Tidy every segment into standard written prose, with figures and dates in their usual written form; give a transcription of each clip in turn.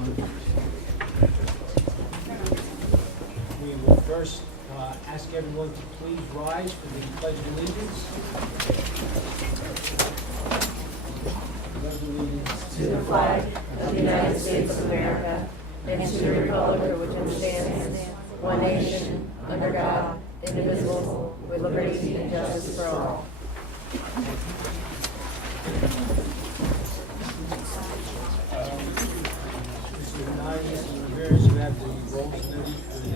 We will first ask everyone to please rise for the Pledge of Allegiance. Pledge of Allegiance to the flag of the United States of America and to the republic for which it stands, one nation, under God, indivisible, with liberty and justice for all. Mr. Benigni, Mr. Ramirez, you have the roles ready for the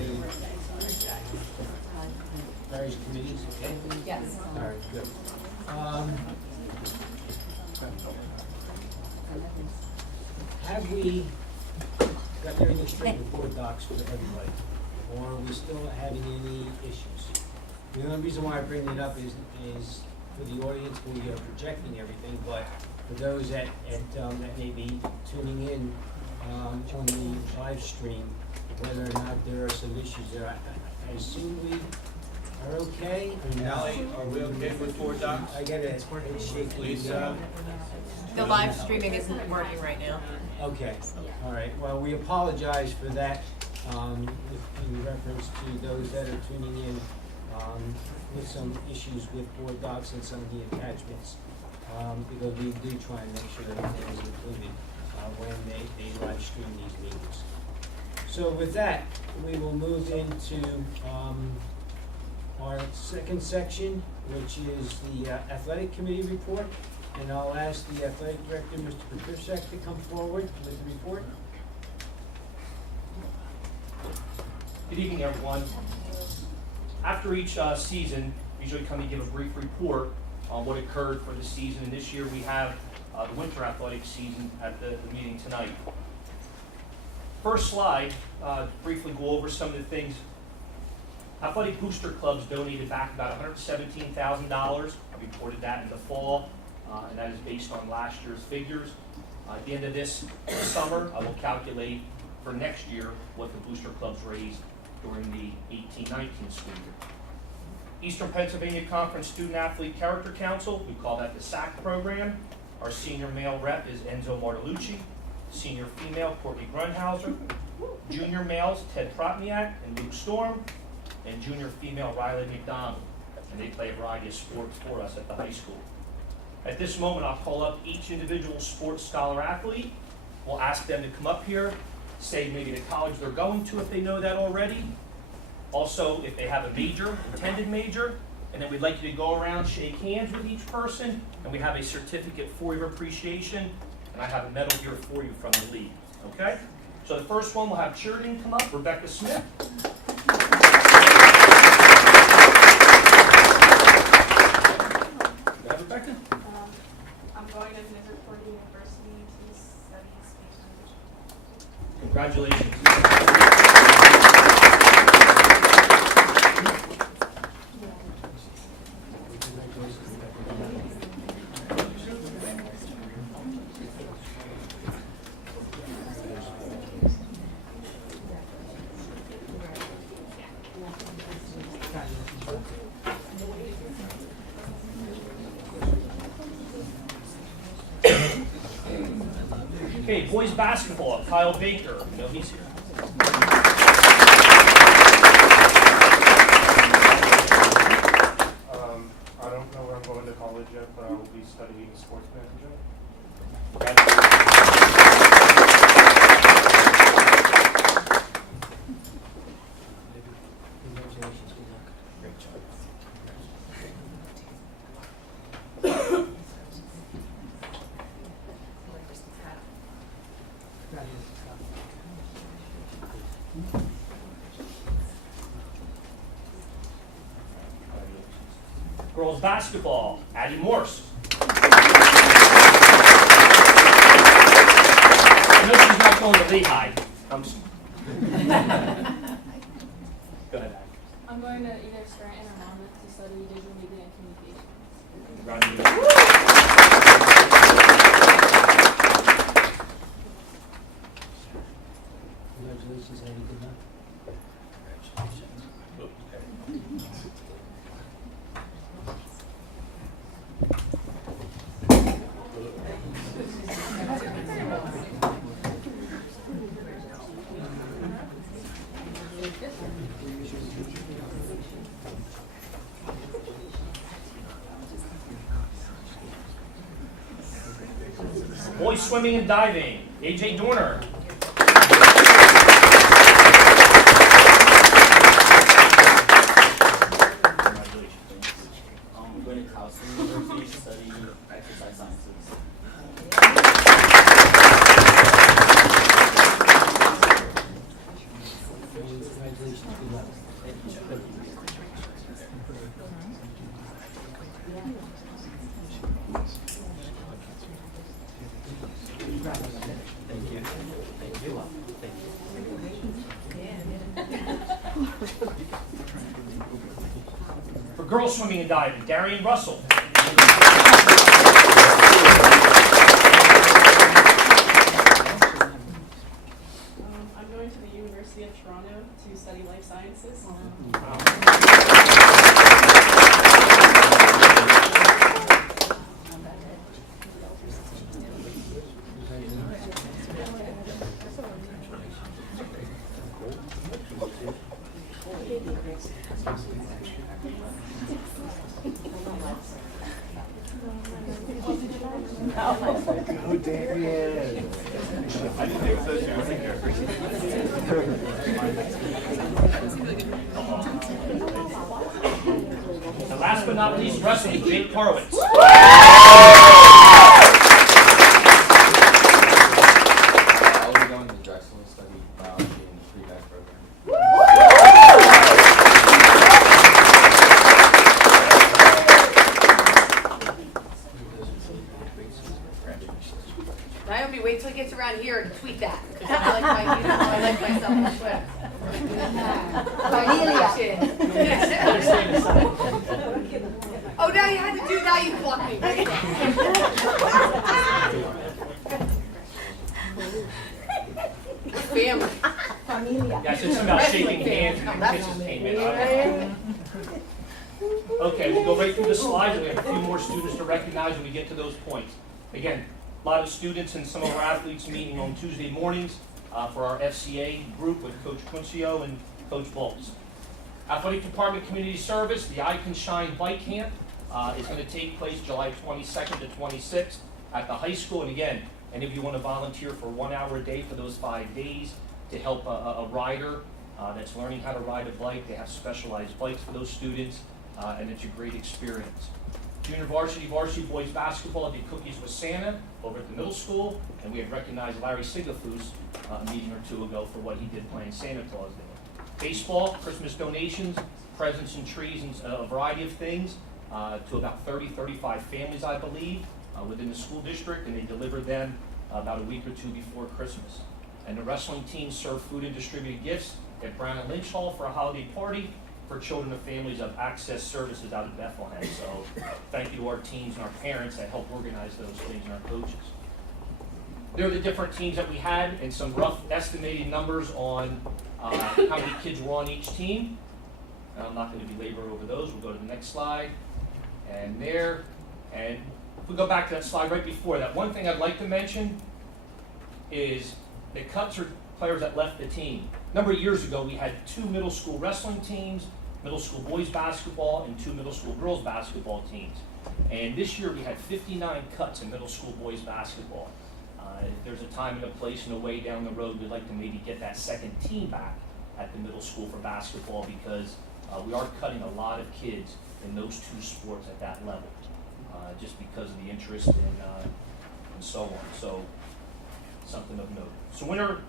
various committees, okay? Yes. All right, good. Have we got everything straight with board docs for everybody? Or are we still having any issues? The only reason why I bring it up is for the audience, we are projecting everything, but for those that may be tuning in on the live stream, whether or not there are some issues there, I assume we are okay? Ally, are we okay with board docs? I got a head shake. Lisa? The live streaming isn't working right now. Okay, all right. Well, we apologize for that, in reference to those that are tuning in, with some issues with board docs and some of the attachments, because we do try and make sure everything is included, when they live stream these meetings. So with that, we will move into, our second section, which is the athletic committee report. And I'll ask the athletic director, Mr. Patrusek, to come forward with the report. Good evening, everyone. After each season, we usually come and give a brief report on what occurred for the season. And this year we have the winter athletic season at the meeting tonight. First slide, briefly go over some of the things. Athletic booster clubs donated back about $117,000. I reported that in the fall, and that is based on last year's figures. At the end of this summer, I will calculate for next year what the booster clubs raised during the 18-19 school year. Eastern Pennsylvania Conference Student Athlete Character Council, we call that the SAC program. Our senior male rep is Enzo Martolucci. Senior female, Courtney Grunhauser. Junior males, Ted Protniak and Luke Storm. And junior female, Riley McDonald. And they play a variety of sports for us at the high school. At this moment, I'll call up each individual sports scholar athlete. We'll ask them to come up here, say maybe the college they're going to if they know that already. Also, if they have a major, intended major, and then we'd like you to go around, shake hands with each person, and we have a certificate for your appreciation, and I have a medal here for you from the league, okay? So the first one, we'll have cheerleading come up, Rebecca Smith. Go ahead, Rebecca. I'm going to Newport University to study speech language. Congratulations. Okay, boys basketball, Kyle Baker. You know he's here. I don't know where I'm going to college yet, but I will be studying sports management. Congratulations, good luck. Great job. Girls basketball, Addie Morse. I know she's not going to Lehigh. Go ahead, Addie. I'm going to either Scranton or Monmouth to study digital media and communications. Congratulations. Congratulations, Eddie, good luck. Boys swimming and diving, AJ Dorner. I'm going to Towson University to study exercise sciences. Congratulations, good luck. Thank you. Thank you. For girls swimming and diving, Darian Russell. I'm going to the University of Toronto to study life sciences. Oh, Darian. And last but not least, wrestling, Jake Horowitz. I'll be going to Drexel to study biology in the pre-med program. Naomi, wait till he gets around here and tweet that. 'Cause I like myself on Twitter. Oh, now you had to do that, you fucked me. Right? Family. Yeah, I said something about shaking hands and then kisses came in. Okay, we'll go right through the slides. We have a few more students to recognize when we get to those points. Again, a lot of students and some of our athletes meeting on Tuesday mornings for our FCA group with Coach Quincio and Coach Bolts. Athletic Department Community Service, the I Can Shine Bike Camp is going to take place July 22nd to 26th at the high school. And again, any of you want to volunteer for 1 hour a day for those 5 days to help a rider that's learning how to ride a bike. They have specialized bikes for those students, and it's a great experience. Junior varsity boys basketball did Cookies with Santa over at the middle school, and we had recognized Larry Sigafus a meeting or two ago for what he did playing Santa Claus Day. Baseball, Christmas donations, presents and trees, and a variety of things to about 35 families, I believe, within the school district, and they delivered them about a week or two before Christmas. And the wrestling team served food and distributed gifts at Brown and Lynch Hall for a holiday party for children of families of Access Services out of Bethlehem. So thank you to our teams and our parents that helped organize those things and our coaches. There are the different teams that we had and some rough estimated numbers on how many kids were on each team. I'm not going to belabor over those. We'll go to the next slide. And there. And if we go back to that slide right before that, one thing I'd like to mention is the cuts are players that left the team. A number of years ago, we had 2 middle school wrestling teams, middle school boys basketball, and 2 middle school girls basketball teams. And this year, we had 59 cuts in middle school boys basketball. If there's a time and a place and a way down the road, we'd like to maybe get that second team back at the middle school for basketball because we are cutting a lot of kids in those 2 sports at that level, just because of the interest and so on. So something of note. So winter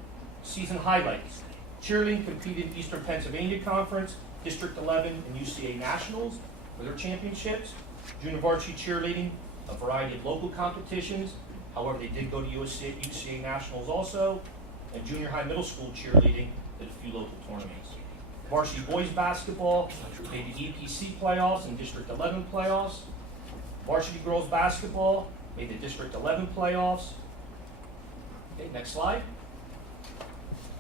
season highlights. Cheerleading competed in Eastern Pennsylvania Conference, District 11 and UCA Nationals for their championships. Junior varsity cheerleading, a variety of local competitions. However, they did go to UCA Nationals also. And junior high middle school cheerleading did a few local tournaments. Varsity boys basketball made the EPC playoffs and District 11 playoffs. Varsity girls basketball made the District 11 playoffs. Okay, next slide.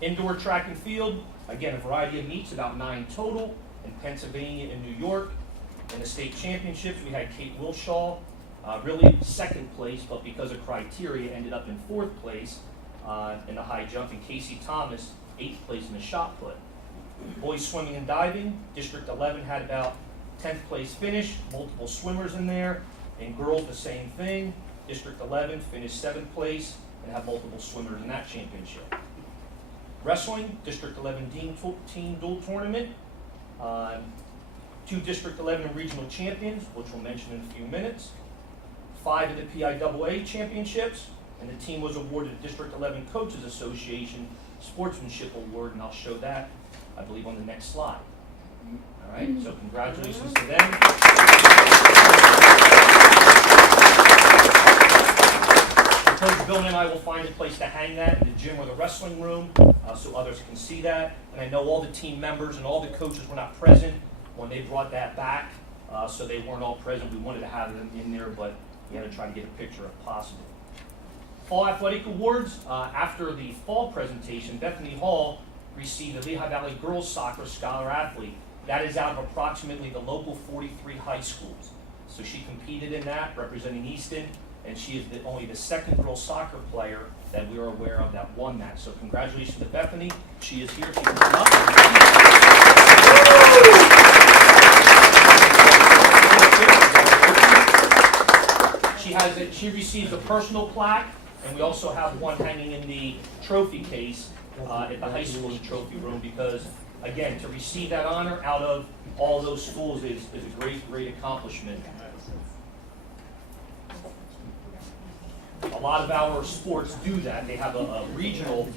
Indoor track and field, again, a variety of meets, about 9 total in Pennsylvania and New York. In the state championships, we had Kate Wilshaw, really second place, but because of criteria, ended up in 4th place in the high jump, and Casey Thomas, 8th place in the shot put. Boys swimming and diving, District 11 had about 10th place finish, multiple swimmers in there, and girls the same thing. District 11 finished 7th place and have multiple swimmers in that championship. Wrestling, District 11 team dual tournament. 2 District 11 regional champions, which we'll mention in a few minutes. 5 in the PIAA championships, and the team was awarded the District 11 Coaches Association Sportsmanship Award, and I'll show that, I believe, on the next slide. All right, so congratulations to them. Coach Bill and I will find a place to hang that in the gym or the wrestling room so others can see that. And I know all the team members and all the coaches were not present when they brought that back, so they weren't all present. We wanted to have them in there, but we had to try to get a picture if possible. Fall Athletic Awards. After the fall presentation, Bethany Hall received the Lehigh Valley Girls Soccer Scholar Athlete. That is out of approximately the local 43 high schools. So she competed in that, representing Easton, and she is only the second girls soccer player that we are aware of that won that. So congratulations to Bethany. She is here. She can come up. She receives a personal plaque, and we also have one hanging in the trophy case at the high school's trophy room, because again, to receive that honor out of all those schools is a great accomplishment. A lot of our sports do that. They have a regional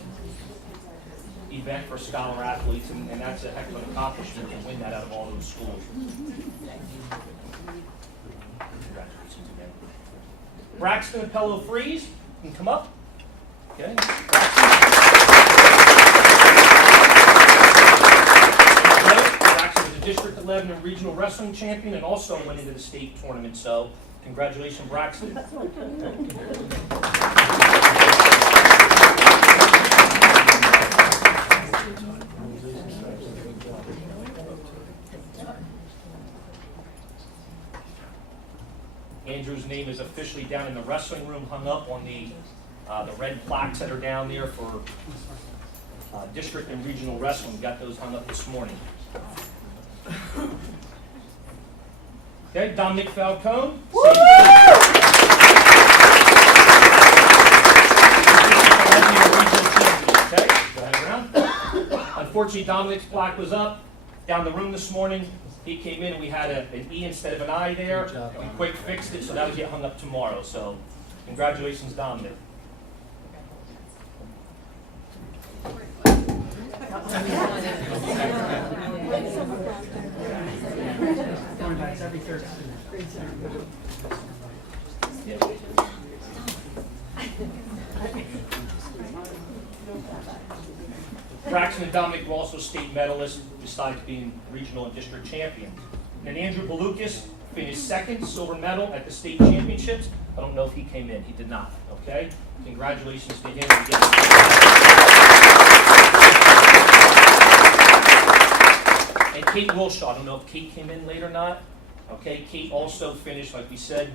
event for scholar athletes, and that's a heck of an accomplishment to win that out of all those schools. Congratulations again. Braxton Appello Freeze, you can come up. Okay. Braxton was a District 11 and regional wrestling champion, and also went into the state tournament. So, congratulations, Braxton. Andrew's name is officially down in the wrestling room, hung up on the red plaques that are down there for district and regional wrestling. We got those hung up this morning. Okay, Dominic Falcone. Okay, go ahead around. Unfortunately, Dominic's plaque was up down the room this morning. He came in and we had an E instead of an I there. We quick fixed it, so that'll get hung up tomorrow. So, congratulations, Dominic. Braxton and Dominic were also state medalists, besides being regional and district champions. And Andrew Balukas finished second, silver medal at the state championships. I don't know if he came in. He did not. Okay? Congratulations to him. And Kate Wilshaw. I don't know if Kate came in late or not. Okay? Kate also finished, like we said,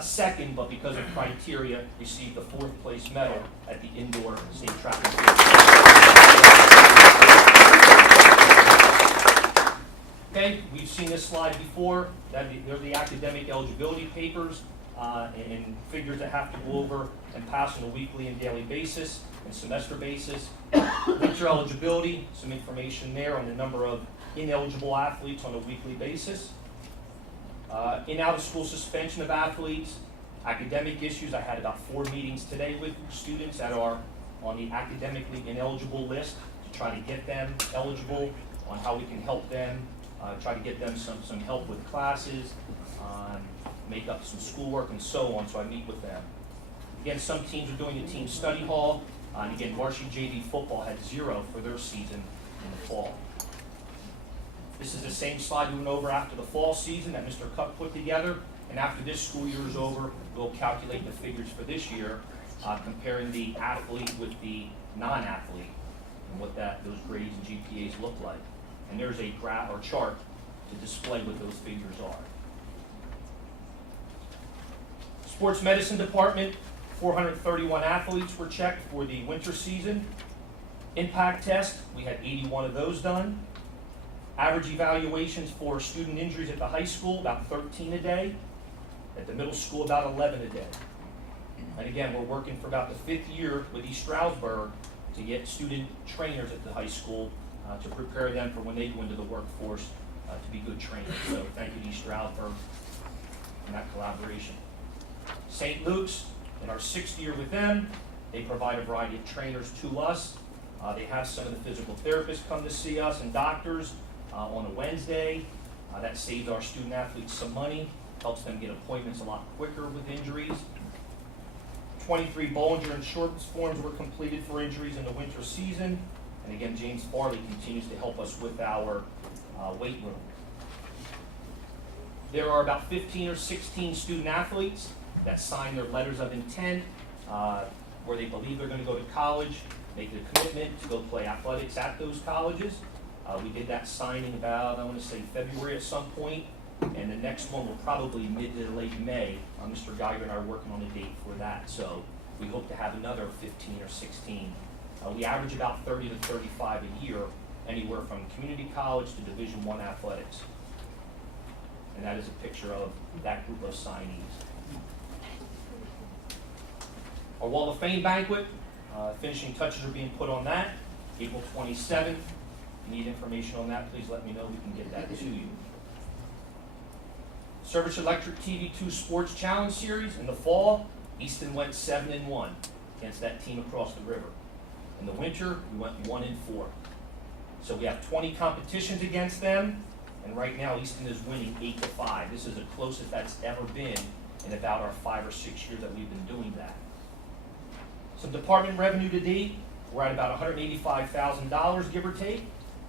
second, but because of criteria, received the 4th place medal at the indoor state track and field. Okay, we've seen this slide before. They're the academic eligibility papers and figures that have to go over and pass on a weekly and daily basis and semester basis. Winter eligibility, some information there on the number of ineligible athletes on a weekly basis. In out of school suspension of athletes, academic issues. I had about 4 meetings today with students that are on the academically ineligible list to try to get them eligible, on how we can help them, try to get them some help with classes, make up some schoolwork and so on, so I meet with them. Again, some teams are doing a team study hall, and again, varsity JV football had 0 for their season in the fall. This is the same slide we went over after the fall season that Mr. Cup put together, and after this school year is over, we'll calculate the figures for this year, comparing the athlete with the non-athlete, and what those grades and GPAs look like. And there's a graph or chart to display what those figures are. Sports medicine department, 431 athletes were checked for the winter season. Impact test, we had 81 of those done. Average evaluations for student injuries at the high school, about 13 a day. At the middle school, about 11 a day. And again, we're working for about the 5th year with East Stroudsburg to get student trainers at the high school to prepare them for when they go into the workforce to be good trainers. So thank you to East Stroudsburg for that collaboration. St. Luke's, in our 6th year with them, they provide a variety of trainers to us. They have some of the physical therapists come to see us and doctors on a Wednesday. That saves our student athletes some money, helps them get appointments a lot quicker with injuries. 23 Bollinger insurance forms were completed for injuries in the winter season. And again, James Farley continues to help us with our weight room. There are about 15 or 16 student athletes that sign their letters of intent where they believe they're going to go to college, make the commitment to go play athletics at those colleges. We did that signing about, I want to say, February at some point, and the next one will probably mid to late May. Mr. Geiger and I are working on a date for that, so we hope to have another 15 or 16. We average about 30 to 35 a year, anywhere from community college to Division I athletics. And that is a picture of that group of signees. Our Wall of Fame banquet, finishing touches are being put on that, April 27th. If you need information on that, please let me know. We can get that to you. Service Electric TV2 Sports Challenge Series in the fall, Easton went 7-1 against that team across the river. In the winter, we went 1-4. So we have 20 competitions against them, and right now Easton is winning 8-5. This is the closest that's ever been in about our 5 or 6 years that we've been doing that. Some department revenue to date, we're at about $185,000, give or take.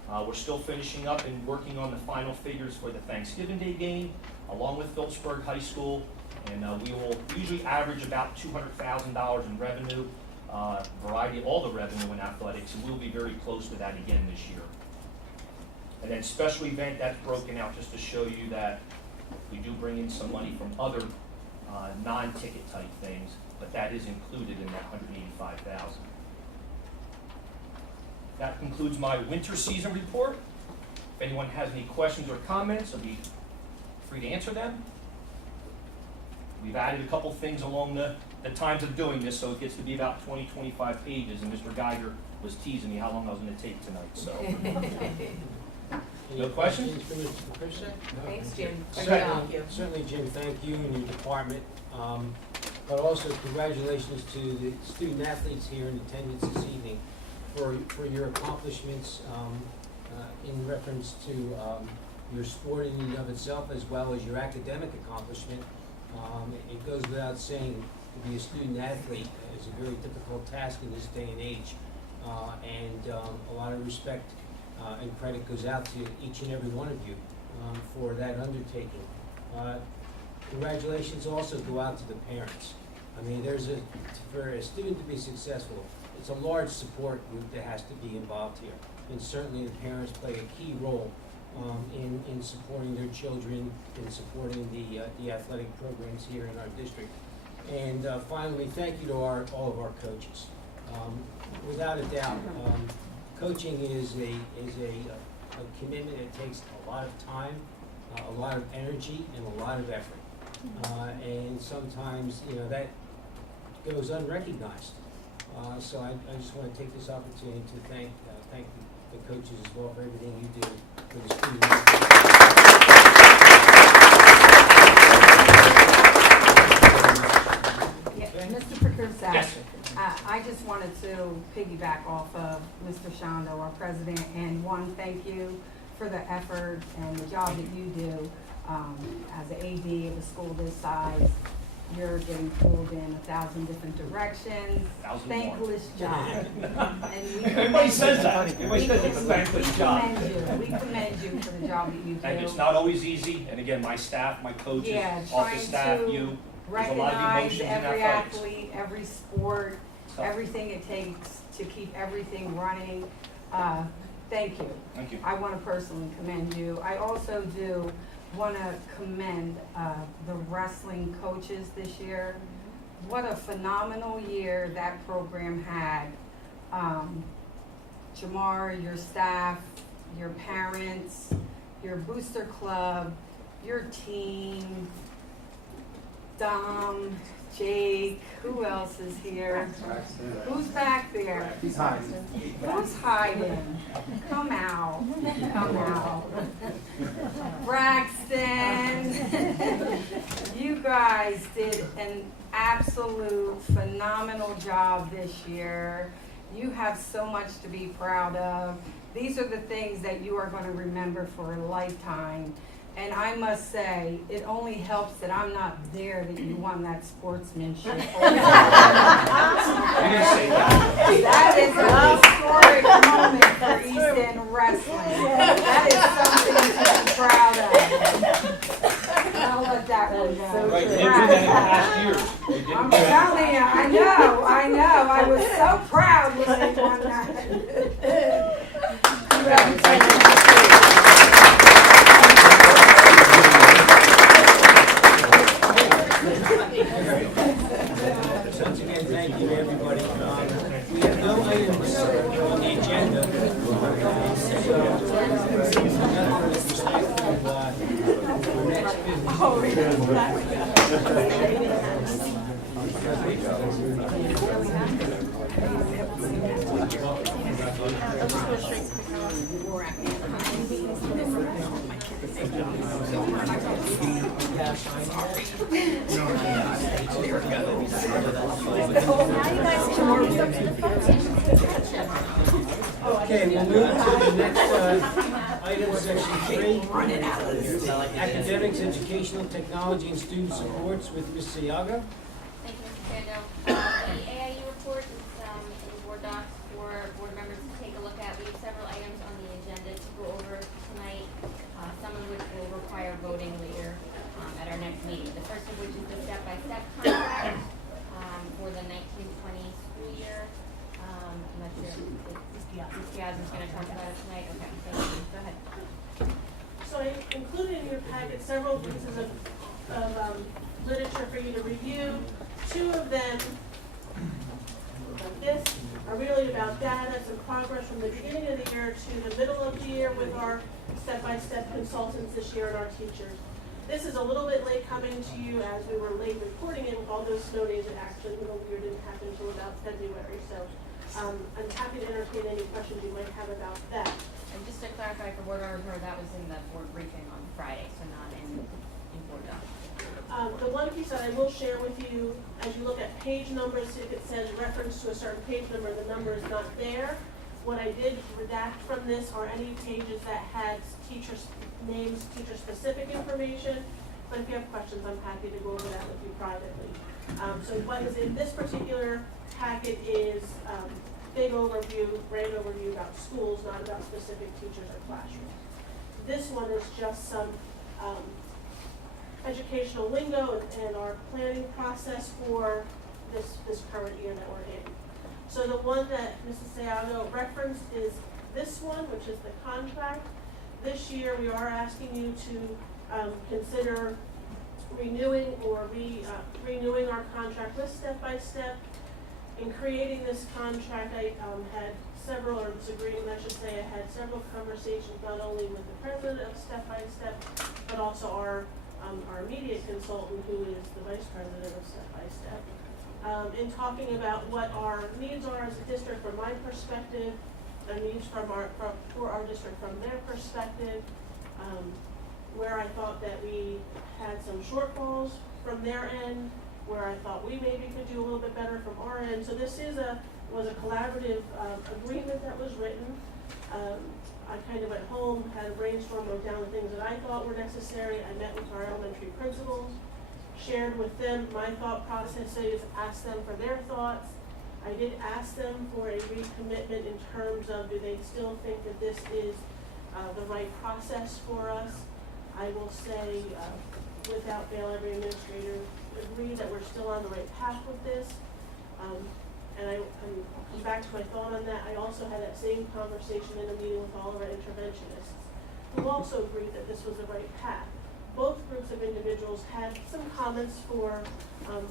We're still finishing up and working on the final figures for the Thanksgiving Day game, along with Phillipsburg High School, and we will usually average about $200,000 in revenue, variety of all the revenue in athletics, and we'll be very close to that again this year. And then special event, that's broken out just to show you that we do bring in some money from other non-ticket type things, but that is included in that $185,000. That concludes my winter season report. If anyone has any questions or comments, I'll be free to answer them. We've added a couple things along the times of doing this, so it gets to be about 20, 25 pages, and Mr. Geiger was teasing me how long I was going to take tonight, so. No questions? For Mr. Patricia? Thanks, Jim. Certainly, Jim, thank you and your department. But also congratulations to the student athletes here in attendance this evening for your accomplishments in reference to your sport in and of itself, as well as your academic accomplishment. It goes without saying, to be a student athlete is a very difficult task in this day and age, and a lot of respect and credit goes out to each and every one of you for that undertaking. Congratulations also go out to the parents. I mean, for a student to be successful, it's a large support group that has to be involved here. And certainly the parents play a key role in supporting their children, in supporting the athletic programs here in our district. And finally, thank you to all of our coaches. Without a doubt, coaching is a commitment that takes a lot of time, a lot of energy, and a lot of effort. And sometimes, that goes unrecognized. So I just want to take this opportunity to thank the coaches as well for everything you do for the students. Mr. Perkusak, Yes. I just wanted to piggyback off of Mr. Shondo, our president, and thank you for the effort and the job that you do as an AD of a school this size. You're getting pulled in 1,000 different directions. 1,000 more. Thankless job. And we Everybody says that. we Everybody says it's a thankless job. We commend you for the job that you do. And it's not always easy, and again, my staff, my coaches, Yeah, office trying staff, to you, there's a lot of recognize emotions in every athletics. athlete, every sport, So, everything it takes to keep everything running. Thank you. Thank you. I want to personally commend you. I also do want to commend the wrestling coaches this year. What a phenomenal year that program had. Jamar, your staff, your parents, your booster club, your team, Dom, Jake, who else is here? Who's back there? Who's hiding? Come out, come out. Braxton, you guys did an absolute phenomenal job this year. You have so much to be proud of. These are the things that you are going to remember for a lifetime. And I must say, it only helps that I'm not there that you won that sportsmanship. I didn't say that. That is a historic moment for East End Wrestling. That is something to be proud of. I'll let that one go. Right, you didn't do that in past years. You didn't I'm do that. telling you, I know. I was so proud when they won that. Once again, thank you, everybody. We have no items on the agenda. Our next Okay, we'll move to the next item, section 3. Academics, educational, technology, and student supports with Ms. Siaga. Thank you, Mr. Sando. The AIU report is in the board docs for board members to take a look at. We have several items on the agenda to go over tonight, some of which will require voting later at our next meeting. The first of which is the step-by-step contract for the 1920 school year. I'm not sure if Ms. Piazza's going to talk about it tonight. Okay, thank you. Go ahead. So I included in your packet several pieces of literature for you to review. Two of them, like this, are really about data, some progress from the beginning of the year to the middle of the year with our step-by-step consultants this year and our teachers. This is a little bit late coming to you as we were late reporting it with all those snow days. It actually, a little weird, didn't happen until about February. So I'm happy to entertain any questions you might have about that. And just to clarify for board members, remember that was in the board briefing on Friday, so not in board docs. The one piece that I will share with you, as you look at page numbers, if it says reference to a certain page number, the number is not there. What I did redact from this are any pages that had teachers' names, teacher-specific information. But if you have questions, I'm happy to go over that with you privately. So what is in this particular packet is big overview, grand overview about schools, not about specific teachers or classrooms. This one is just some educational lingo and our planning process for this current year that we're in. So the one that Mrs. Sayago referenced is this one, which is the contract. This year we are asking you to consider renewing or renewing our contract with Step by Step. In creating this contract, I had several, or this agreement, I should say, I had several conversations not only with the president of Step by Step, but also our immediate consultant, who is the vice president of Step by Step. In talking about what our needs are as a district from my perspective, the needs for our district from their perspective, where I thought that we had some shortfalls from their end, where I thought we maybe could do a little bit better from our end. So this was a collaborative agreement that was written. I kind of at home had a brainstorm, wrote down the things that I thought were necessary. I met with our elementary principals, shared with them my thought processes, asked them for their thoughts. I did ask them for a recommitment in terms of, do they still think that this is the right process for us? I will say, without fail, every administrator agreed that we're still on the right path with this. And I'll come back to my thought on that. I also had that same conversation in a meeting with all of our interventionists, who also agreed that this was the right path. Both groups of individuals had some comments for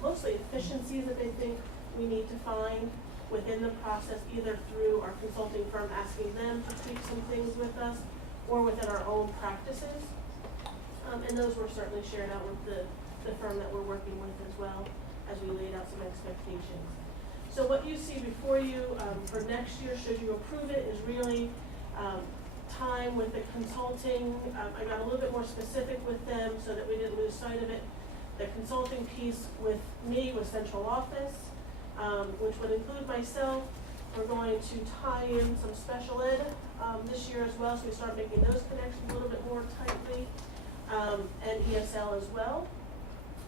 mostly efficiencies that they think we need to find within the process, either through our consulting firm asking them to tweak some things with us, or within our own practices. And those were certainly shared out with the firm that we're working with as well. as we laid out some expectations. So what you see before you for next year, should you approve it, is really time with the consulting. I got a little bit more specific with them so that we didn't lose sight of it. The consulting piece with me was central office, which would include myself. We're going to tie in some special ed this year as well, so we start making those connections a little bit more tightly, and ESL as well.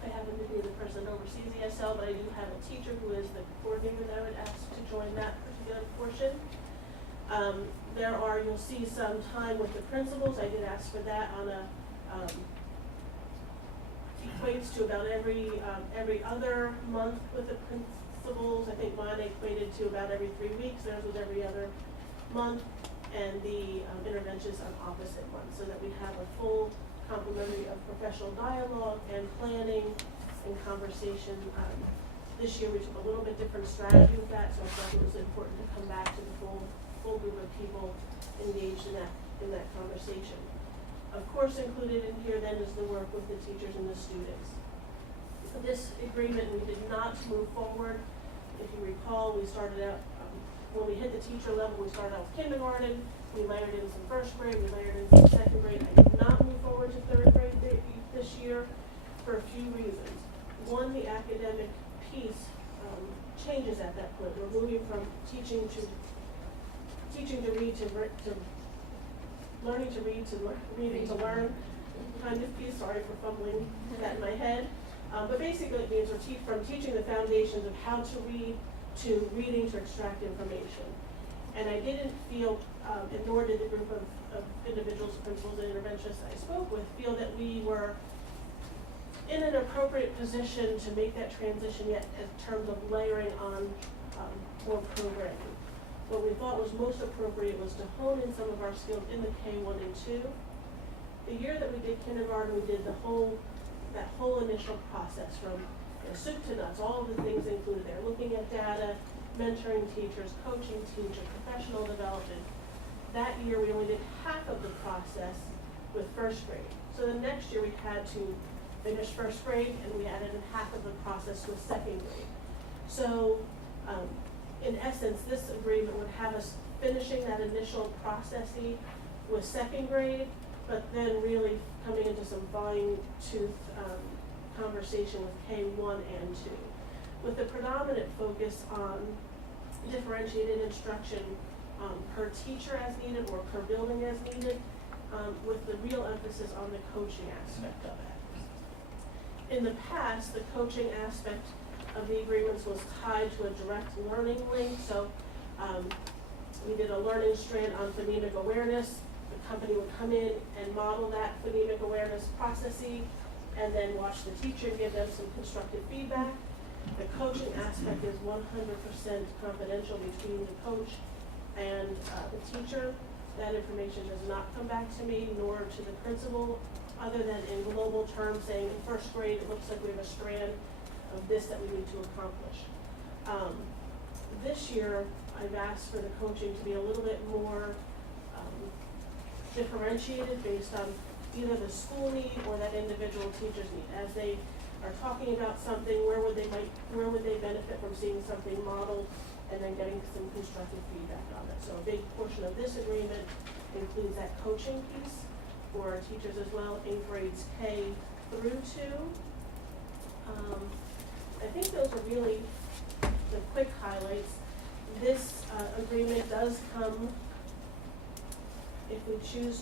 I happen to be the person that oversees ESL, but I do have a teacher who is the coordinator that I would ask to join that particular portion. You'll see some time with the principals. I did ask for that on a, equates to about every other month with the principals. I think mine equated to about every 3 weeks. Theirs was every other month, and the interventions on opposite months, so that we have a full complementary of professional dialogue and planning and conversation. This year we took a little bit different strategy with that, so I thought it was important to come back to the full group of people engaged in that conversation. Of course, included in here then is the work with the teachers and the students. This agreement we did not move forward. If you recall, we started out, when we hit the teacher level, we started out with kindergarten, we layered in some first grade, we layered in some second grade. I did not move forward to third grade this year for a few reasons. One, the academic piece changes at that point. We're moving from teaching to read to learning to read to reading to learn kind of piece. Sorry for fumbling that in my head. But basically it means we're from teaching the foundations of how to read to reading to extract information. And I didn't feel, and nor did the group of individuals, principals, and interventionists I spoke with, feel that we were in an appropriate position to make that transition yet in terms of layering on more programming. What we thought was most appropriate was to hone in some of our skills in the K1 and 2. The year that we did kindergarten, we did that whole initial process from soup to nuts, all of the things included there, looking at data, mentoring teachers, coaching teachers, professional development. That year we only did half of the process with first grade. So the next year we had to finish first grade, and we added in half of the process with second grade. So in essence, this agreement would have us finishing that initial processing with second grade, but then really coming into some fine-tooth conversation with K1 and 2, with the predominant focus on differentiated instruction per teacher as needed or per building as needed, with the real emphasis on the coaching aspect of it. In the past, the coaching aspect of the agreements was tied to a direct learning link. So we did a learning strand on phonemic awareness. The company would come in and model that phonemic awareness processing, and then watch the teacher give them some constructive feedback. The coaching aspect is 100% confidential between the coach and the teacher. That information does not come back to me nor to the principal, other than in global terms saying in first grade it looks like we have a strand of this that we need to accomplish. This year I've asked for the coaching to be a little bit more differentiated based on either the school need or that individual teacher's need. As they are talking about something, where would they benefit from seeing something modeled and then getting some constructive feedback on it. So a big portion of this agreement includes that coaching piece for our teachers as well in grades K through 2. I think those are really the quick highlights. This agreement does come, if we choose,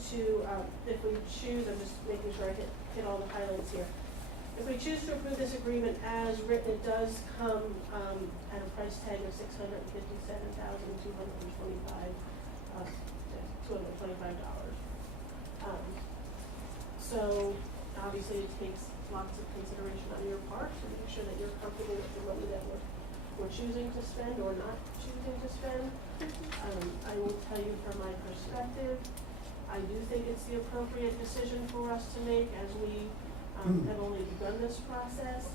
I'm just making sure I hit all the highlights here. If we choose to approve this agreement as written, it does come at a price tag of $657,225. So obviously it takes lots of consideration on your part to make sure that you're comfortable with the money that we're choosing to spend or not choosing to spend. I will tell you from my perspective, I do think it's the appropriate decision for us to make as we have only begun this process.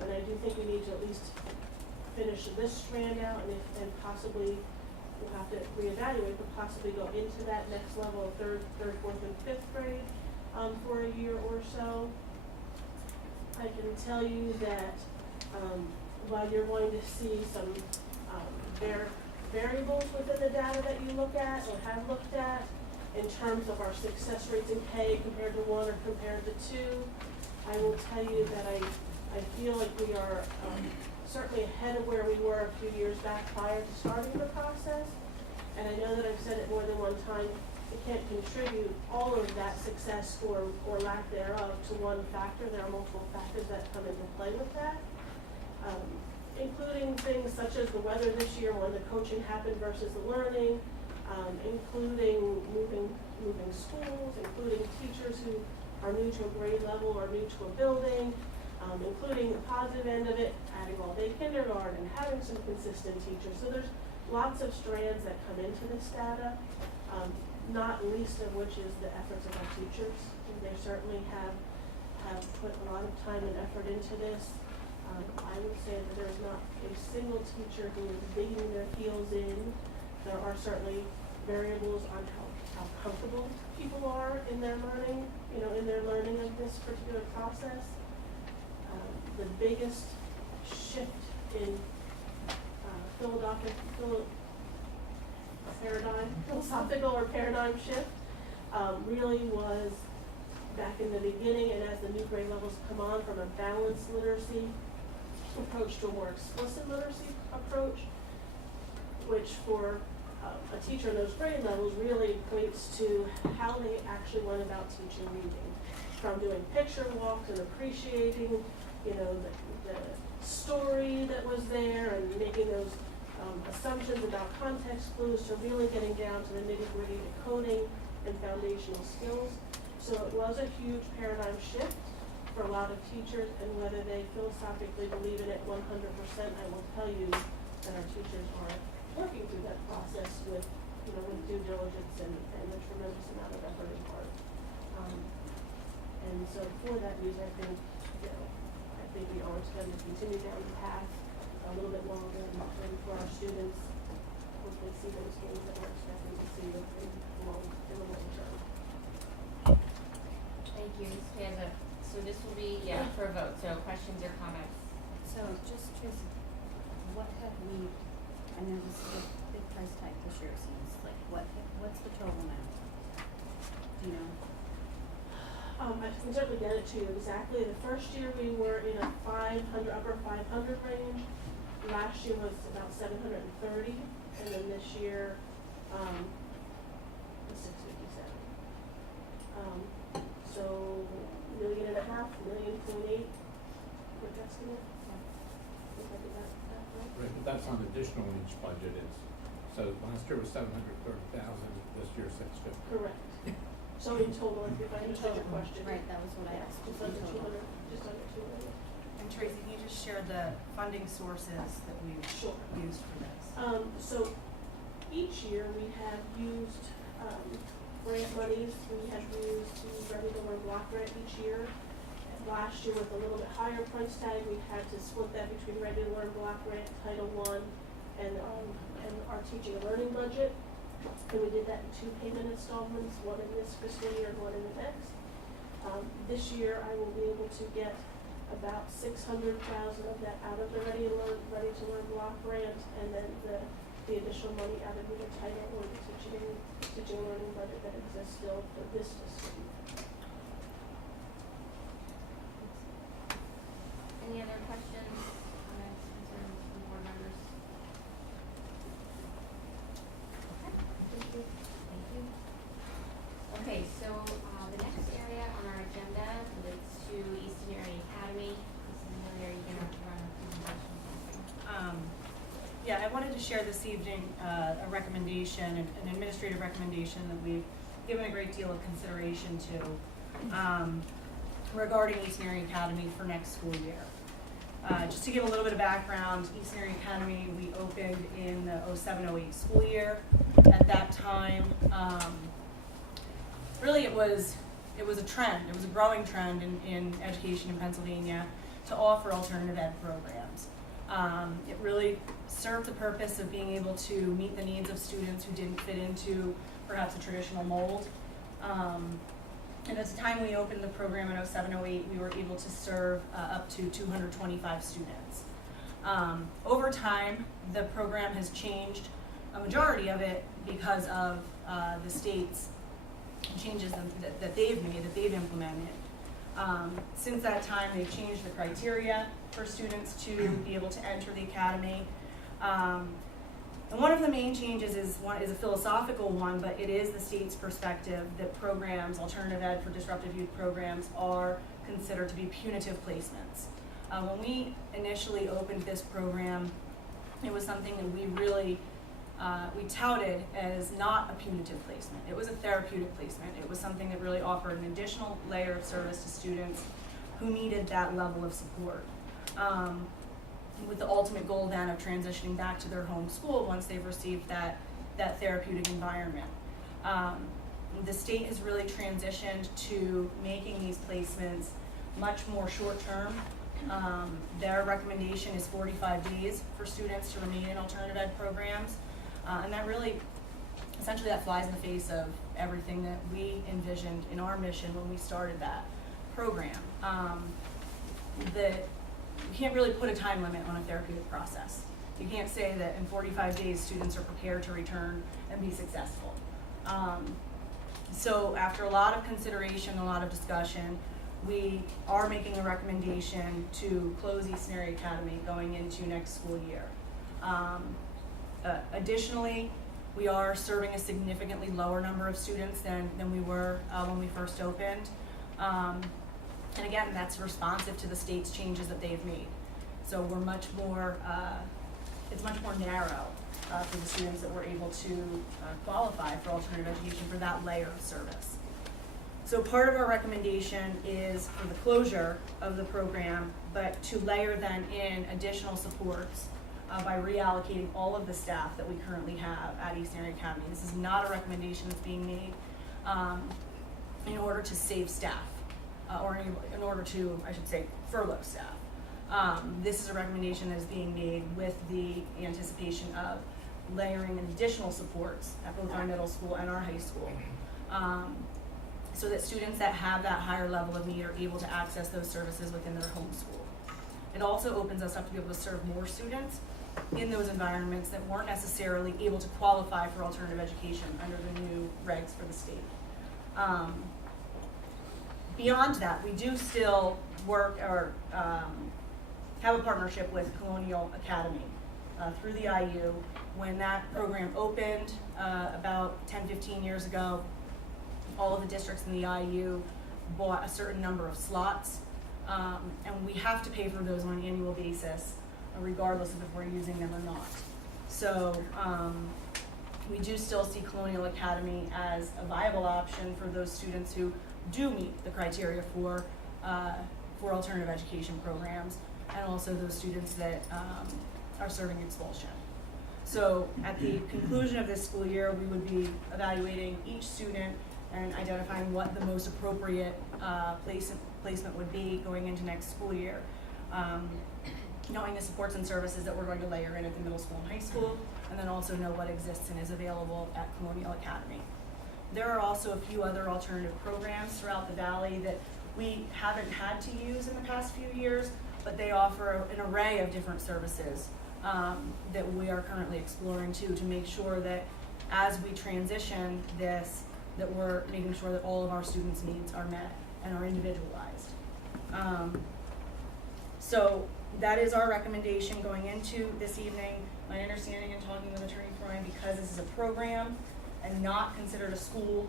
And I do think we need to at least finish this strand out, and possibly we'll have to reevaluate, but possibly go into that next level of third, fourth, and fifth grade for a year or so. I can tell you that While you're going to see some variables within the data that you look at or have looked at in terms of our success rates in K compared to 1 or compared to 2, I will tell you that I feel like we are certainly ahead of where we were a few years back prior to starting the process. And I know that I've said it more than one time, it can't contribute all of that success or lack thereof to one factor. There are multiple factors that come into play with that, including things such as the weather this year when the coaching happened versus the learning, including moving schools, including teachers who are new to a grade level or new to a building, including the positive end of it, adding all-day kindergarten, having some consistent teachers. So there's lots of strands that come into this data, not least of which is the efforts of our teachers. They certainly have put a lot of time and effort into this. I would say that there's not a single teacher who is digging their heels in. There are certainly variables on how comfortable people are in their learning, in their learning of this particular process. The biggest shift in philosophical or paradigm shift really was back in the beginning, and as the new grade levels come on, from a balanced literacy approach to a more explicit literacy approach, which for a teacher in those grade levels really equates to how they actually went about teaching reading, from doing picture walks and appreciating, the story that was there and making those assumptions about context clues, to really getting down to the nitty-gritty decoding and foundational skills. So it was a huge paradigm shift for a lot of teachers, and whether they philosophically believe in it 100%, I will tell you that our teachers are working through that process with due diligence and a tremendous amount of effort and heart. And so for that reason, I think we owe it to them to continue down the path a little bit longer and for our students, hopefully see those gains that we're expecting to see in the long term. Thank you, Ms. Piazza. So this will be, for a vote, so questions or comments? So just Tracy, what have we, I know this is a big price tag this year, it seems like, what's the total amount? Do you know? I can certainly get it to you exactly. The first year we were in a upper 500 range. Last year was about 730, and then this year, was 657. So $1.5 million, $1.8 million, we're guessing it. If I did that right. Right, but that's on additional in each budget. So last year was 730,000, this year 650. Correct. So in total, if I understood your question. Right, that was what I asked. Just under 200, just under 200. And Tracy, can you just share the funding sources that we've Sure. used for this? So each year we have used grant monies. We have used the Ready to Learn block grant each year. Last year with a little bit higher price tag, we had to split that between Ready to Learn block grant, Title I, and our teaching and learning budget. And we did that in 2 payment installments, one in this fiscal year and one in the next. This year I will be able to get about 600,000 of that out of the Ready to Learn block grant, and then the additional money out of either Title or the teaching and learning budget that exists still for this fiscal year. Any other questions, comments, concerns from board members? Okay, thank you. Okay, so the next area on our agenda relates to Easton Area Academy. This is an area you're going to run a presentation. I wanted to share this evening a recommendation, an administrative recommendation that we've given a great deal of consideration to regarding Easton Area Academy for next school year. Just to give a little bit of background, Easton Area Academy, we opened in the 07-08 school year. At that time, really it was a trend, it was a growing trend in education in Pennsylvania to offer alternative ed programs. It really served the purpose of being able to meet the needs of students who didn't fit into perhaps a traditional mold. And at the time we opened the program in 07-08, we were able to serve up to 225 students. Over time, the program has changed, a majority of it because of the state's changes that they've made, that they've implemented. Since that time, they've changed the criteria for students to be able to enter the academy. And one of the main changes is a philosophical one, but it is the state's perspective that programs, alternative ed for disruptive youth programs, are considered to be punitive placements. When we initially opened this program, it was something that we really we touted as not a punitive placement. It was a therapeutic placement. It was something that really offered an additional layer of service to students who needed that level of support. With the ultimate goal then of transitioning back to their home school once they've received that therapeutic environment. The state has really transitioned to making these placements much more short-term. Their recommendation is 45 days for students to remain in alternative ed programs. And that really, essentially that flies in the face of everything that we envisioned in our mission when we started that program. You can't really put a time limit on a therapeutic process. You can't say that in 45 days students are prepared to return and be successful. So after a lot of consideration, a lot of discussion, we are making a recommendation to close East Mary Academy going into next school year. Additionally, we are serving a significantly lower number of students than we were when we first opened. And again, that's responsive to the state's changes that they've made. So we're much more, it's much more narrow for the students that we're able to qualify for alternative education for that layer of service. So part of our recommendation is for the closure of the program, but to layer then in additional supports by reallocating all of the staff that we currently have at East Mary Academy. This is not a recommendation that's being made in order to save staff. Or in order to, I should say, furlough staff. This is a recommendation that is being made with the anticipation of layering in additional supports at both our middle school and our high school, so that students that have that higher level of need are able to access those services within their home school. It also opens us up to be able to serve more students in those environments that weren't necessarily able to qualify for alternative education under the new regs for the state. Beyond that, we do still work or have a partnership with Colonial Academy through the IU. When that program opened about 10-15 years ago, all of the districts in the IU bought a certain number of slots, and we have to pay for those on an annual basis, regardless of if we're using them or not. So we do still see Colonial Academy as a viable option for those students who do meet the criteria for alternative education programs, and also those students that are serving expulsion. So at the conclusion of this school year, we would be evaluating each student and identifying what the most appropriate placement would be going into next school year. Knowing the supports and services that we're going to layer in at the middle school and high school, and then also know what exists and is available at Colonial Academy. There are also a few other alternative programs throughout the valley that we haven't had to use in the past few years, but they offer an array of different services that we are currently exploring too, to make sure that as we transition this, that we're making sure that all of our students' needs are met and are individualized. So that is our recommendation going into this evening. My understanding in talking with Attorney Freund, because this is a program and not considered a school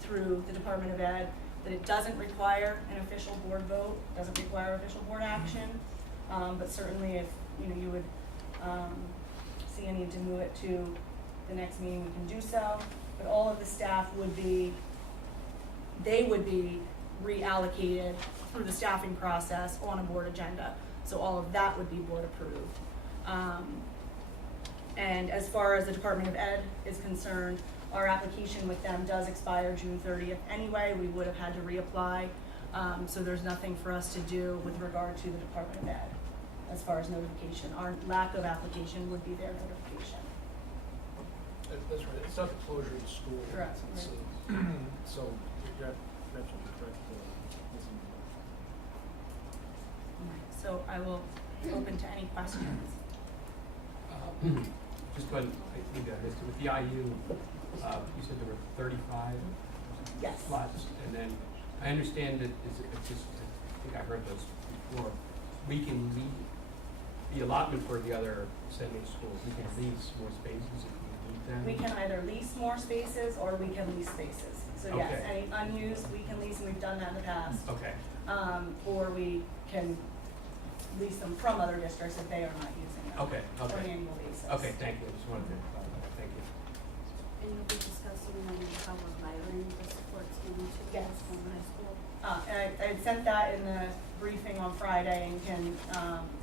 through the Department of Ed, that it doesn't require an official board vote, doesn't require official board action, but certainly if you would see a need to move it to the next meeting, we can do so. But all of the staff would be reallocated through the staffing process on a board agenda. So all of that would be board approved. And as far as the Department of Ed is concerned, our application with them does expire June 30th anyway. We would have had to reapply. So there's nothing for us to do with regard to the Department of Ed as far as notification. Our lack of application would be their notification. That's right. It's not the closure of the school. Correct. So mentioned the correct, missing. So I will open to any questions. Just one, maybe I missed it, with the IU, you said there were 35 Yes. slots, and then I understand that, it's just, I think I heard this before, we can leave the allotment for the other sending schools, we can lease more spaces if we need them. We can either lease more spaces or we can lease spaces. So yes, Okay. any unused, we can lease, and we've done that in the past. Okay, Or we can lease them from other districts if they are not using them. okay, On an okay. annual basis. Okay, thank you, I just wanted to clarify that, thank you. And you'll be discussing how we're hiring the support team to Yes. from high school. And I had sent that in the briefing on Friday and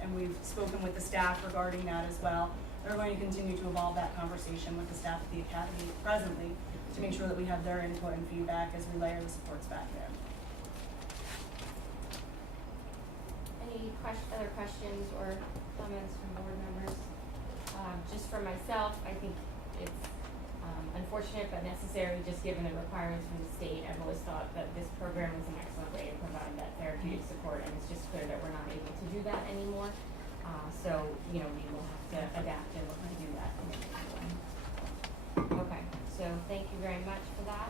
and we've spoken with the staff regarding that as well. We're going to continue to evolve that conversation with the staff at the academy presently to make sure that we have their input and feedback as we layer the supports back in. Any other questions or comments from board members? Just for myself, I think it's unfortunate but necessary, just given the requirements from the state. I've always thought that this program was an excellent way to provide that therapeutic support, and it's just clear that we're not able to do that anymore. So, we will have to adapt and look to do that in the next one. Okay, so thank you very much for that.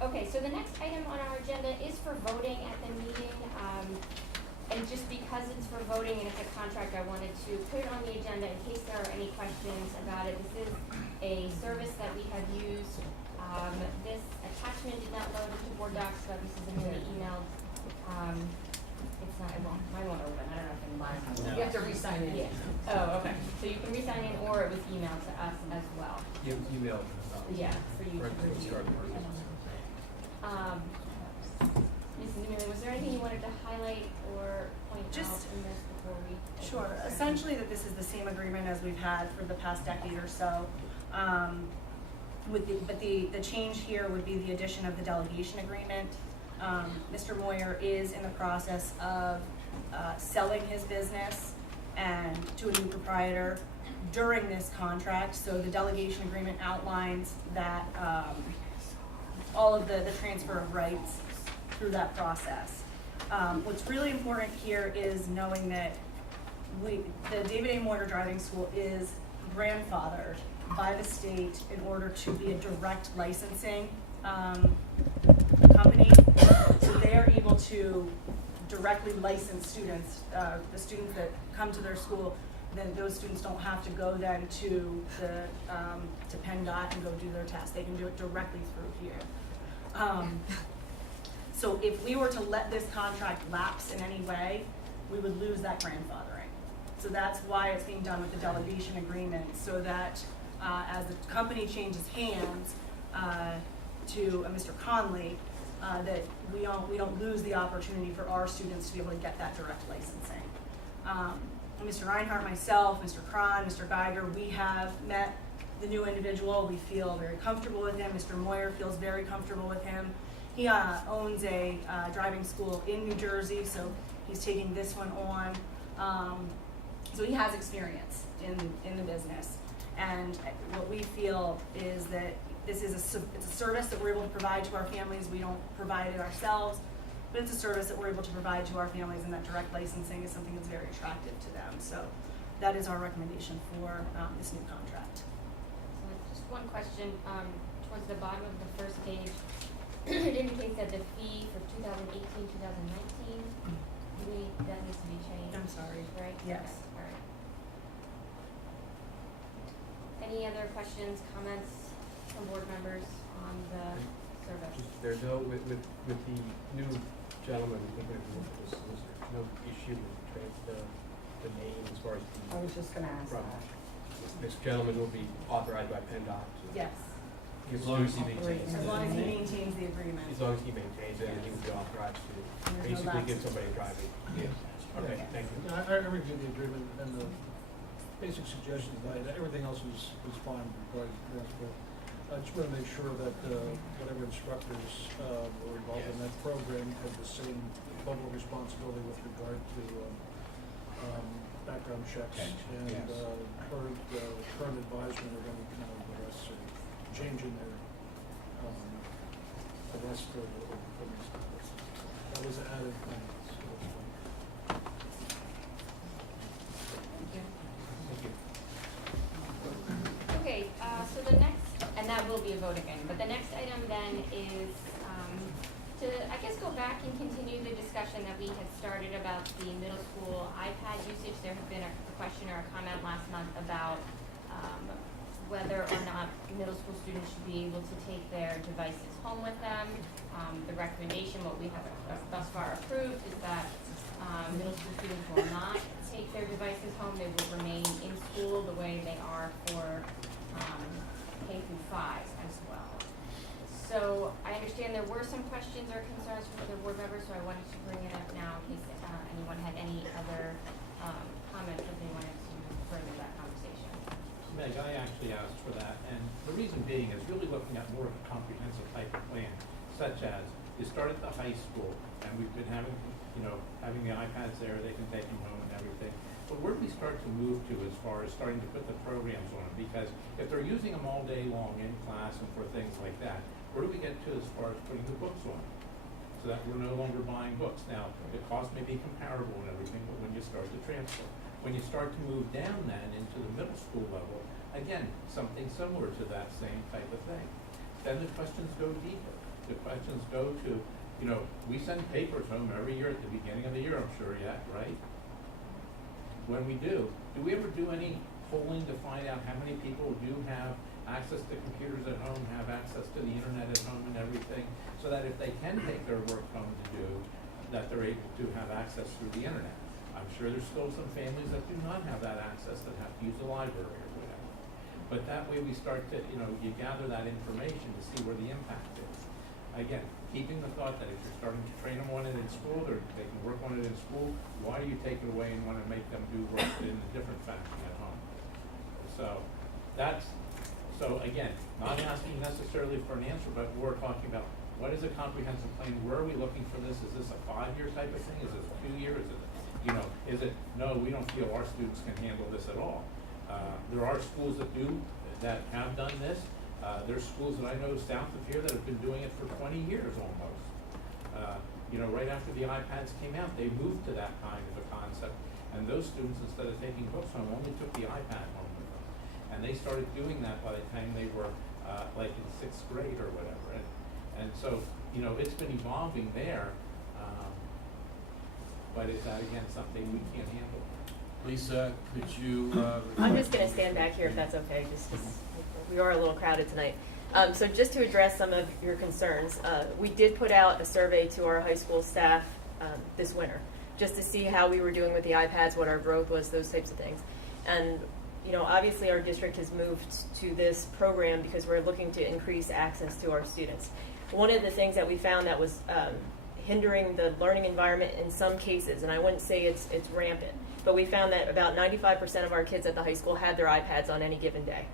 Okay, so the next item on our agenda is for voting at the meeting. And just because it's for voting and it's a contract, I wanted to put it on the agenda in case there are any questions about it. This is a service that we have used. This attachment did not load into board docs, but this is a newly emailed. It's not, mine won't open, I don't know if it mine. No. You have to re-sign in. Yeah. Oh, okay. So you can re-sign in, or it was emailed to us as well. You emailed. Yeah, for you to review. Start the process. Mrs. Amelia, was there anything you wanted to highlight or point out Just- in this before we? Sure. Essentially, that this is the same agreement as we've had for the past decade or so. But the change here would be the addition of the delegation agreement. Mr. Moyer is in the process of selling his business and to a new proprietor during this contract. So the delegation agreement outlines that all of the transfer of rights through that process. What's really important here is knowing that the David A. Moyer Driving School is grandfathered by the state in order to be a direct licensing company. So they are able to directly license students, the students that come to their school. Then those students don't have to go then to PennDOT and go do their test. They can do it directly through here. So if we were to let this contract lapse in any way, we would lose that grandfathering. So that's why it's being done with the delegation agreement, so that as the company changes hands to Mr. Conley, that we don't lose the opportunity for our students to be able to get that direct licensing. Mr. Reinhardt, myself, Mr. Cron, Mr. Geiger, we have met the new individual. We feel very comfortable with him. Mr. Moyer feels very comfortable with him. He owns a driving school in New Jersey, so he's taking this one on. So he has experience in the business. And what we feel is that this is it's a service that we're able to provide to our families. We don't provide it ourselves, but it's a service that we're able to provide to our families, and that direct licensing is something that's very attractive to them. So that is our recommendation for this new contract. So just one question, towards the bottom of the first page, it indicates that the fee for 2018, 2019, that needs to be changed. I'm sorry. Right? Yes. Okay, all right. Any other questions, comments from board members on the service? There's no, with the new gentleman, we think we're going to solicitor, no issue with the name as far as I was just gonna ask from that. this gentleman will be authorized by PennDOT. Yes. As long as he maintains. As long as he maintains the agreement. As long as he maintains it, he would be authorized to And there's no basically give lapses. somebody a driving. Okay, thank you. I reviewed the agreement and the basic suggestions, everything else is fine regarding transport. I just want to make sure that whatever instructors were involved in that program had the same level of responsibility with regard to background checks. And current advisement of any kind of changing their cost for these. That was added. Okay, so the next, and that will be a vote again, but the next item then is, to, I guess, go back and continue the discussion that we had started about the middle school iPad usage. There had been a question or a comment last month about, whether or not middle school students should be able to take their devices home with them. The recommendation, what we have thus far approved, is that middle school students will not take their devices home. They will remain in school the way they are for K through 5 as well. So I understand there were some questions or concerns from other board members, so I wanted to bring it up now in case anyone had any other comments that they wanted to further that conversation. Meg, I actually asked for that, and the reason being is really looking at more of a comprehensive type of plan, such as you start at the high school, and we've been having, having the iPads there, they can take them home and everything. But where do we start to move to as far as starting to put the programs on them? Because if they're using them all day long in class and for things like that, where do we get to as far as putting the books on? So that we're no longer buying books. Now, the cost may be comparable and everything, but when you start to transfer, when you start to move down then into the middle school level, again, something similar to that same type of thing. Then the questions go deeper. The questions go to, we send papers home every year at the beginning of the year, I'm sure yet, right? When we do we ever do any polling to find out how many people do have access to computers at home, have access to the internet at home and everything, so that if they can take their work home to do, that they're able to have access through the internet? I'm sure there's still some families that do not have that access, that have to use the library or whatever. But that way we start to, you gather that information to see where the impact is. Again, keeping the thought that if you're starting to train them on it in school, or they can work on it in school, why do you take it away and want to make them do work in a different fashion at home? So again, not asking necessarily for an answer, but we're talking about what is a comprehensive plan? Where are we looking for this? Is this a 5-year type of thing? Is this 2 years? Is it, no, we don't feel our students can handle this at all. There are schools that have done this. There's schools that I know south of here that have been doing it for 20 years almost. Right after the iPads came out, they moved to that kind of a concept. And those students, instead of taking books home, only took the iPad home with them. And they started doing that by the time they were like in 6th grade or whatever. And so, it's been evolving there. But is that, again, something we can't handle? Lisa, could you, I'm just gonna stand back here if that's okay, just 'cause we are a little crowded tonight. So just to address some of your concerns, we did put out a survey to our high school staff this winter, just to see how we were doing with the iPads, what our growth was, those types of things. And obviously our district has moved to this program because we're looking to increase access to our students. One of the things that we found that was hindering the learning environment in some cases, and I wouldn't say it's rampant, but we found that about 95% of our kids at the high school had their iPads on any given day.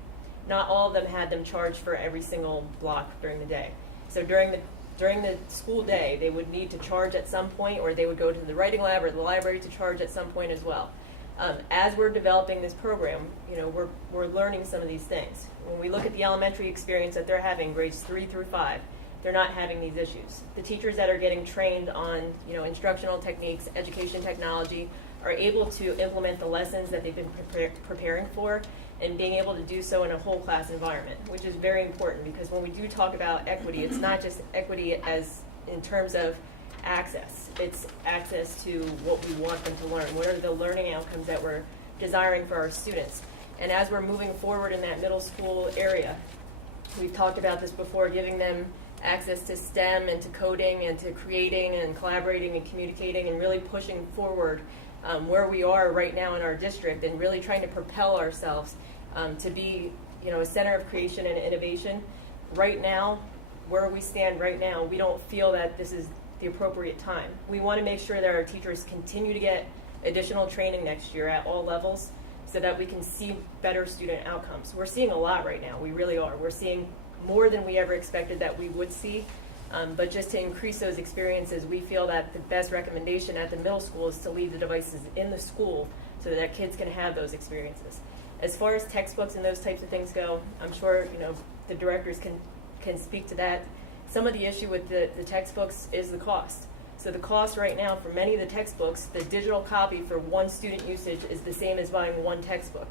Not all of them had them charged for every single block during the day. So during the school day, they would need to charge at some point, or they would go to the writing lab or the library to charge at some point as well. As we're developing this program, we're learning some of these things. When we look at the elementary experience that they're having, grades 3 through 5, they're not having these issues. The teachers that are getting trained on, instructional techniques, education technology, are able to implement the lessons that they've been preparing for, and being able to do so in a whole class environment, which is very important, because when we do talk about equity, it's not just equity as in terms of access. It's access to what we want them to learn. What are the learning outcomes that we're desiring for our students? And as we're moving forward in that middle school area, we've talked about this before, giving them access to STEM and to coding and to creating and collaborating and communicating and really pushing forward where we are right now in our district, and really trying to propel ourselves to be, a center of creation and innovation. Right now, where we stand right now, we don't feel that this is the appropriate time. We want to make sure that our teachers continue to get additional training next year at all levels, so that we can see better student outcomes. We're seeing a lot right now. We really are. We're seeing more than we ever expected that we would see. But just to increase those experiences, we feel that the best recommendation at the middle school is to leave the devices in the school so that kids can have those experiences. As far as textbooks and those types of things go, I'm sure the directors can speak to that. Some of the issue with the textbooks is the cost. So the cost right now for many of the textbooks, the digital copy for one student usage is the same as buying one textbook.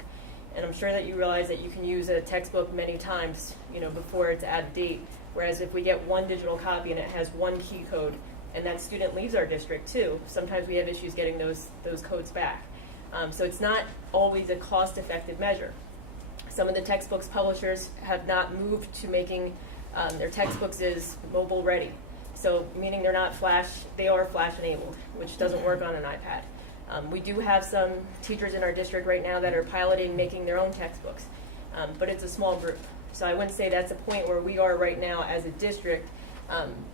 And I'm sure that you realize that you can use a textbook many times, before it's out of date. Whereas if we get one digital copy and it has one key code, and that student leaves our district too, sometimes we have issues getting those codes back. So it's not always a cost-effective measure. Some of the textbooks publishers have not moved to making their textbooks is mobile ready. So meaning they are flash enabled, which doesn't work on an iPad. We do have some teachers in our district right now that are piloting making their own textbooks, but it's a small group. So I wouldn't say that's a point where we are right now as a district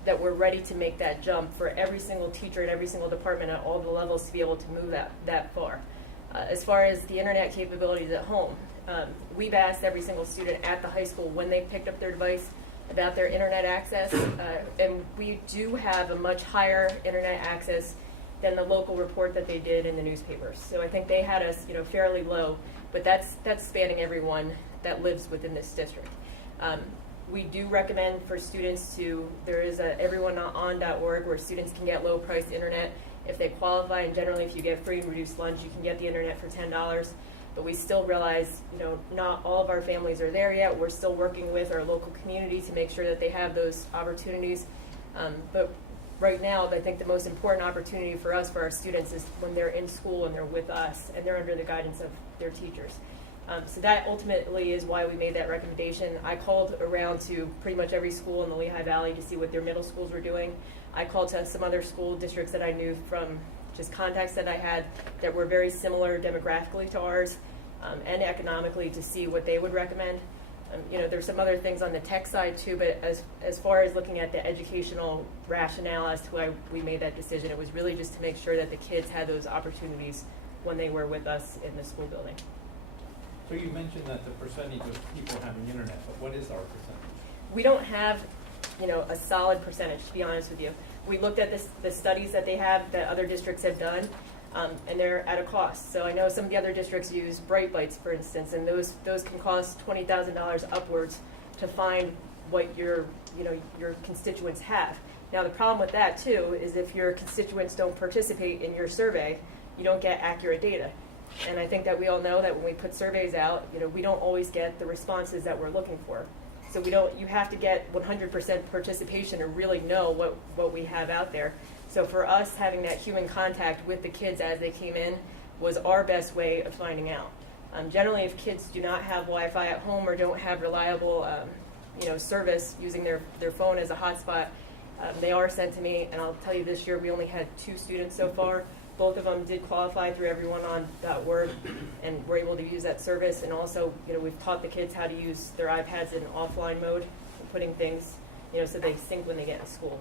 that we're ready to make that jump for every single teacher in every single department at all the levels to be able to move that far. As far as the internet capabilities at home, we've asked every single student at the high school when they picked up their device about their internet access, and we do have a much higher internet access than the local report that they did in the newspapers. So I think they had us, fairly low, but that's spanning everyone that lives within this district. We do recommend for students there is a everyoneon.org where students can get low-priced internet if they qualify, and generally if you get free and reduced lunch, you can get the internet for $10. But we still realize, not all of our families are there yet. We're still working with our local community to make sure that they have those opportunities. But right now, I think the most important opportunity for us, for our students, is when they're in school and they're with us and they're under the guidance of their teachers. So that ultimately is why we made that recommendation. I called around to pretty much every school in the Lehigh Valley to see what their middle schools were doing. I called to some other school districts that I knew from just contacts that I had that were very similar demographically to ours and economically to see what they would recommend. There's some other things on the tech side too, but as far as looking at the educational rationale as to why we made that decision, it was really just to make sure that the kids had those opportunities when they were with us in the school building. So you mentioned that the percentage of people having internet, but what is our percentage? We don't have, a solid percentage, to be honest with you. We looked at the studies that they have, that other districts have done, and they're at a cost. So I know some of the other districts use Bright Lights, for instance, and those can cost $20,000 upwards to find what your constituents have. Now the problem with that too is if your constituents don't participate in your survey, you don't get accurate data. And I think that we all know that when we put surveys out, we don't always get the responses that we're looking for. So you have to get 100% participation to really know what we have out there. So for us, having that human contact with the kids as they came in was our best way of finding out. Generally, if kids do not have Wi-Fi at home or don't have reliable service using their phone as a hotspot, they are sent to me. And I'll tell you, this year we only had 2 students so far. Both of them did qualify through everyoneon.org and were able to use that service. And also, we've taught the kids how to use their iPads in offline mode, and putting things, so they sync when they get in school.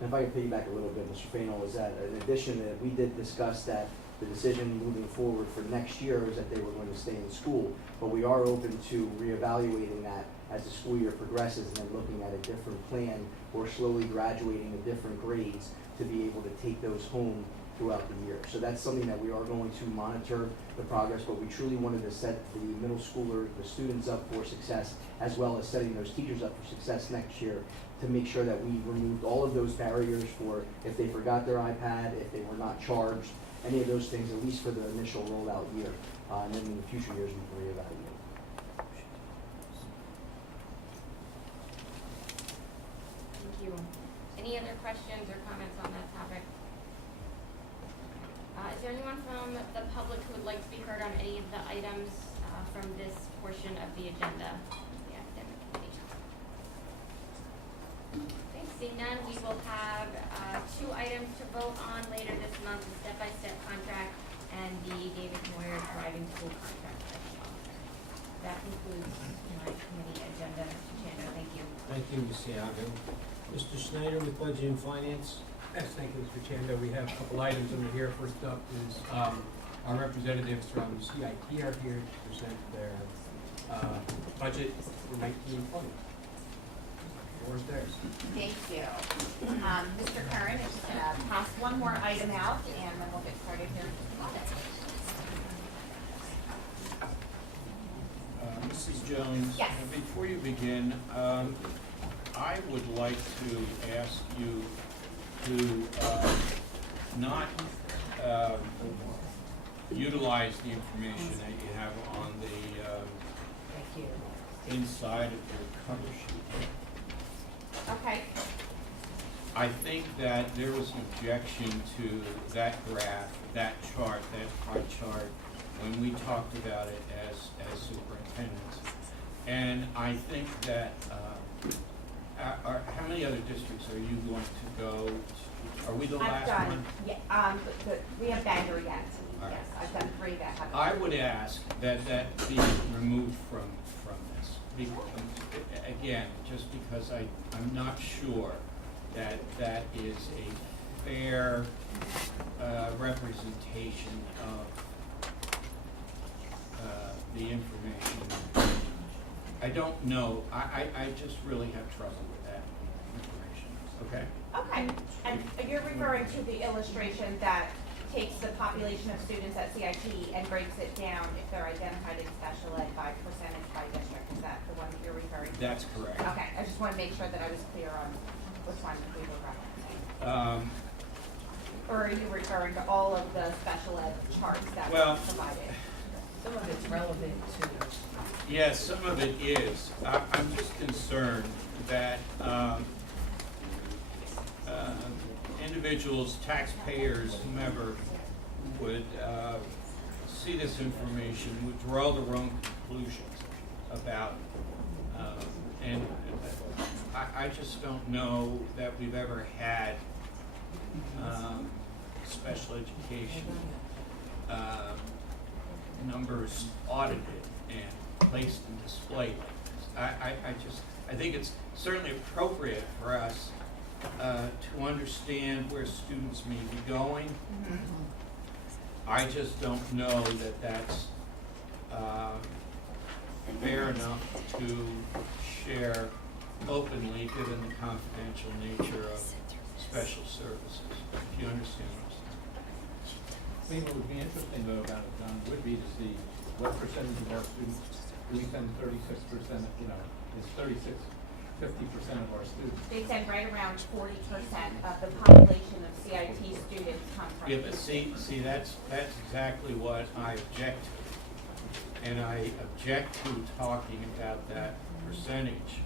And if I could piggyback a little bit, Mr. Fainall, is that in addition that we did discuss that the decision moving forward for next year is that they were going to stay in school, but we are open to reevaluating that as the school year progresses and then looking at a different plan or slowly graduating to different grades to be able to take those home throughout the year. So that's something that we are going to monitor the progress, but we truly wanted to set the middle schooler, the students up for success, as well as setting those teachers up for success next year to make sure that we removed all of those barriers for if they forgot their iPad, if they were not charged, any of those things, at least for the initial rollout year. And then in the future years, we can reevaluate. Thank you. Any other questions or comments on that topic? Is there anyone from the public who would like to be heard on any of the items from this portion of the agenda? The academic committee. Okay, seeing none, we will have 2 items to vote on later this month: the step-by-step contract and the David Moyer driving school contract. That concludes my committee agenda. Mr. Chando, thank you. Thank you, Ms. Iago. Mr. Snyder with Budget and Finance. Yes, thank you, Mr. Chando. We have a couple items under here. First up is our representatives from CIT are here to present their budget for 1920. The floor is theirs. Thank you. Mr. Curran is going to pass one more item out, and then we'll get started here. Mrs. Jones? Yes. Before you begin, I would like to ask you to not utilize the information that you have on the inside of your cover sheet. Okay. I think that there was an objection to that graph, that chart, that pie chart, when we talked about it as superintendents. And I think that, how many other districts are you going to go to? Are we the last one? Yeah, we have Bangor yet. All right. Yes, I've done 3 that have. I would ask that that be removed from this. Again, just because I'm not sure that that is a fair representation of the information. I don't know, I just really have trouble with that information, okay? Okay, and you're referring to the illustration that takes the population of students at CIT and breaks it down if they're identified in special ed by percentage by district. Is that the one that you're referring to? That's correct. Okay, I just want to make sure that I was clear on which one we were referencing. Or are you referring to all of the special ed charts that were provided? Some of it's relevant to. Yes, some of it is. I'm just concerned that individuals, taxpayers, whomever, would see this information, would draw their own conclusions about, and I just don't know that we've ever had special education numbers audited and placed and displayed like this. I think it's certainly appropriate for us to understand where students may be going. I just don't know that that's fair enough to share openly, given the confidential nature of special services. If you understand what I'm saying. I think what would be interesting though about it, John, would be to see what percentage of our students, do we send 36%, is 50% of our students. They said right around 40% of the population of CIT students come from. Yeah, but see, that's exactly what I object to. And I object to talking about that percentage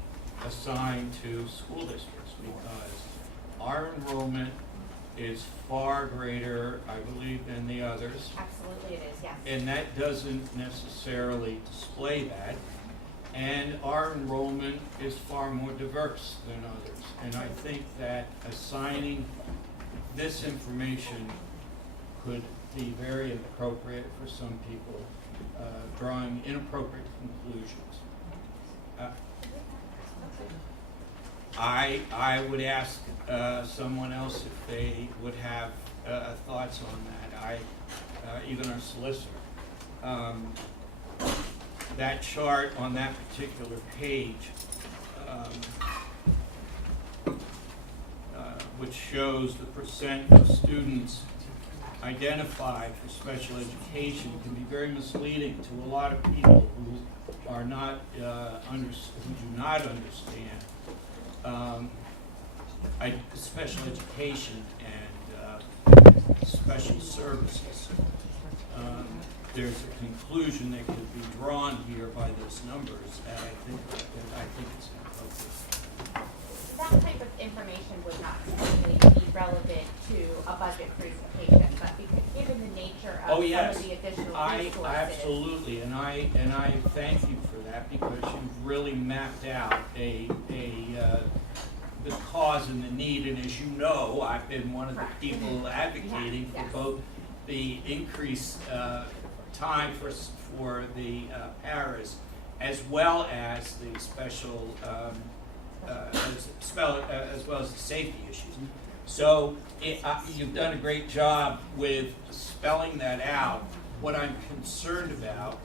assigned to school districts, because our enrollment is far greater, I believe, than the others. Absolutely it is, yes. And that doesn't necessarily display that. And our enrollment is far more diverse than others. And I think that assigning this information could be very inappropriate for some people, drawing inappropriate conclusions. I would ask someone else if they would have thoughts on that. Even our solicitor. That chart on that particular page, which shows the percent of students identified for special education, can be very misleading to a lot of people who are not who do not understand special education and special services. There's a conclusion that could be drawn here by those numbers, and I think it's inappropriate. That type of information would not necessarily be relevant to a budget presentation, but because given the nature of some of the additional resources. Absolutely, and I thank you for that, because you've really mapped out the cause and the need, and as you know, I've been one of the people advocating for both the increased time for the paras, as well as the special, as well as the safety issues. So you've done a great job with spelling that out. What I'm concerned about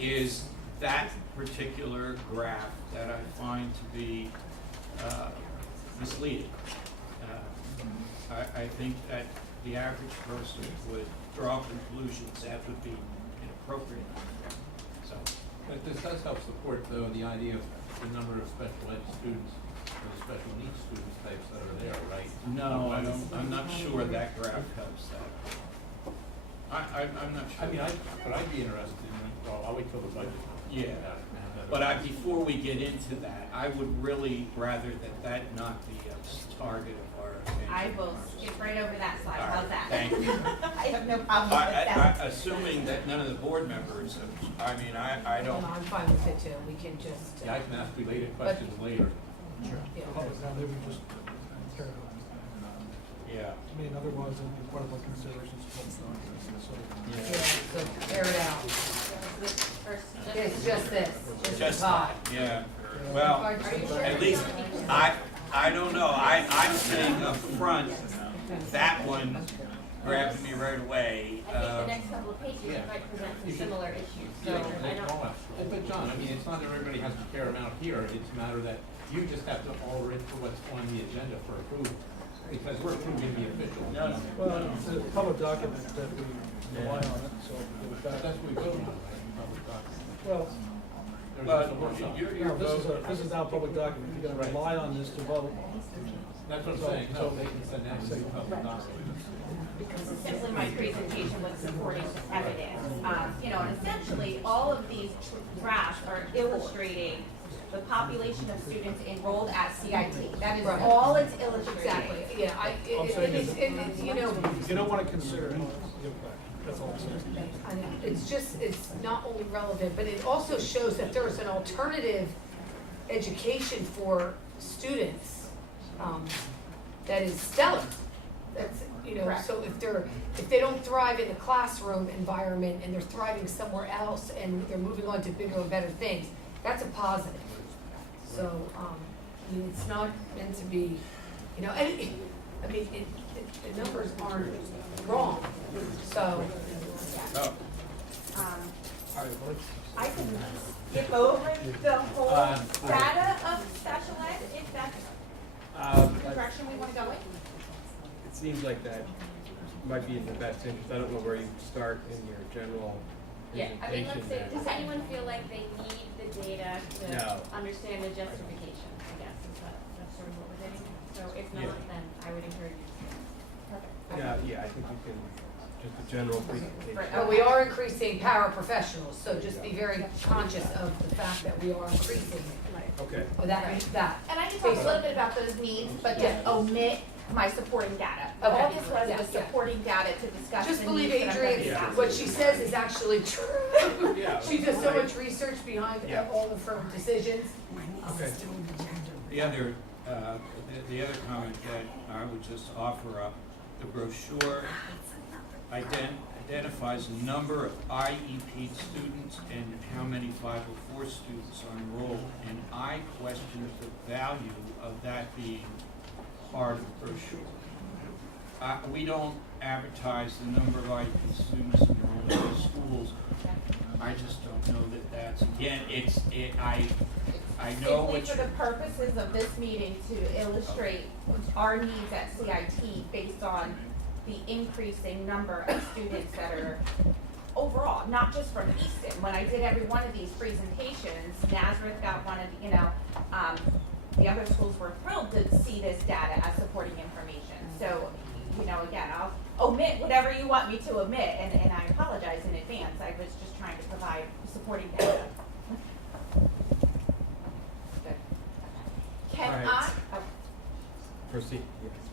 is that particular graph that I find to be misleading. I think that the average person would draw conclusions that would be inappropriate. So But this does help support, though, the idea of the number of special ed students, or special needs students types that are there, right? No, I'm not sure that graph helps that. I'm not sure. I mean, but I'd be interested in, well, I'll wait till the budget. Yeah, but before we get into that, I would really rather that not be a target of our attention. I will skip right over that slide, All right, how's that? thank you. I have no problem with that. Assuming that none of the board members, I mean, I don't. I'm fine with it too, we can just. Yeah, I can ask related questions later. Yeah. Now, maybe just carry on. Yeah. I mean, otherwise, it'd be quite a lot of considerations. So, Yeah, so tear it out. First, It's just this, just the Just top. yeah. Well, Are you sure? at least I don't know. I'm saying up front, that one grabbed me right away. I think the next couple of pages might present some similar issues, so I don't. But John, I mean, it's not that everybody has a fair amount here, it's a matter that you just have to alter it for what's on the agenda for approval. Because we're approving the official. well, it's a public document that we rely on it, so in fact, That's what we vote on, right? Public document. well, There's But just a workshop. you're this is now a public document. You're gonna rely on this to vote. That's what I'm saying, no, they can send that to the public document. This is simply my presentation with supporting evidence. You know, and essentially, all of these graphs are illustrating the population of students enrolled at CIT. That is Right. all it's illustrating. Exactly, yeah, I'm saying is- it's, you know, You don't wanna consider the impact, that's all I'm saying. and it's just, it's not only relevant, but it also shows that there's an alternative education for students, that is stellar. That's, you know, Correct. so if they don't thrive in the classroom environment and they're thriving somewhere else and they're moving on to bigger and better things, that's a positive. So, I mean, it's not meant to be, you know, and, I mean, the numbers aren't wrong, so. Oh. I can skip over the whole data of special ed, if that's the direction we wanna go in. It seems like that might be in the best interest. I don't know where you start in your general Yeah, I mean, let's say, presentation. does anyone feel like they need the data No. to understand the justification, I guess, is that's sort of what we're getting at? So if not, Yeah. then I would encourage you to. Perfect. Yeah, I think you can, just a general presentation. Right. But we are increasing paraprofessionals, so just be very conscious of the fact that we are increasing Okay. that. And I can talk a little bit about those needs, but just omit my supporting data. All Okay. this was Yeah, was yeah. supporting data to discuss Just the believe needs that I'm gonna Adrian, discuss. what she says is actually true. Yeah. She does so much research behind Yeah. all of her decisions. Okay. The other comment that I would just offer up, the brochure identifies the number of IEP students and how many 504 students are enrolled, and I question the value of that being part of the brochure. We don't advertise the number of IEP students enrolled in the schools. I just don't know that that's, again, I know Simply what for you're. the purposes of this meeting to illustrate our needs at CIT based on the increasing number of students that are overall, not just from Easton. When I did every one of these presentations, Nazareth got one of, you know, the other schools were thrilled to see this data as supporting information. So, you know, again, I'll omit whatever you want me to omit, and I apologize in advance. I was just trying to provide supporting data. Good. Can All I? right. Oh. Proceed.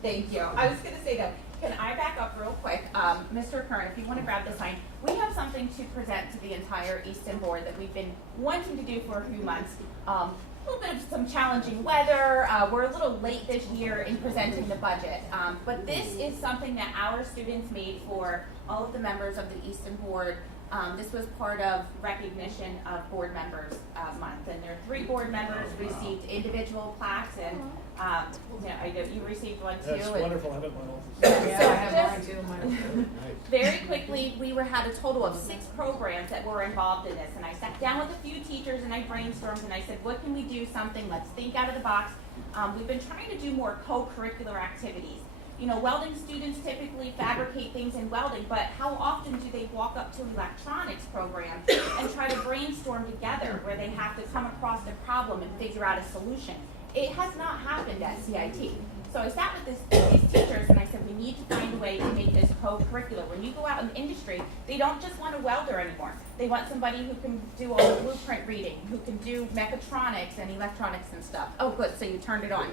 Thank you. I was gonna say though, can I back up real quick? Mr. Kern, if you wanna grab the sign, we have something to present to the entire Easton board that we've been wanting to do for a few months. A little bit of some challenging weather. We're a little late this year in presenting the budget. But this is something that our students made for all of the members of the Easton board. This was part of recognition of board members month, and there are 3 board members received individual plaques, and you know, I know you received one too. That's and- wonderful, I have it in my office. Yeah, So I have mine just- too, mine too. Very quickly, we had a total of 6 programs that were involved in this, and I sat down with a few teachers and I brainstormed and I said, what can we do something, let's think out of the box. We've been trying to do more co-curricular activities. You know, welding students typically fabricate things in welding, but how often do they walk up to electronics program and try to brainstorm together where they have to come across a problem and figure out a solution? It has not happened at CIT. So I sat with these teachers and I said, we need to find a way to make this co-curricular. When you go out in the industry, they don't just want a welder anymore. They want somebody who can do all the blueprint reading, who can do mechatronics and electronics and stuff. Oh, good, so you turned it on.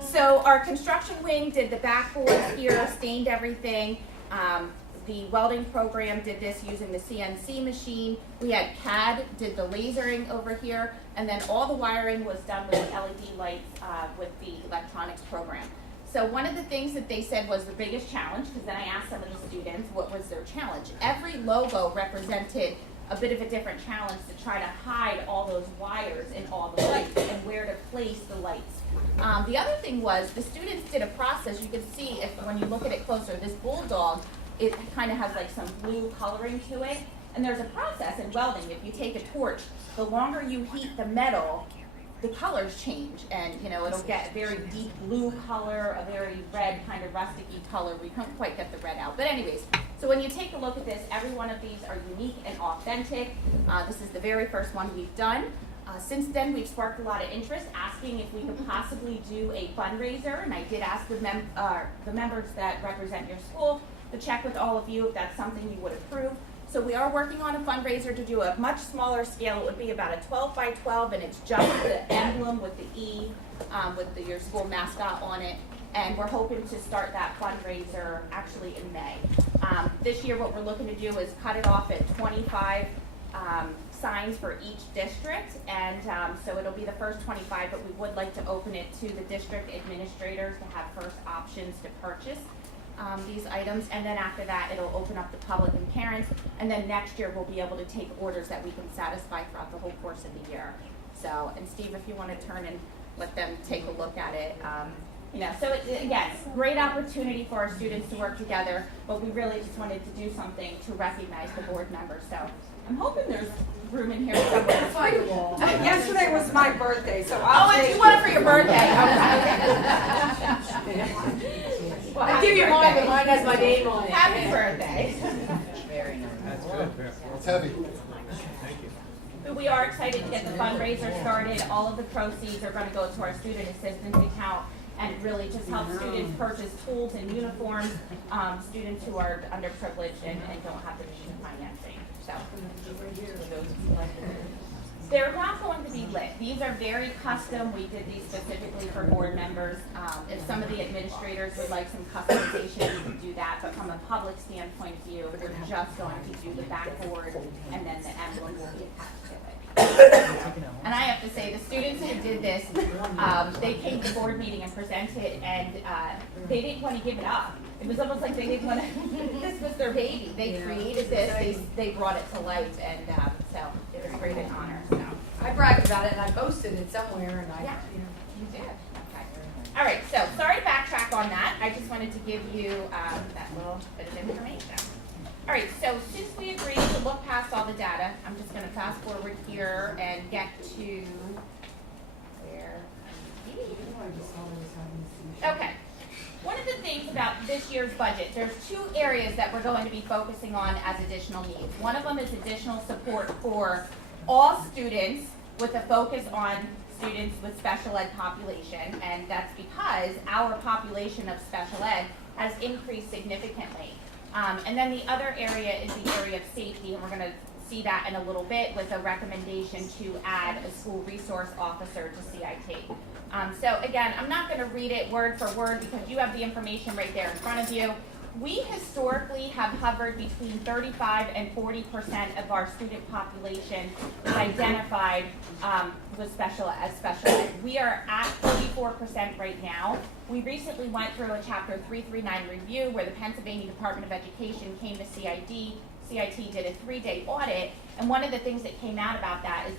So our construction wing did the backboards here, stained everything. The welding program did this using the CNC machine. We had CAD, did the lasering over here, and then all the wiring was done with LED lights with the electronics program. So one of the things that they said was the biggest challenge, because then I asked some of the students what was their challenge. Every logo represented a bit of a different challenge to try to hide all those wires and all the lights and where to place the lights. The other thing was the students did a process. You can see if when you look at it closer, this bulldog, it kind of has like some blue coloring to it. And there's a process in welding. If you take a torch, the longer you heat the metal, the colors change, and you know, it'll get a very deep blue color, a very red kind of rusticy color. We can't quite get the red out. But anyways, so when you take a look at this, every one of these are unique and authentic. This is the very first one we've done. Since then, we've sparked a lot of interest, asking if we could possibly do a fundraiser, and I did ask the members that represent your school to check with all of you if that's something you would approve. So we are working on a fundraiser to do a much smaller scale. It would be about a 12 by 12, and it's just the emblem with the E, with your school mascot on it. And we're hoping to start that fundraiser actually in May. This year, what we're looking to do is cut it off at 25 signs for each district, and so it'll be the first 25, but we would like to open it to the district administrators to have first options to purchase these items, and then after that it'll open up to public and parents, and then next year we'll be able to take orders that we can satisfy throughout the whole course of the year. So, and Steve, if you want to turn and let them take a look at it. You know, so again, great opportunity for our students to work together, but we really just wanted to do something to recognize the board members. So I'm hoping there's room in here somewhere. Yesterday was my birthday, so I'll you want it for your birthday. Well, I'll give you mine, but mine has my name on it. Happy birthday. Very nice. That's good. It's heavy. Thank you. But we are excited to get the fundraiser started. All of the proceeds are going to go to our student assistance account and really just help students purchase tools and uniforms, students who are underprivileged and don't have the means of financing. So, they're not going to be lit. These are very custom. We did these specifically for board members. If some of the administrators would like some customization, we can do that. But from a public standpoint of view, we're just going to do the backboard, and then the emblem will be attached to it. And I have to say, the students who did this, they came to board meeting and presented, and they didn't want to give it up. It was almost like they didn't want to, this was their baby. They created this, they brought it to life, and so it was great an honor. So. I bragged about it and I posted it somewhere and I, Yeah, you did. Okay. All right, so sorry to backtrack on that. I just wanted to give you that little bit of information. All right, so since we agreed to look past all the data, I'm just going to fast forward here and get to where. Okay. One of the things about this year's budget, there's two areas that we're going to be focusing on as additional needs. One of them is additional support for all students with a focus on students with special ed population, and that's because our population of special ed has increased significantly. And then the other area is the area of safety, and we're going to see that in a little bit with a recommendation to add a school resource officer to CIT. So again, I'm not going to read it word for word because you have the information right there in front of you. We historically have hovered between 35 and 40% of our student population identified with special ed. We are at 44% right now. We recently went through a Chapter 339 review where the Pennsylvania Department of Education came to CIT. CIT did a 3-day audit, and one of the things that came out about that is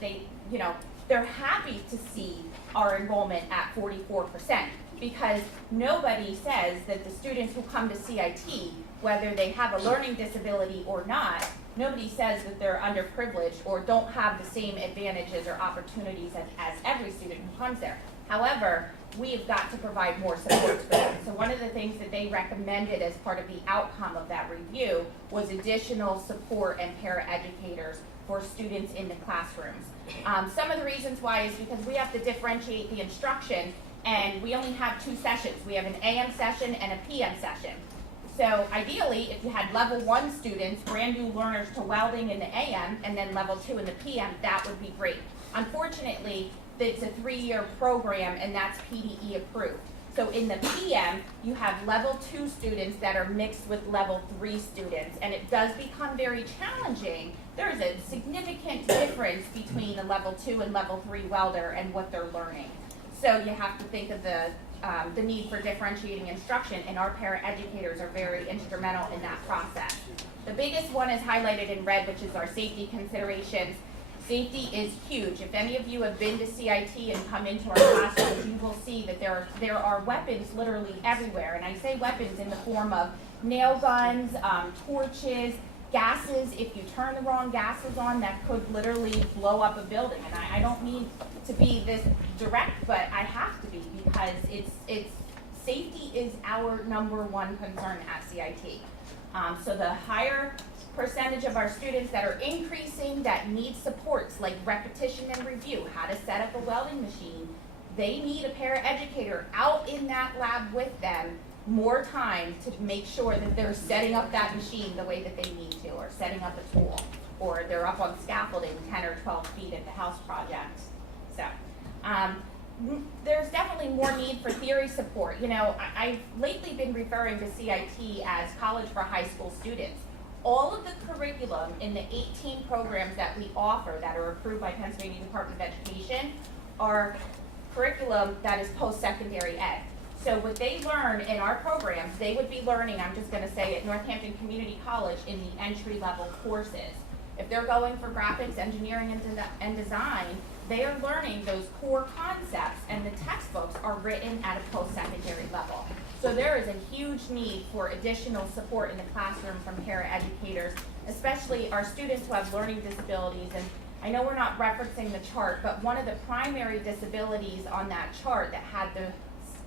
they're happy to see our enrollment at 44%. Because nobody says that the students who come to CIT whether they have a learning disability or not, nobody says that they're underprivileged or don't have the same advantages or opportunities as every student who comes there. However, we have got to provide more support for them. So one of the things that they recommended as part of the outcome of that review was additional support and paraeducators for students in the classrooms. Some of the reasons why is because we have to differentiate the instruction, and we only have 2 sessions. We have an AM session and a PM session. So ideally, if you had level 1 students, brand new learners to welding in the AM, and then level 2 in the PM, that would be great. Unfortunately, it's a 3-year program, and that's PDE approved. So in the PM, you have level 2 students that are mixed with level 3 students, and it does become very challenging. There is a significant difference between a level 2 and level 3 welder and what they're learning. So you have to think of the need for differentiating instruction, and our paraeducators are very instrumental in that process. The biggest one is highlighted in red, which is our safety considerations. Safety is huge. If any of you have been to CIT and come into our classrooms, you will see that there are weapons literally everywhere. And I say weapons in the form of nail guns, torches, gases. If you turn the wrong gases on, that could literally blow up a building. And I don't mean to be this direct, but I have to be, because it's safety is our #1 concern at CIT. So the higher percentage of our students that are increasing that need supports like repetition and review, how to set up a welding machine, they need a paraeducator out in that lab with them more time to make sure that they're setting up that machine the way that they need to, or setting up a tool, or they're up on scaffolding 10 or 12 feet at the house project. So there's definitely more need for theory support. You know, I've lately been referring to CIT as college for high school students. All of the curriculum in the 18 programs that we offer that are approved by Pennsylvania Department of Education are curriculum that is post-secondary ed. So what they learn in our programs, they would be learning, I'm just gonna say, at Northampton Community College in the entry-level courses. If they're going for graphics, engineering, and design, they are learning those core concepts, and the textbooks are written at a post-secondary level. So there is a huge need for additional support in the classroom from paraeducators, especially our students who have learning disabilities. And I know we're not referencing the chart, but one of the primary disabilities on that chart that had the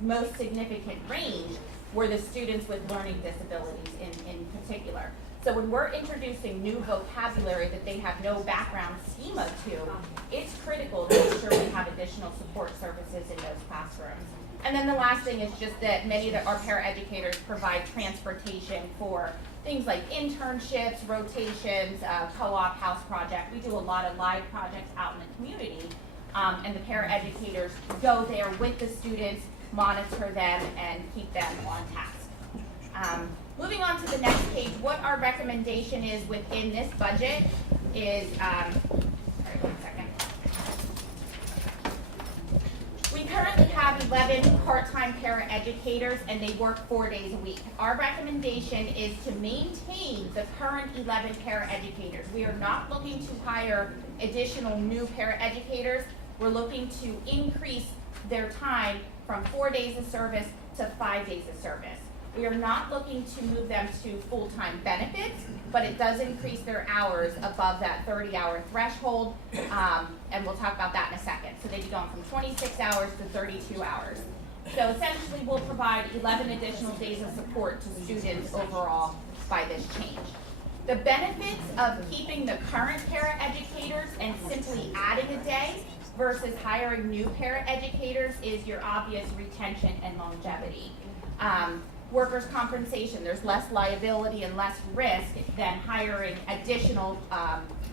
most significant range were the students with learning disabilities in particular. So when we're introducing new vocabulary that they have no background schema to, it's critical to make sure we have additional support services in those classrooms. And then the last thing is just that many of our paraeducators provide transportation for things like internships, rotations, co-op, house project. We do a lot of live projects out in the community, and the paraeducators go there with the students, monitor them, and keep them on task. Moving on to the next page, what our recommendation is within this budget is, sorry, 1 second. We currently have 11 part-time paraeducators, and they work 4 days a week. Our recommendation is to maintain the current 11 paraeducators. We are not looking to hire additional new paraeducators. We're looking to increase their time from 4 days of service to 5 days of service. We are not looking to move them to full-time benefits, but it does increase their hours above that 30-hour threshold, and we'll talk about that in a second. So they'd be going from 26 hours to 32 hours. So essentially, we'll provide 11 additional days of support to students overall by this change. The benefits of keeping the current paraeducators and simply adding a day versus hiring new paraeducators is your obvious retention and longevity. Workers' compensation, there's less liability and less risk than hiring additional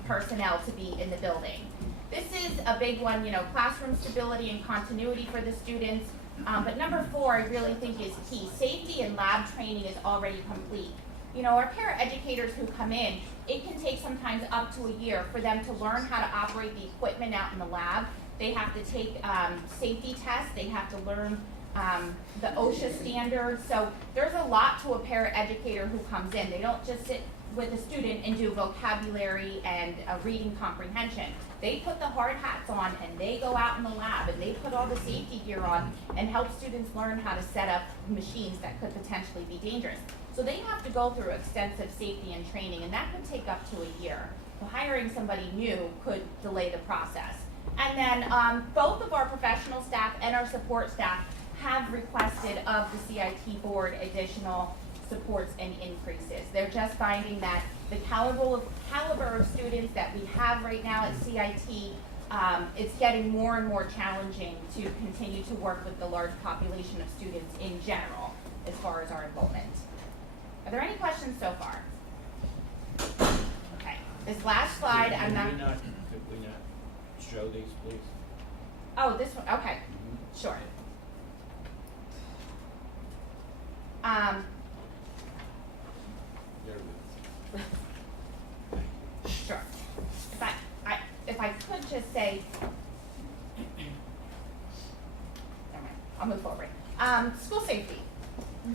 personnel to be in the building. This is a big one, you know, classroom stability and continuity for the students. But number 4, I really think is key. Safety and lab training is already complete. You know, our paraeducators who come in, it can take sometimes up to a year for them to learn how to operate the equipment out in the lab. They have to take safety tests. They have to learn the OSHA standards. So there's a lot to a paraeducator who comes in. They don't just sit with a student and do vocabulary and reading comprehension. They put the hard hats on and they go out in the lab and they put all the safety gear on and help students learn how to set up machines that could potentially be dangerous. So they have to go through extensive safety and training, and that could take up to a year. So hiring somebody new could delay the process. And then both of our professional staff and our support staff have requested of the CIT board additional supports and increases. They're just finding that the caliber of students that we have right now at CIT, it's getting more and more challenging to continue to work with the large population of students in general as far as our enrollment. Are there any questions so far? Okay, this last slide, I'm not. Could we not show these, please? Oh, this one, okay, sure. There we go. Sure. If I could just say, never mind, I'll move forward. School safety.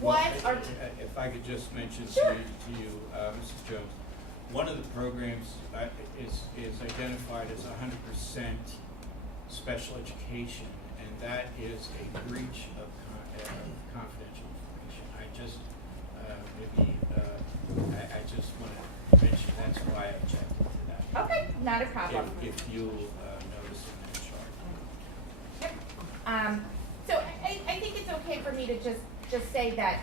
What Well, are, if I could just mention Sure. to you, Mrs. Jones, one of the programs is identified as 100% special education, and that is a breach of confidential information. I just I just want to mention that's why I checked into that. okay, not a problem. If you'll notice in that chart. Yep. So I think it's okay for me to just say that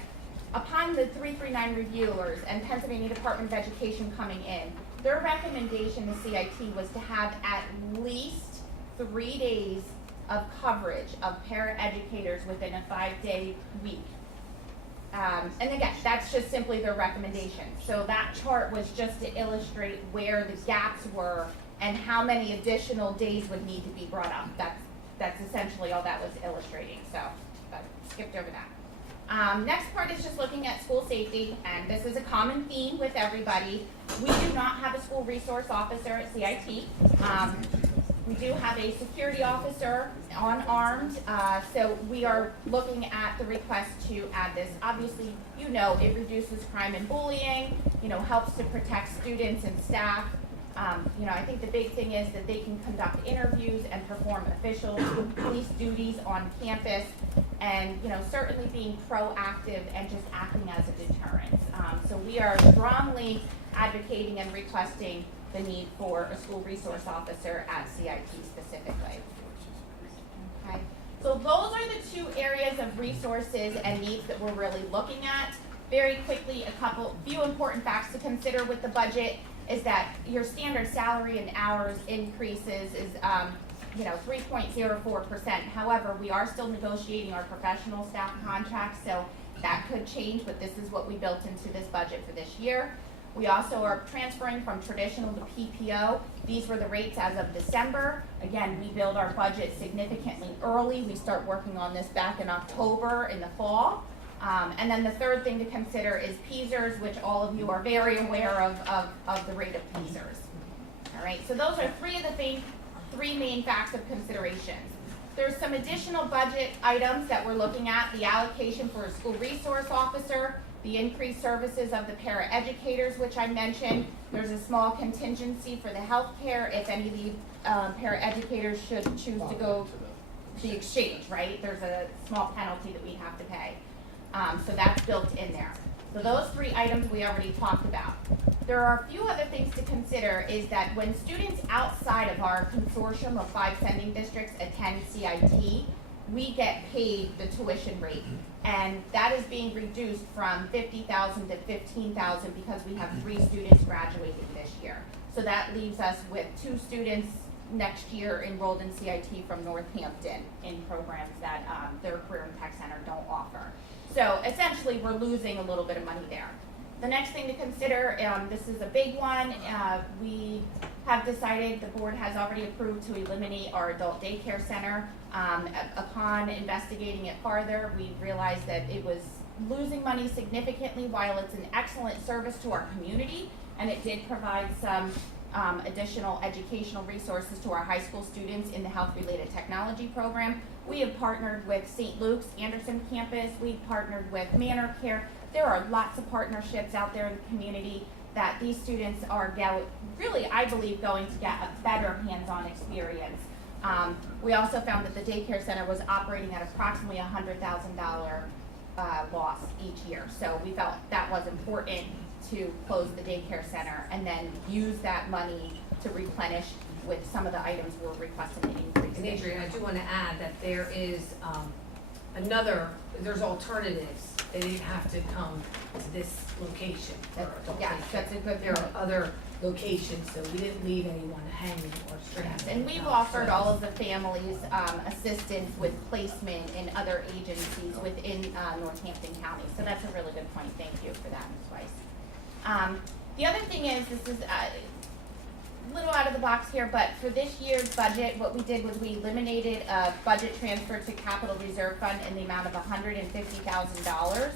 upon the 339 reviewers and Pennsylvania Department of Education coming in, their recommendation to CIT was to have at least 3 days of coverage of paraeducators within a 5-day week. And again, that's just simply their recommendation. So that chart was just to illustrate where the gaps were and how many additional days would need to be brought up. That's essentially all that was illustrating, so I skipped over that. Next part is just looking at school safety, and this is a common theme with everybody. We do not have a school resource officer at CIT. We do have a security officer unarmed, so we are looking at the request to add this. Obviously, it reduces crime and bullying, helps to protect students and staff. I think the big thing is that they can conduct interviews and perform official police duties on campus, and certainly being proactive and just acting as a deterrent. So we are strongly advocating and requesting the need for a school resource officer at CIT specifically. Okay, so those are the 2 areas of resources and needs that we're really looking at. Very quickly, few important facts to consider with the budget is that your standard salary and hours increases is 3.04%. However, we are still negotiating our professional staff contracts, so that could change, but this is what we built into this budget for this year. We also are transferring from traditional to PPO. These were the rates as of December. Again, we build our budget significantly early. We start working on this back in October in the fall. And then the third thing to consider is PSERS, which all of you are very aware of the rate of PSERS. All right, so those are 3 of the 3 main facts of considerations. There's some additional budget items that we're looking at: the allocation for a school resource officer, the increased services of the paraeducators, which I mentioned. There's a small contingency for the health care if any of the paraeducators should choose to go the exchange, right? There's a small penalty that we have to pay. So that's built in there. So those 3 items we already talked about. There are a few other things to consider is that when students outside of our consortium of 5 sending districts attend CIT, we get paid the tuition rate. And that is being reduced from $50,000 to $15,000 because we have 3 students graduating this year. So that leaves us with 2 students next year enrolled in CIT from Northampton in programs that their Career and Tech Center don't offer. So essentially, we're losing a little bit of money there. The next thing to consider, this is a big one. We have decided, the board has already approved to eliminate our adult daycare center. Upon investigating it farther, we realized that it was losing money significantly while it's an excellent service to our community, and it did provide some additional educational resources to our high school students in the health-related technology program. We have partnered with St. Luke's Anderson campus. We've partnered with Manor Care. There are lots of partnerships out there in the community that these students are really, I believe, going to get a better hands-on experience. We also found that the daycare center was operating at approximately $100,000 loss each year. So we felt that was important to close the daycare center and then use that money to replenish with some of the items we're requesting to increase. And Adrian, I do want to add that there is there's alternatives. They didn't have to come to this location for adult Yes, daycare. that's a good There are point. other locations, so we didn't leave anyone hanging or stranded. And we've offered all of the families assistance with placement in other agencies within Northampton County. So that's a really good point. Thank you for that, Ms. Weiss. The other thing is, this is a little out of the box here, but for this year's budget, what we did was we eliminated a budget transfer to capital reserve fund in the amount of $150,000.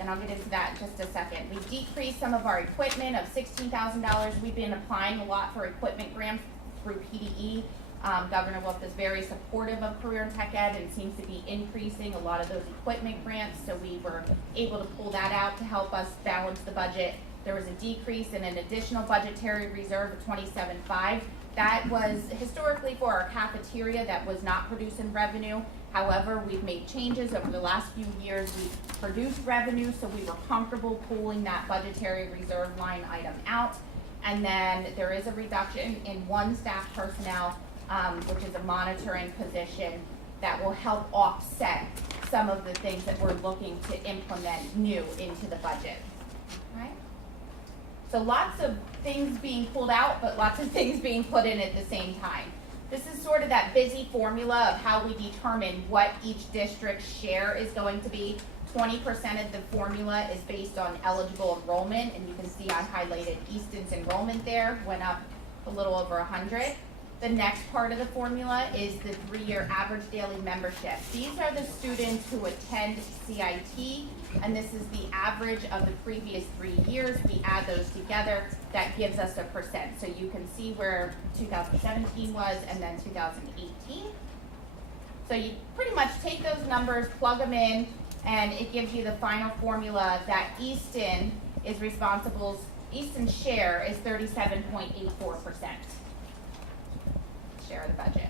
And I'll get into that in just a second. We decreased some of our equipment of $16,000. We've been applying a lot for equipment grants through PDE. Governor Wolf is very supportive of career and tech ed and seems to be increasing a lot of those equipment grants. So we were able to pull that out to help us balance the budget. There was a decrease in an additional budgetary reserve of $27.5. That was historically for our cafeteria that was not producing revenue. However, we've made changes over the last few years. We've produced revenue, so we were comfortable pulling that budgetary reserve line item out. And then there is a reduction in one staff personnel, which is a monitoring position that will help offset some of the things that we're looking to implement new into the budget. Right? So lots of things being pulled out, but lots of things being put in at the same time. This is sort of that busy formula of how we determine what each district's share is going to be. 20% of the formula is based on eligible enrollment, and you can see I highlighted Easton's enrollment there, went up a little over 100. The next part of the formula is the 3-year average daily membership. These are the students who attend CIT, and this is the average of the previous 3 years. We add those together, that gives us a percent. So you can see where 2017 was and then 2018. So you pretty much take those numbers, plug them in, and it gives you the final formula that Easton is responsible, Easton's share is 37.84%. Share of the budget.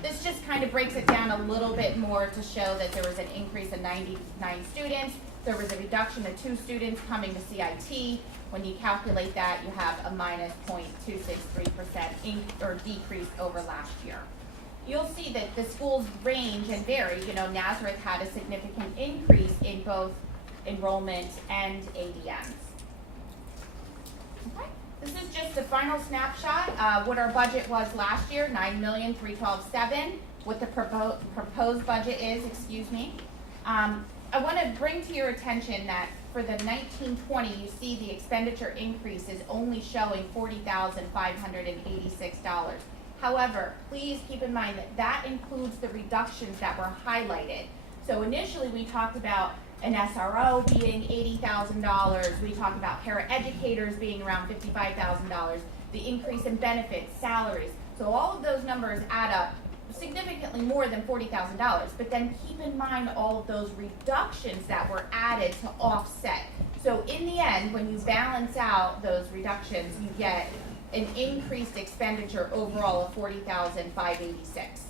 This just kind of breaks it down a little bit more to show that there was an increase of 99 students. There was a reduction of 2 students coming to CIT. When you calculate that, you have a minus 0.263% or decrease over last year. You'll see that the schools range and vary. You know, Nazareth had a significant increase in both enrollment and ADMs. Okay. This is just the final snapshot. What our budget was last year, $9,312,700. What the proposed budget is, I want to bring to your attention that for the 1920, you see the expenditure increase is only showing $40,586. However, please keep in mind that that includes the reductions that were highlighted. So initially we talked about an SRO being $80,000. We talked about paraeducators being around $55,000. The increase in benefits, salaries. So all of those numbers add up significantly more than $40,000. But then keep in mind all of those reductions that were added to offset. So in the end, when you balance out those reductions, you get an increased expenditure overall of $40,586.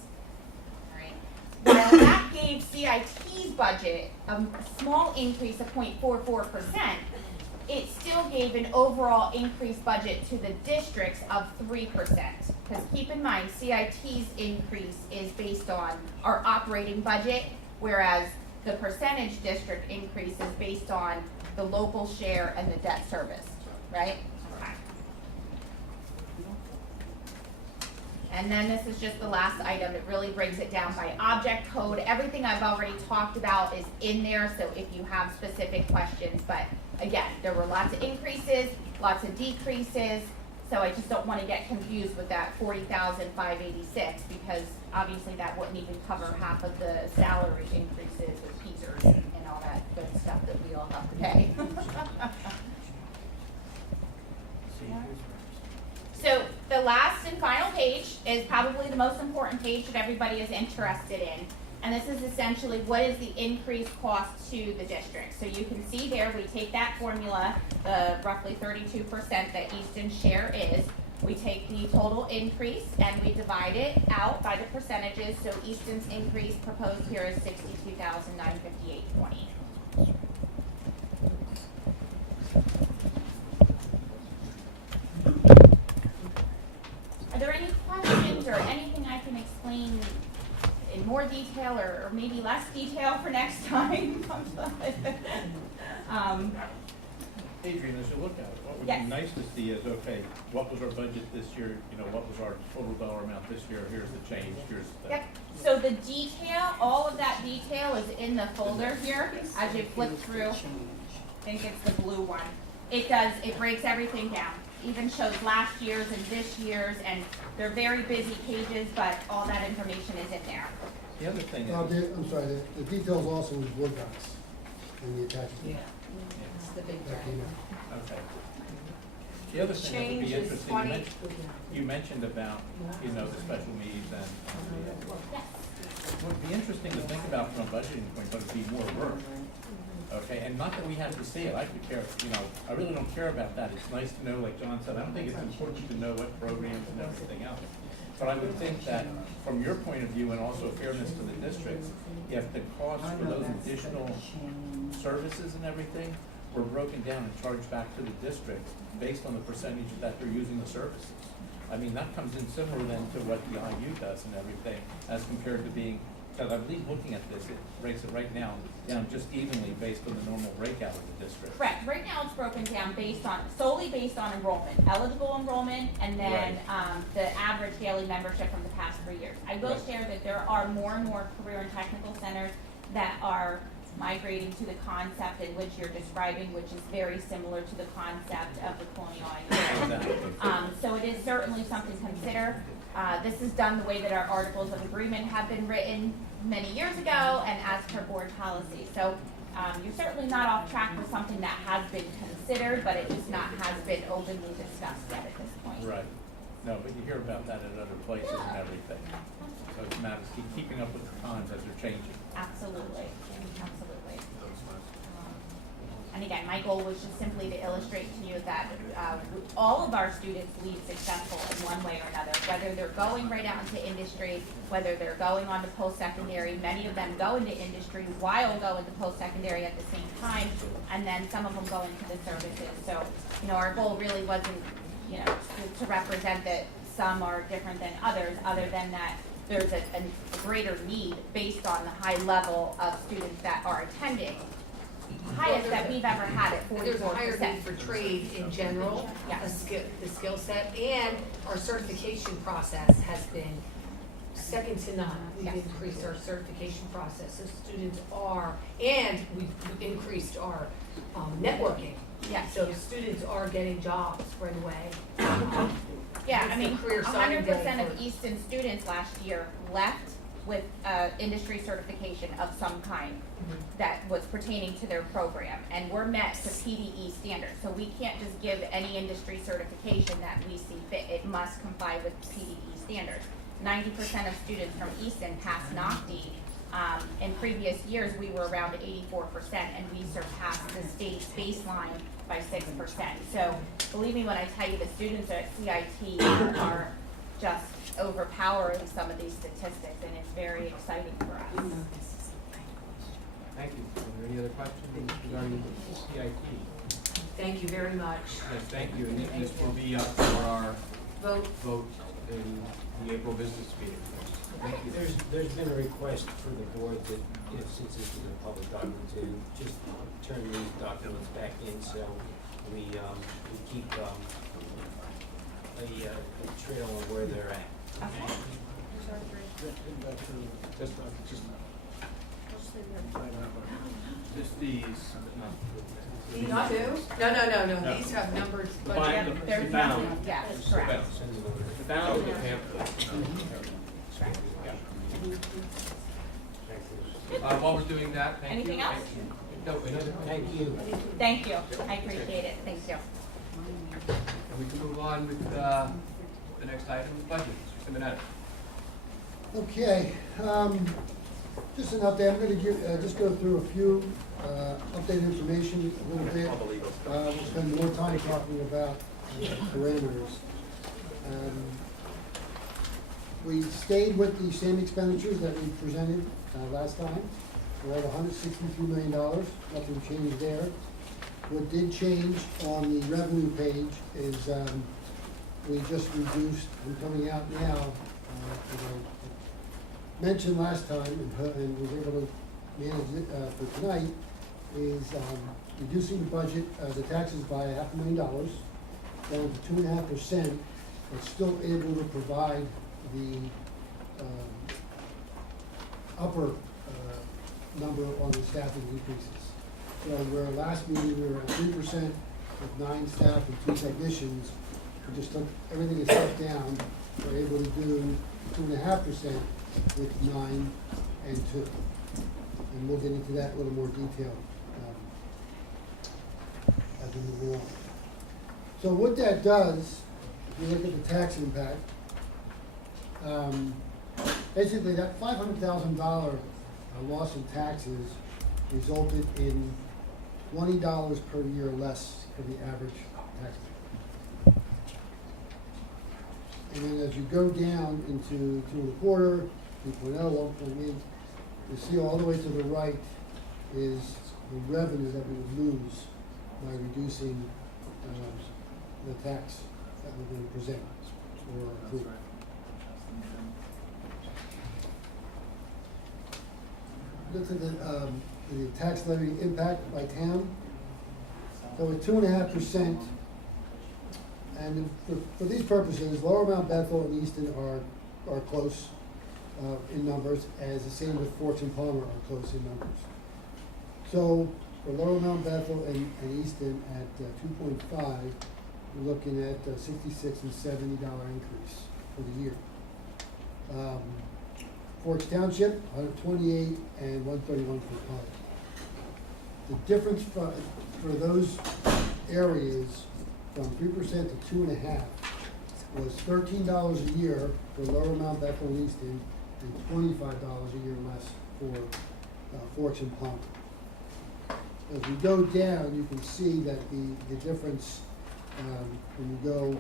While that gave CIT's budget a small increase of 0.44%, it still gave an overall increased budget to the districts of 3%. Because keep in mind, CIT's increase is based on our operating budget, whereas the percentage district increase is based on the local share and the debt service, right? And then this is just the last item. It really breaks it down by object code. Everything I've already talked about is in there, so if you have specific questions. But again, there were lots of increases, lots of decreases, so I just don't want to get confused with that $40,586 because obviously that wouldn't even cover half of the salary increases with teachers and all that good stuff that we all have to pay. So the last and final page is probably the most important page that everybody is interested in. And this is essentially what is the increased cost to the district. So you can see there, we take that formula, the roughly 32% that Easton's share is, We take the total increase and we divide it out by the percentages, so Easton's increase proposed here is $62,958.20. Are there any questions or anything I can explain in more detail or maybe less detail for next time? Adrian, as you look at it, what would Yes. be nice to see is, okay, what was our budget this year, you know, what was our total dollar amount this year, here's the change, here's the. Yep, so the detail, all of that detail is in the folder here, as you flip through, I think it's the blue one. It breaks everything down, even shows last year's and this year's, and they're very busy pages, but all that information is in there. The other thing is. I'm sorry, the details also is Word docs in the attachment. Yeah, it's the big That came drive. out. Okay. The other thing that would be Change is interesting, funny. you mentioned about, you know, the special needs and, would be interesting to think about from a budgeting point, but it'd be more work. Okay, and not that we have to see it, I could care, you know, I really don't care about that, it's nice to know, like John said, I don't think it's important to know what programs and everything else. But I would think that from your point of view and also fairness to the districts, if the costs for those additional services and everything were broken down and charged back to the districts based on the percentage that they're using the services. I mean, that comes in similar then to what the IU does and everything, as compared to being, because I believe looking at this, it breaks it right now down just evenly based on the normal breakout of the district. Correct, right now it's broken down solely based on enrollment, eligible enrollment, and then the average daily membership from the past 3 years. I will share that there are more and more career and technical centers that are migrating to the concept in which you're describing, which is very similar to the concept of the Colonial IU. So it is certainly something to consider. This is done the way that our articles of agreement have been written many years ago and as per board policy. So you're certainly not off track with something that has been considered, but it just has been openly discussed yet at this point. Right. No, but you hear about that at other places and everything. So it's matters keeping up with the times as they're changing. Absolutely, absolutely. And again, my goal was just simply to illustrate to you that all of our students lead successful in one way or another, whether they're going right out into industry, whether they're going on to post-secondary. Many of them go into industry while going to post-secondary at the same time, and then some of them go into the services. So, you know, our goal really wasn't, you know, to represent that some are different than others, other than that there's a greater need based on the high level of students that are attending. Highest that we've ever had at 44%. There's a higher need for trade in general, Yes. the skill set, and our certification process has been second to none. We've Yes. increased our certification process, so students are, and we've increased our networking. Yes. So students are getting jobs right away. Yeah, It's I the mean, career signing 100% day of for- Easton students last year left with industry certification of some kind that was pertaining to their program, and we're met to PDE standards. So we can't just give any industry certification that we see fit. It must comply with PDE standards. 90% of students from Easton pass NOCTI. In previous years, we were around 84%, and we surpassed the state's baseline by 6%. So believe me when I tell you, the students at CIT are just overpowering some of these statistics, and it's very exciting for us. Thank you. Are there any other questions regarding CIT? Thank you very much. Yes, thank you. And this will be up for our Vote. vote in the April business meeting. Thank you. There's been a request for the board that, you know, since this is a public document, to just turn these documents back in, so we keep a trail of where they're at. Okay. Just these. These two? No, these have numbers, but Fine. There's Bound. nothing, yes, correct. Found the pamphlet. While we're doing that, thank you. Anything else? No, Thank you. Thank you, I appreciate it, thank you. And we can move on with the next item, budget. Mr. Simonetta. Okay, just an update, I'm gonna give, just go through a few, updated information a little bit. We'll spend more time talking about parameters. we stayed with the same expenditures that we presented last time. We're at $163 million, nothing changed there. What did change on the revenue page is we just reduced, I'm coming out now, as I mentioned last time and was able to manage it for tonight, is reducing the budget, the taxes by $500,000 down to 2.5%, but still able to provide the upper number on the staffing increases. So where last meeting we were at 3% with 9 staff and 2 technicians, we just took everything a step down. We're able to do 2.5% with 9 and 2. And we'll get into that in a little more detail as we move along. So what that does, if you look at the tax impact, basically that $500,000 loss in taxes resulted in $20 per year less for the average taxpayer. And then as you go down into 2.25, 3.0, 1.8, you see all the way to the right is the revenue that we would lose by reducing the tax that we're going to present or approve. Look at the tax levy impact by town. So at 2.5%, and for these purposes, Lower Mount Bethel and Easton are close in numbers, as the same with Forks and Palmer are close in numbers. So for Lower Mount Bethel and Easton at 2.5, we're looking at $66 and $70 increase for the year. Forks Township, 128 and 131 for Palmer. The difference for those areas from 3% to 2.5 was $13 a year for Lower Mount Bethel and Easton, and $25 a year less for Forks and Palmer. As we go down, you can see that the difference when you go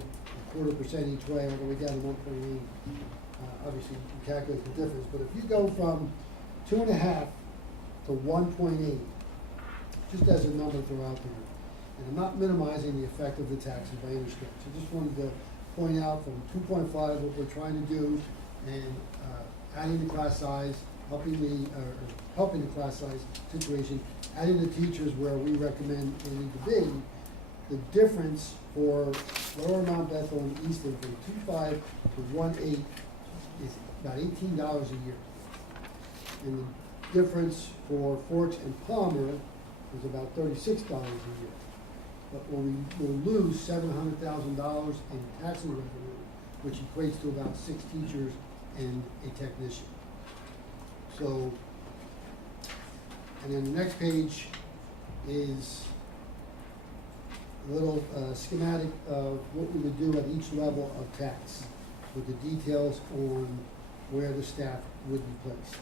0.25% each way all the way down to 1.8. Obviously, you calculate the difference, but if you go from 2.5 to 1.8, just as a number throughout there, and I'm not minimizing the effect of the taxes by any stretch. I just wanted to point out from 2.5 what we're trying to do, and adding the class size, helping the class size situation, adding the teachers where we recommend they need to be. The difference for Lower Mount Bethel and Easton from 2.5 to 1.8 is about $18 a year. And the difference for Forks and Palmer is about $36 a year. But when we will lose $700,000 in taxing revenue, which equates to about 6 teachers and a technician. So, and then the next page is a little schematic of what we would do at each level of tax, with the details on where the staff would be placed.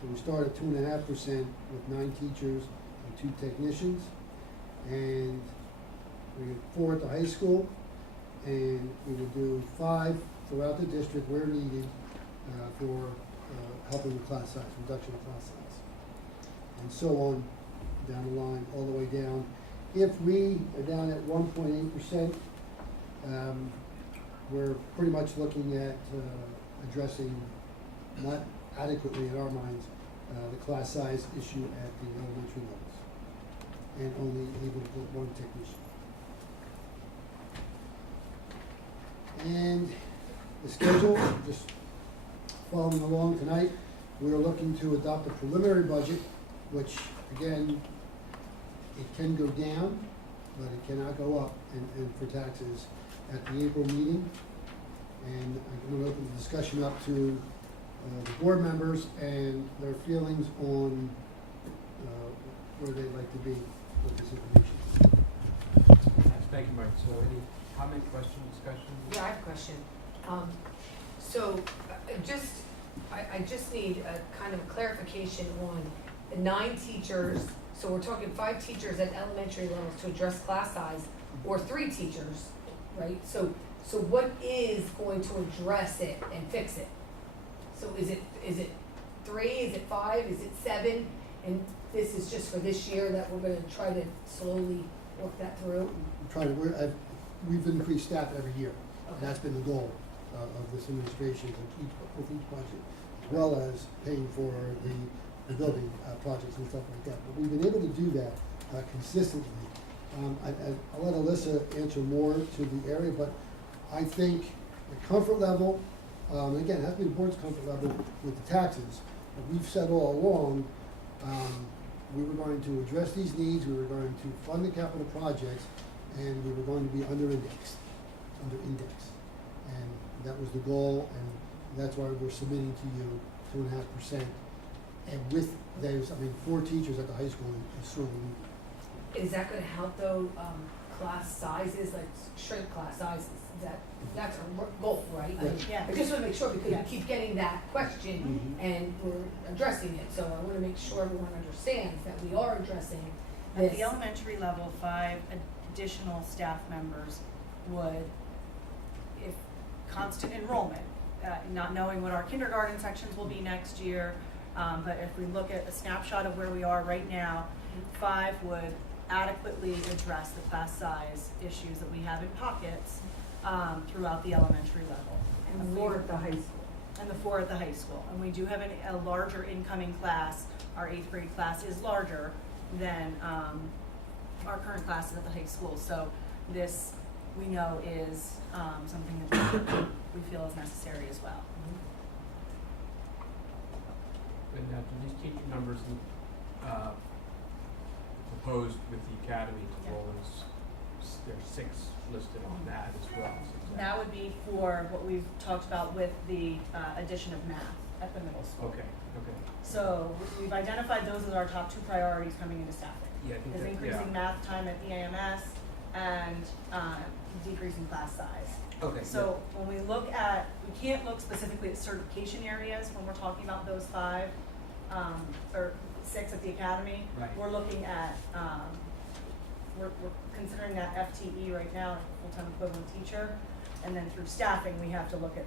So we start at 2.5% with 9 teachers and 2 technicians, and we get 4 at the high school, and we would do 5 throughout the district where needed for helping with class size, reduction of class size, and so on down the line, all the way down. If we are down at 1.8%, we're pretty much looking at addressing, not adequately in our minds, the class size issue at the elementary levels, and only able to put 1 technician. And the schedule, just following along tonight, we are looking to adopt a preliminary budget, which again, it can go down, but it cannot go up and for taxes at the April meeting. And I'm going to open the discussion up to the board members and their feelings on where they'd like to be with this information. Thank you, Mike. So any comment, question, discussion? Yeah, I have a question. I just need a kind of clarification on the 9 teachers. So we're talking 5 teachers at elementary levels to address class size, or 3 teachers, right? So So what is going to address it and fix it? So is it 3, is it 5, is it 7? And this is just for this year that we're gonna try to slowly work that through? We've increased staff every year. And that's been the goal of this administration with each budget, as well as paying for the building projects and stuff like that. But we've been able to do that consistently. I'll let Alyssa answer more to the area, but I think the comfort level, again, it has to be the board's comfort level with the taxes. But we've said all along, we were going to address these needs, we were going to fund the capital projects, and we were going to be under index. And that was the goal, and that's why we're submitting to you 2.5%. And with those, 4 teachers at the high school is certainly needed. Is that gonna help though, class sizes, like shrink class sizes? That's our goal, right? Yeah. I just wanna make sure, because we keep getting that question and we're addressing it, so I wanna make sure everyone understands that we are addressing this. At the elementary level, 5 additional staff members would, if constant enrollment, not knowing what our kindergarten sections will be next year, but if we look at a snapshot of where we are right now, 5 would adequately address the class size issues that we have in pockets throughout the elementary level. And 4 at the high school. And the 4 at the high school. And we do have a larger incoming class. Our 8th grade class is larger than our current classes at the high school. So this, we know, is something that we feel is necessary as well. But now, do these teacher numbers proposed with the academy to roll in, there's 6 listed on that as well. That would be for what we've talked about with the addition of math at the middle school. Okay. So we've identified those as our top 2 priorities coming into staffing. Yeah, I think Is that- increasing math time at EAMS and decreasing class size. Okay. So when we look at, we can't look specifically at certification areas when we're talking about those 5, or 6 at the academy. Right. We're looking at, we're considering that FTE right now, full-time equivalent teacher. And then through staffing, we have to look at,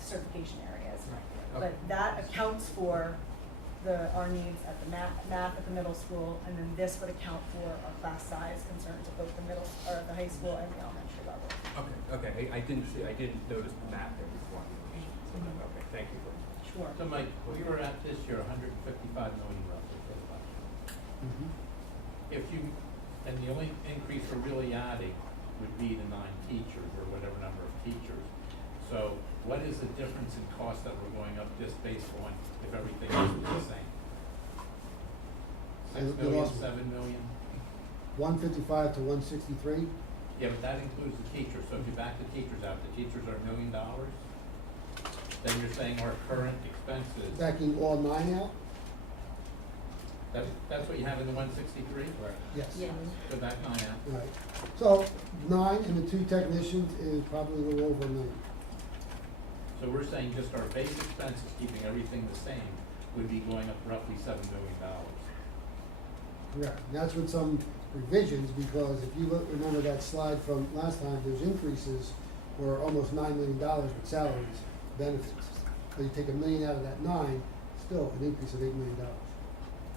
certification areas. Right. But that accounts for our needs at the math at the middle school, and then this would account for our class size concerns at both the middle, or at the high school and the elementary level. Okay. I didn't notice the map there before. Okay, thank you for. Sure. So Mike, we were at this year 155 million roughly for the budget. If you, and the only increase we're really adding would be the 9 teachers or whatever number of teachers. So what is the difference in cost that we're going up just based on if everything else is the same? 6 million, 7 million? 155 to 163. Yeah, but that includes the teachers. So if you back the teachers out, the teachers are $1 million. Then you're saying our current expenses. Backing all 9 out? That's what you have in the 163? Right. Yes. So back 9 out. Right. So 9 and the 2 technicians is probably a little over $1 million. So we're saying just our base expenses, keeping everything the same, would be going up roughly $7 million. Correct. And that's with some revisions, because if you remember that slide from last time, there's increases for almost $9 million with salaries, benefits. So you take $1 million out of that 9, still an increase of $8 million.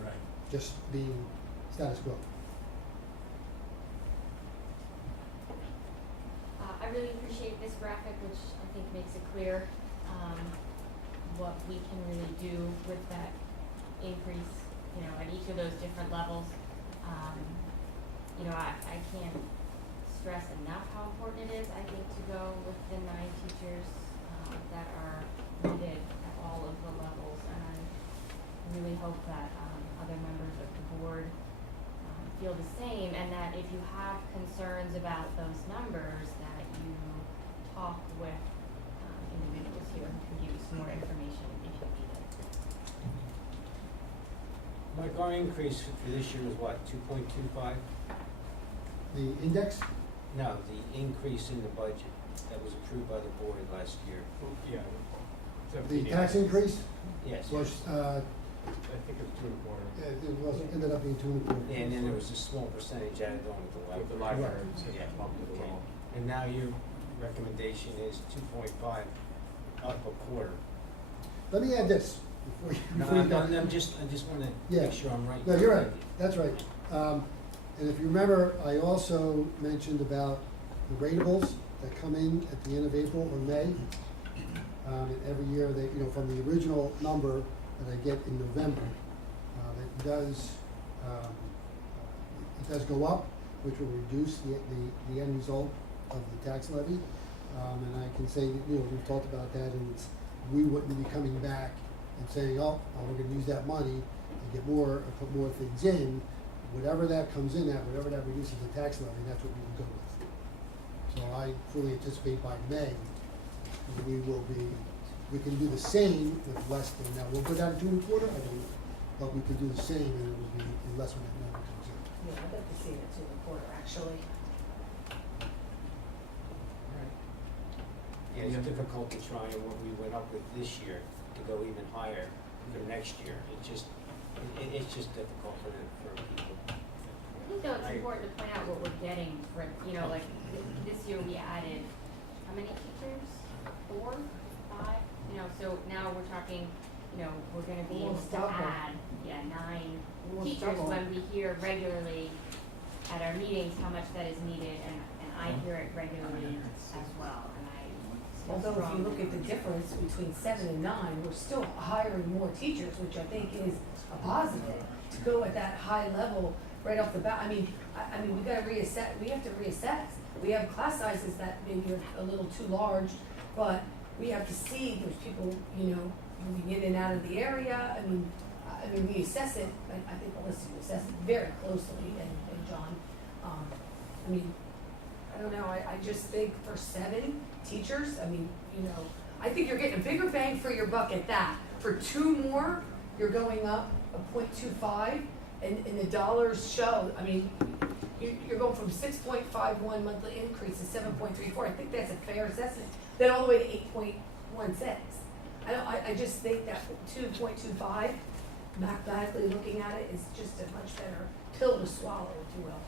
Right. Just being status quo. I really appreciate this graphic, which I think makes it clear what we can really do with that increase, at each of those different levels. I can't stress enough how important it is, I think, to go with the 9 teachers that are needed at all of the levels. And I really hope that other members of the board feel the same, and that if you have concerns about those numbers, that you talk with individuals here who can give you some more information if you need it. Mike, our increase for this year was what, 2.25? The index? No, the increase in the budget that was approved by the board last year. Yeah. The tax increase Yes. was, I think it was 2.25. it was, ended up being 2.25. And then there was a small percentage added on with the library. With the library, Yeah. bumped it along. and now your recommendation is 2.5 up a quarter. Let me add this, before you go. I just wanna Yeah. make sure I'm right. No, you're right, that's right. And if you remember, I also mentioned about the ratables that come in at the end of April or May. And every year they, from the original number that I get in November, it does go up, which will reduce the end result of the tax levy. And I can say, that, we've talked about that, and we wouldn't be coming back and saying, oh, we're gonna use that money to get more, or put more things in. Whatever that comes in at, whatever that reduces the tax levy, that's what we would go with. So I fully anticipate by May, we can do the same with less than, now, we'll go down to 2 1/4, I don't know, but we can do the same, and it will be less when that number comes in. Yeah, I'd like to see it 2 1/4, actually. Yeah, it's difficult to try and what we went up with this year to go even higher for next year. It's just difficult for people. I think though it's important to point out what we're getting for, like this year we added, how many teachers? 4, 5? So now we're talking, we're gonna be able Almost to double. add, 9 Almost teachers double. when we hear regularly at our meetings how much that is needed, and I hear it regularly as well, and I feel Although if you strongly look at the on that. difference between 7 and 9, we're still hiring more teachers, which I think is a positive. To go at that high level right off the bat, I mean, we gotta reassess, we have to reassess. We have class sizes that maybe are a little too large, but we have to see there's people, moving in and out of the area. I mean, we assess it, I think Melissa, you assess it very closely, and John. I mean, I don't know, I just think for 7 teachers, I think you're getting a bigger bang for your buck at that. For 2 more, you're going up a 0.25, and the dollars show, you're going from 6.51 monthly increase to 7.34. I think that's a fair assessment. Then all the way to 8.16. I just think that 2.25, mathematically looking at it, is just a much better pill to swallow, if you will.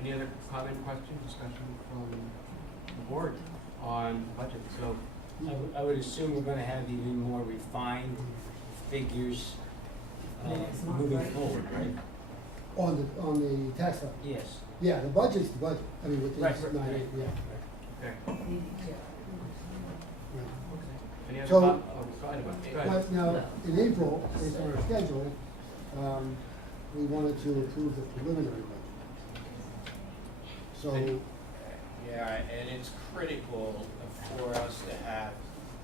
Any other comment, question, discussion from the board on budget? So, I would assume we're gonna have even more refined figures Next month, moving right? forward, right? On the tax levy. Yes. Yeah, the budget's the budget, with these Right, 9, right, yeah. okay. Right. Any other So- go ahead, go ahead. But now, in April, based on our schedule, we wanted to approve the preliminary budget. So, Yeah, and it's critical for us to have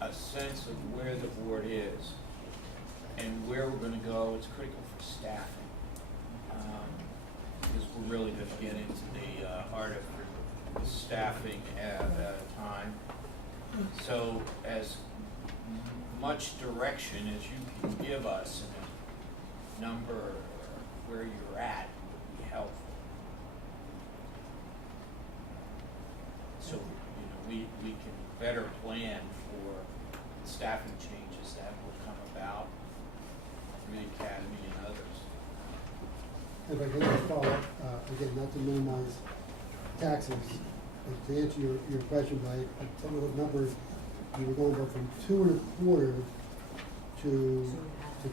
a sense of where the board is and where we're gonna go. It's critical for staffing. Because we're really gonna get into the art of the staffing at a time. So as much direction as you can give us in a number or where you're at would be helpful. So, we can better plan for the staffing changes that will come about through the academy and others. if I can just follow up, again, not to minimize taxes, but to answer your question, some of those numbers, we were going from 2 1/4 to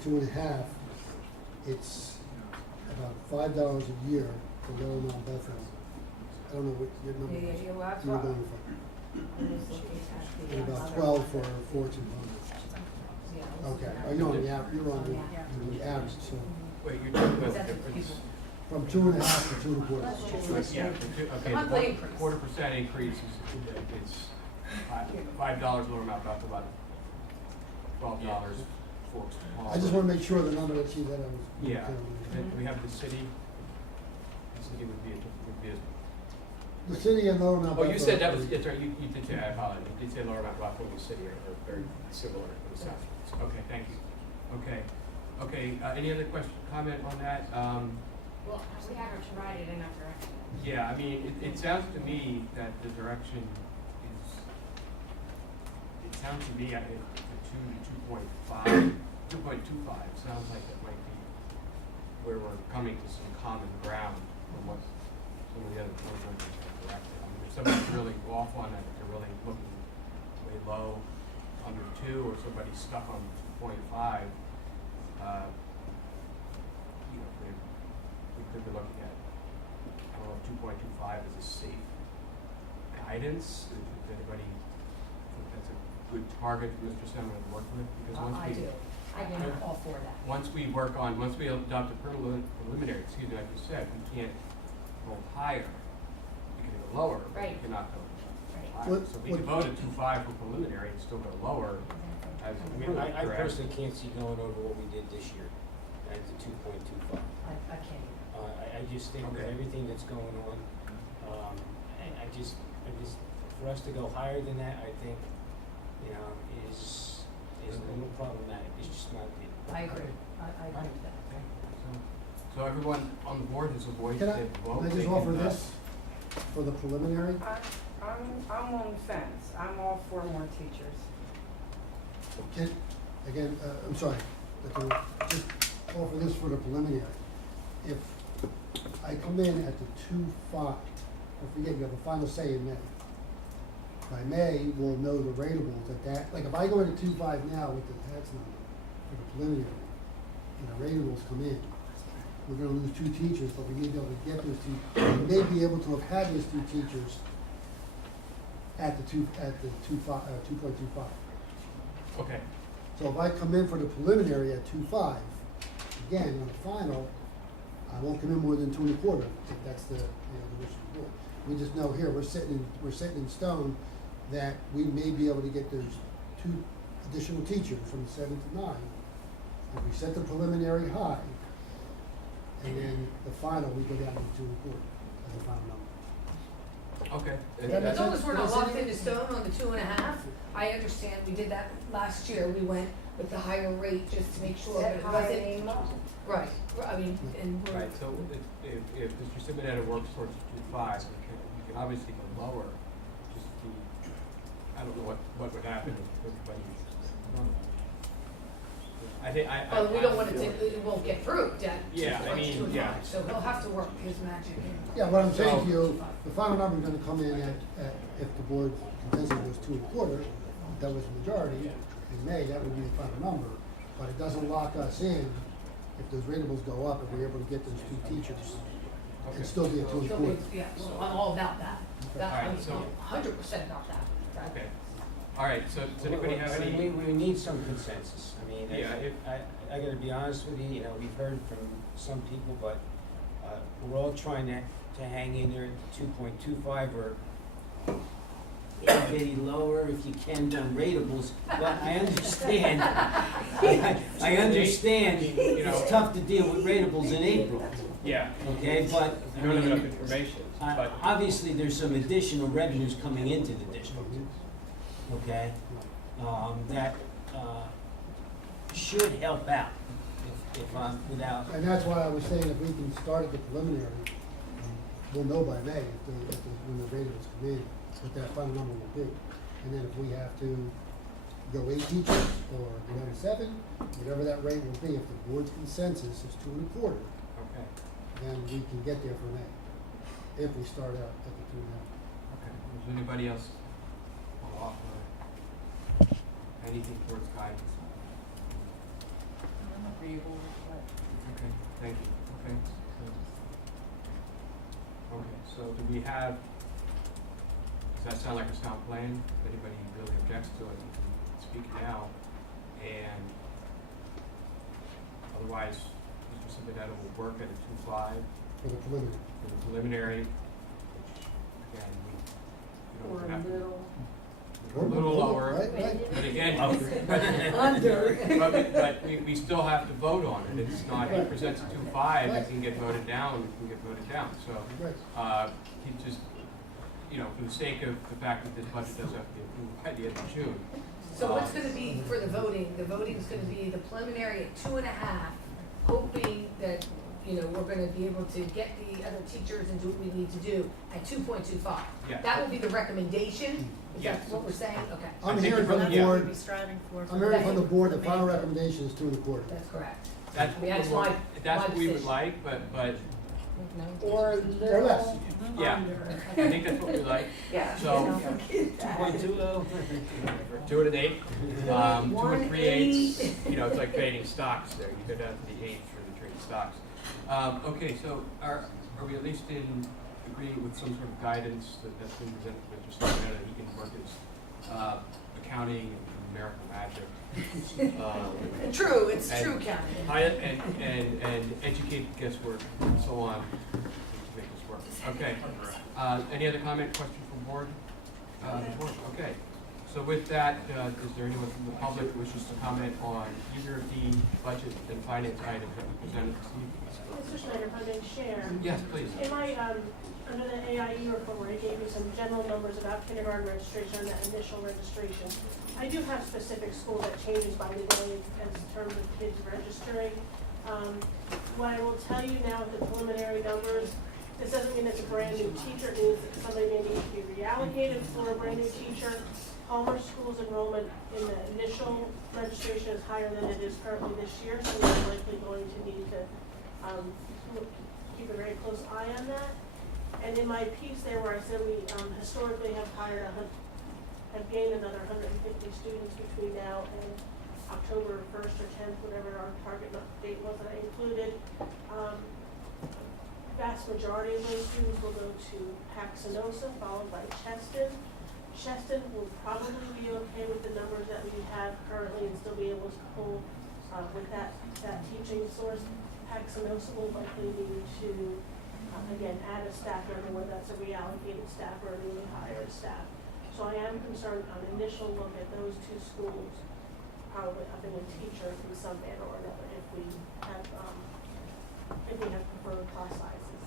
2 1/2. It's about $5 a year for Lower Mount Bethel. I don't know what your number Yeah, is. you're right. You were going from. And about 12 for Fortune 100. Okay, you're on the average, the average, so Wait, you're talking about the difference? from 2 1/2 to 2 1/4. Yeah, okay, Monthly the increase. 1/4% increase is $5 lower amount, about $12 for. I just wanna make sure the number that you, that I was. Yeah, clear and with. we have the city would be The city and Lower Mount oh, Bethel. you said that was, that's right, you did say, I apologize, you did say Lower Mount Bethel and the city are very similar in the south. Okay, thank you. Okay, any other comment on that? Well, we haven't provided enough direction. Yeah, I mean, it sounds to me that the direction is, it sounds to me, the 2 to 2.5, 2.25, sounds like that might be where we're coming to some common ground from what some of the other board members have directed. I mean, if somebody's really off on it, if they're really looking way low, under 2, or somebody's stuck on 2.5, you know, we could be looking at, I don't know, if 2.25 is a safe guidance. Does anybody think that's a good target for Mr. Semmler to work with? Because once I we, do. I'm all for that. once we adopt a preliminary, excuse me, like you said, we can't go higher. We can go lower, but Right. we cannot go higher. What- So we can vote at 2.5 for preliminary and still go lower as I a mean, I correct? personally can't see going over what we did this year at the 2.25. I can't. I just think with Okay. everything that's going on, I just, for us to go higher than that, I think, you know, is a little problematic. It's just not the. I agree. I agree with that. So everyone on the board has a voice Can to I, vote. can I They just can, offer this for the preliminary? I'm on the fence. I'm all for more teachers. Again, I'm sorry, but just offer this for the preliminary. If I come in at the 2.5, don't forget, you have a final say in May. By May, we'll know the ratables at that, like if I go into 2.5 now with the tax number for the preliminary, and the ratables come in, we're gonna lose 2 teachers, but we may be able to get those 2, we may be able to have had those 2 teachers at the 2.25. Okay. So if I come in for the preliminary at 2.5, again, on the final, I won't come in more than 2.25, if that's the, the wish of the board. We just know here, we're sitting in stone that we may be able to get those 2 additional teachers from 7 to 9. If we set the preliminary high, and then the final, we go down to 2.25 as a final number. Okay. As long as we're not locked into stone on the 2.5, I understand, we did that last year, we went with the higher rate just to make sure that it wasn't. Right, I mean, and we're. Right, so if Mr. Simonetta works towards 2.5, we can obviously go lower, just to, I don't know what would happen if everybody. I think, Well, we don't want it to, it won't get through, Yeah, I mean, 2.5, yeah. so he'll have to work his magic. Yeah, what I'm saying to you, the final number is gonna come in at, if the board consensus was 2.25, that was the majority, in May, that would be the final number. But it doesn't lock us in if those ratables go up, if we're able to get those 2 teachers, and still be at 2.25. Yeah, well, I'm all about that. Alright, I'm so- 100% about that. Okay. All right, so does anybody have any? We need some consensus. I mean, Yeah, I gotta be honest with you, we've heard from some people, but, we're all trying to hang in there at 2.25 or maybe lower if you can on ratables, but I understand. I understand, it's tough to deal with ratables in April, Yeah. okay, but, You don't have enough information, but. obviously, there's some additional revenues coming into the district, okay? That, should help out if I'm without. And that's why I was saying if we can start at the preliminary, we'll know by May when the ratables come in, what that final number will be. And then if we have to go 8 teachers or go down to 7, whatever that rate will be, if the board's consensus is 2.25, Okay. then we can get there for May, if we start out at the 2.5. Okay. Does anybody else want to offer anything towards guidance? Okay, thank you. Okay. Okay, so do we have, does that sound like a sound plan? If anybody really objects to it, you can speak now. And otherwise, Mr. Simonetta will work at a 2.5 For the preliminary. for the preliminary, which, again, we Or don't a have to. little. Or a little lower, Right. but again. Under. But we still have to vote on it, it's not, he presents a 2.5, it can get voted down, it can get voted down, so. Right. He just, for the sake of the fact that this budget does have to be approved by the end of June. So what's gonna be for the voting's gonna be the preliminary at 2.5, hoping that, we're gonna be able to get the other teachers and do what we need to do at 2.25. Yeah. That will be the recommendation, is Yes. that what we're saying? Okay. I'm think hearing from the yeah. board, We'd be striving for. I'm hearing from the board, the final recommendation is 2.25. That's correct. That's I mean, that's my what we would decision. like, but, Or a little less. yeah, under. I think that's what we like. Yeah. So, Don't forget that. 2.20. 2 and an 8, 2 and 1, 3 eighths, you know, it's like trading stocks there, you go down to the 8 for the trading stocks. Okay, so are we at least in agreement with some sort of guidance that's been presented to Mr. Steinbrenner, that he can work his accounting and numerical magic? True, it's and- true, Karen. And educate guesswork and so on to make this work. Okay. Any other comment, question from board? Board? Okay. So with that, is there anyone from the public who wishes to comment on either of the budget and finance items that we presented this evening? Mr. Schneider, if I may share. Yes, please. In my, under the AIE report, where I gave you some general numbers about kindergarten registration and that initial registration, I do have specific schools that changes by the day as in terms of kids registering. What I will tell you now with the preliminary numbers, this doesn't mean it's a brand new teacher, it means that somebody may need to be reallocated for a brand new teacher. Palmer School's enrollment in the initial registration is higher than it is currently this year, so we're likely going to need to keep a very close eye on that. And in my piece there where I said we historically have gained another 150 students between now and October 1st or 10th, whatever our target date was that I included. Vast majority of those students will go to Paxenosa, followed by Cheston. Cheston will probably be okay with the numbers that we have currently and still be able to pull with that teaching source. Paxenosa will likely need to, again, add a staff member, whether that's a reallocated staff or a newly hired staff. So I am concerned on initial look at those two schools, probably having a teacher in some manner or another if we have preferred class sizes.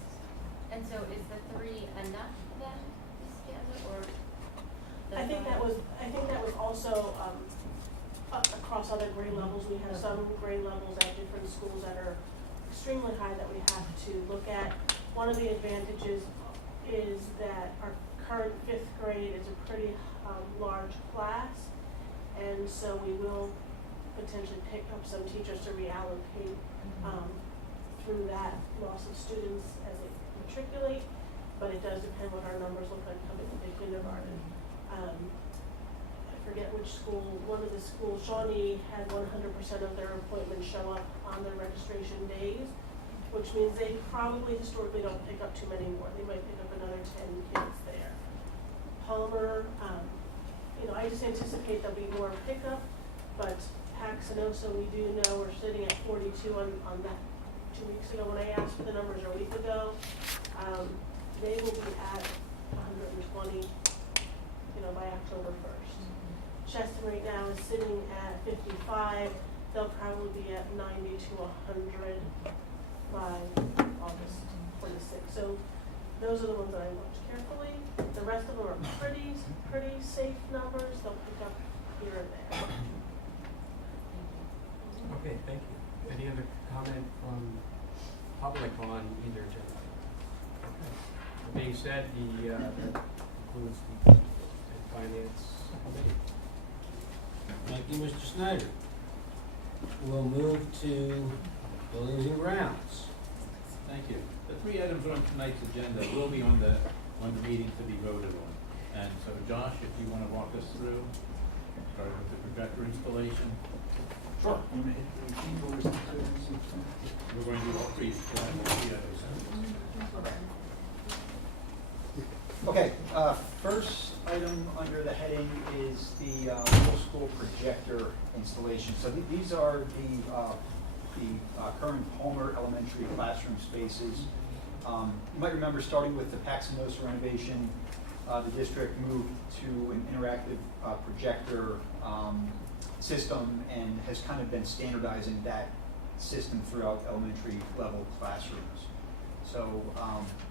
And so is the 3 enough then, Ms. Gander, or? I think that was also across other grade levels. We have some grade levels at different schools that are extremely high that we have to look at. One of the advantages is that our current 5th grade is a pretty large class, and so we will potentially pick up some teachers to reallocate through that loss of students as they matriculate, but it does depend what our numbers look like coming into kindergarten. I forget which school, one of the schools, Shawnee had 100% of their appointments show up on their registration days, which means they probably historically don't pick up too many more. They might pick up another 10 kids there. Palmer, I just anticipate there'll be more pickup, but Paxenosa, we do know we're sitting at 42 on that 2 weeks ago when I asked for the numbers a week ago. They will be at 120, by October 1st. Cheston right now is sitting at 55. They'll probably be at 90 to 100 by August 26th. So those are the ones that I watch carefully. The rest of them are pretty safe numbers. They'll pick up here and there. Okay, thank you. Any other comment from public on either agenda? Okay. That being said, that concludes the Budget and Finance Committee. Thank you, Mr. Snyder. We'll move to buildings and grounds. Thank you. The 3 items on tonight's agenda will be on the meeting to be voted on. And so Josh, if you want to walk us through, starting with the projector installation. Sure. We're going to do all 3. We'll have all 3 others. Okay, first item under the heading is the middle school projector installation. So these are the current Palmer Elementary classroom spaces. You might remember, starting with the Paxenosa renovation, the district moved to an interactive projector system and has kind of been standardizing that system throughout elementary level classrooms. So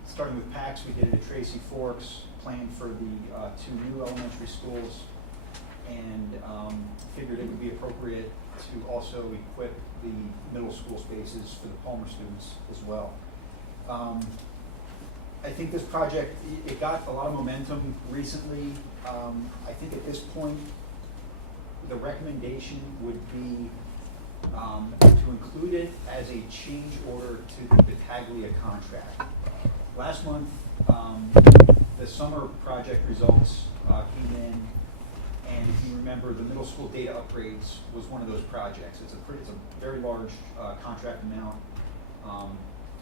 starting with Pax, we did it at Tracy Forks, planned for the 2 new elementary schools, and figured it would be appropriate to also equip the middle school spaces for the Palmer students as well. I think this project, it got a lot of momentum recently. I think at this point, the recommendation would be to include it as a change order to the Battaglia contract. Last month, the summer project results came in, and if you remember, the middle school data upgrades was one of those projects. It's a very large contract amount.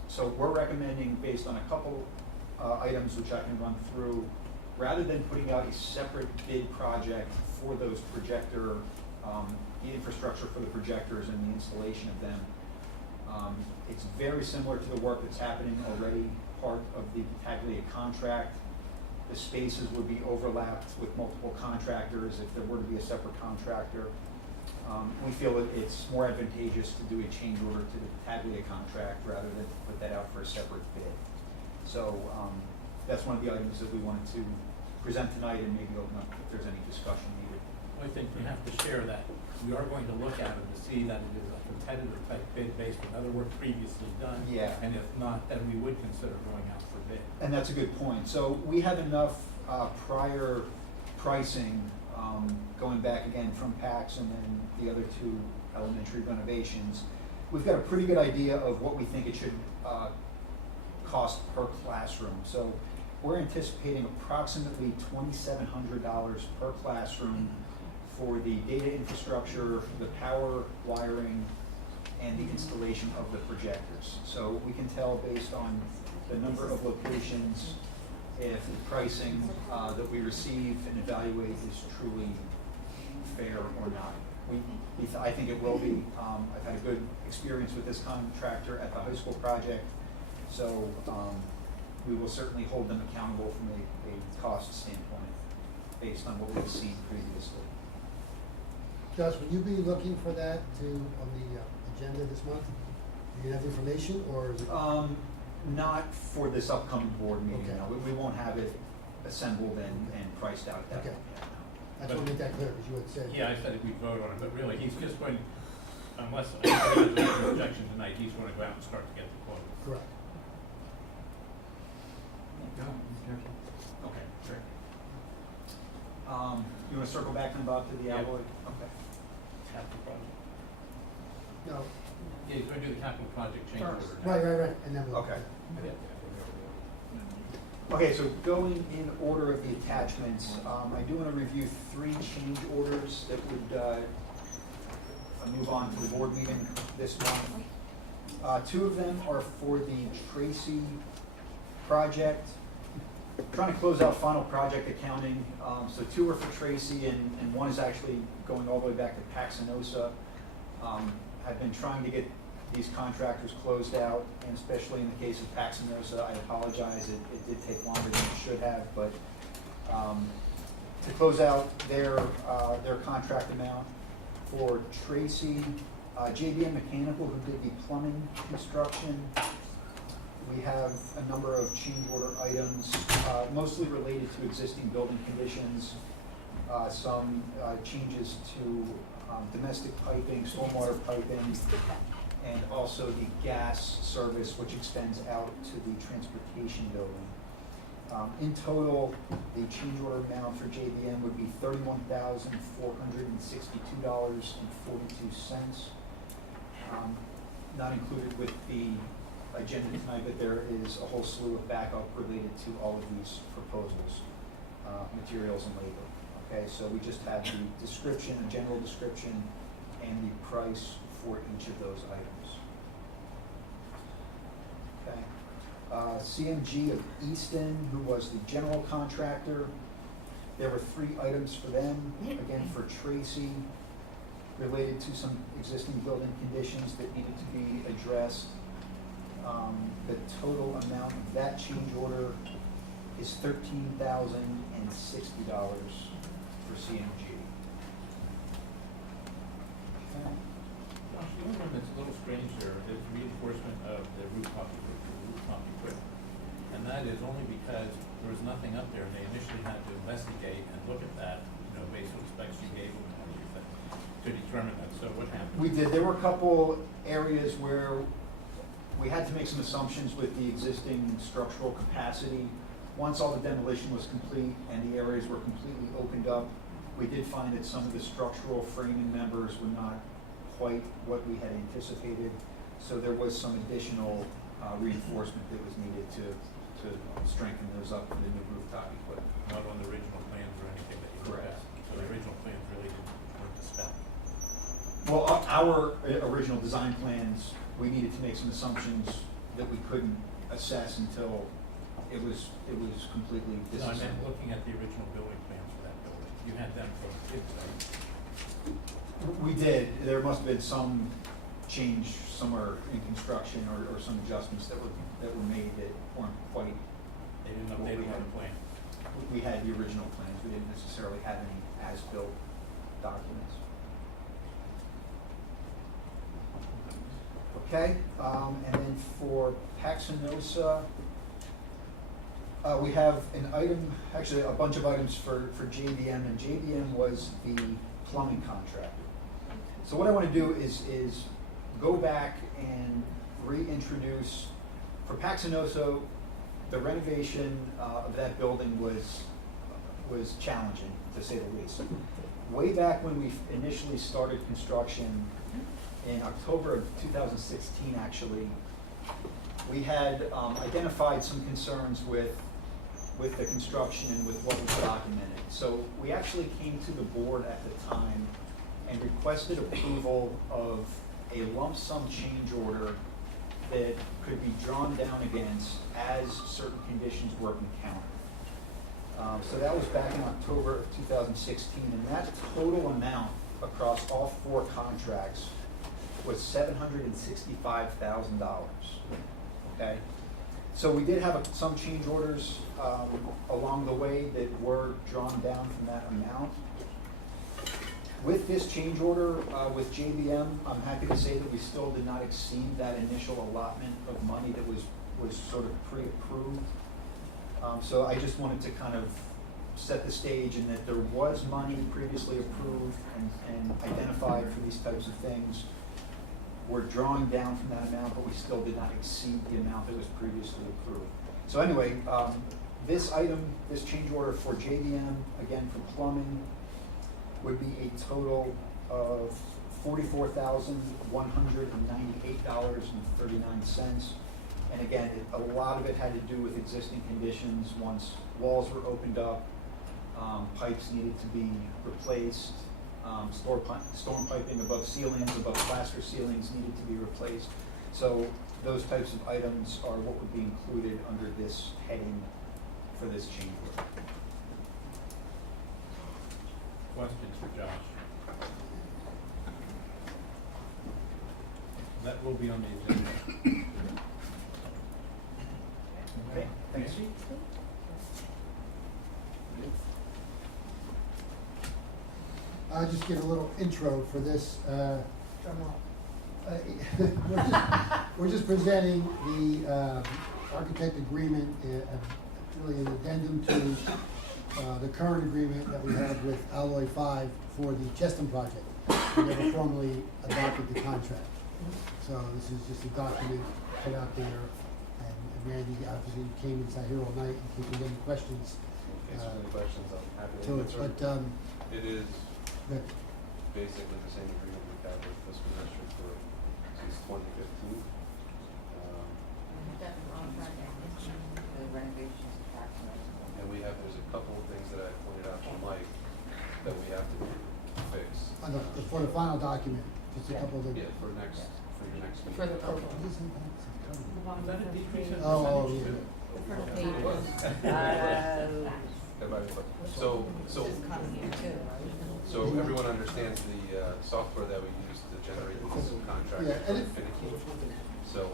So we're recommending, based on a couple items which I can run through, rather than putting out a separate bid project for those projector, the infrastructure for the projectors and the installation of them, it's very similar to the work that's happening already, part of the Battaglia contract. The spaces would be overlapped with multiple contractors if there were to be a separate contractor. We feel that it's more advantageous to do a change order to the Battaglia contract rather than put that out for a separate bid. So that's one of the items that we wanted to present tonight and maybe open up if there's any discussion needed. I think we have to share that. We are going to look at it to see that it is a competitive type bid based on other work previously done. Yeah. And if not, then we would consider going out for bid. And that's a good point. So we have enough prior pricing going back again from PAX and then the other two elementary renovations. We've got a pretty good idea of what we think it should cost per classroom. So we're anticipating approximately $2,700 per classroom for the data infrastructure, the power wiring, and the installation of the projectors. So we can tell based on the number of locations if the pricing that we receive and evaluate is truly fair or not. I think it will be. I've had a good experience with this contractor at the high school project, so we will certainly hold them accountable from a cost standpoint based on what we've seen previously. Josh, will you be looking for that on the agenda this month? Do you have information, or is it? Not for this upcoming board meeting, Okay. no. We won't have it assembled and priced out at that Okay. point. I just want to make that clear, because you had said. Yeah, I said if we vote on it, but really, he's just going, unless anybody has an objection tonight, he's going to go out and start to get the quote. Correct. Okay, sure. You want to circle back and about to the alloy? Okay. Capital project. No. Yeah, he's going to do the capital project change order. First. now. Right, and then we'll. Okay. Yeah. Okay, so going in order of the attachments, I do want to review 3 change orders that would move on to the board meeting this month. 2 of them are for the Tracy project. Trying to close out final project accounting. So 2 are for Tracy, and 1 is actually going all the way back to Paxinosa. I've been trying to get these contractors closed out, and especially in the case of Paxinosa, I apologize, it did take longer than it should have, but to close out their contract amount for Tracy, JBM Mechanical, who did the plumbing construction, we have a number of change order items, mostly related to existing building conditions, some changes to domestic piping, stormwater piping, and also the gas service, which extends out to the transportation building. In total, the change order amount for JBM would be $31,462.42. Not included with the agenda tonight, but there is a whole slew of backup related to all of these proposals, materials and labor. Okay, so we just have the description, a general description, and the price for each of those items. Okay. CMG of Easton, who was the general contractor, there were 3 items for them, again for Tracy, related to some existing building conditions that needed to be addressed. The total amount of that change order is $13,060 for CMG. Okay. Josh, the only one that's a little strange there is reinforcement of the rooftop equipment. And that is only because there was nothing up there, and they initially had to investigate and look at that, based on the specs you gave them and everything, to determine that. So what happened? We did. There were a couple areas where we had to make some assumptions with the existing structural capacity. Once all the demolition was complete and the areas were completely opened up, we did find that some of the structural framing members were not quite what we had anticipated. So there was some additional reinforcement that was needed to strengthen those up for the new rooftop equipment. Not on the original plans or anything that you looked at. Correct. So the original plans really weren't the spec. Well, our original design plans, we needed to make some assumptions that we couldn't assess until it was completely No, I meant disassembled. looking at the original building plans for that building. You had them for kids, right? We did. There must have been some change somewhere in construction or some adjustments that were made that weren't quite. They didn't what update we them on had. the plan. We had the original plans. We didn't necessarily have any as-built documents. Okay, and then for Paxinosa, we have an item, actually a bunch of items for JBM, and JBM was the plumbing contractor. So what I want to do is go back and reintroduce, for Paxinosa, the renovation of that building was challenging, to say the least. Way back when we initially started construction, in October of 2016 actually, we had identified some concerns with the construction and with what was documented. So we actually came to the board at the time and requested approval of a lump sum change order that could be drawn down against as certain conditions were encountered. So that was back in October of 2016, and that total amount across all 4 contracts was $765,000. Okay, so we did have some change orders along the way that were drawn down from that amount. With this change order with JBM, I'm happy to say that we still did not exceed that initial allotment of money that was sort of pre-approved. So I just wanted to kind of set the stage in that there was money previously approved and identified for these types of things. We're drawing down from that amount, but we still did not exceed the amount that was previously approved. So anyway, this item, this change order for JBM, again for plumbing, would be a total of $44,198.39. And again, a lot of it had to do with existing conditions. Once walls were opened up, pipes needed to be replaced, storm piping above ceilings, above plaster ceilings needed to be replaced. So those types of items are what would be included under this heading for this change order. Questions for Josh? That will be on the agenda. Okay, thanks. Nancy? I'll just give a little intro for this. We're just presenting the architect agreement, really an addendum to the current agreement that we have with Alloy 5 for the Cheston project. We never formally adopted the contract. So this is just a document put out there, and Randy obviously came inside here all night and keeping any questions. Answer any questions, I'm happy to To it, answer. but, It is good. basically the same agreement we've had with this ministry since 2015. And there's a couple of things that I pointed out to Mike that we have to fix. For the final document, just a couple of the. Yeah, for your next meeting. For the program. Was that a decrease in Oh, percentage? yeah. It was. So everyone understands the software that we use to generate this contract. Yeah, and finicky. So,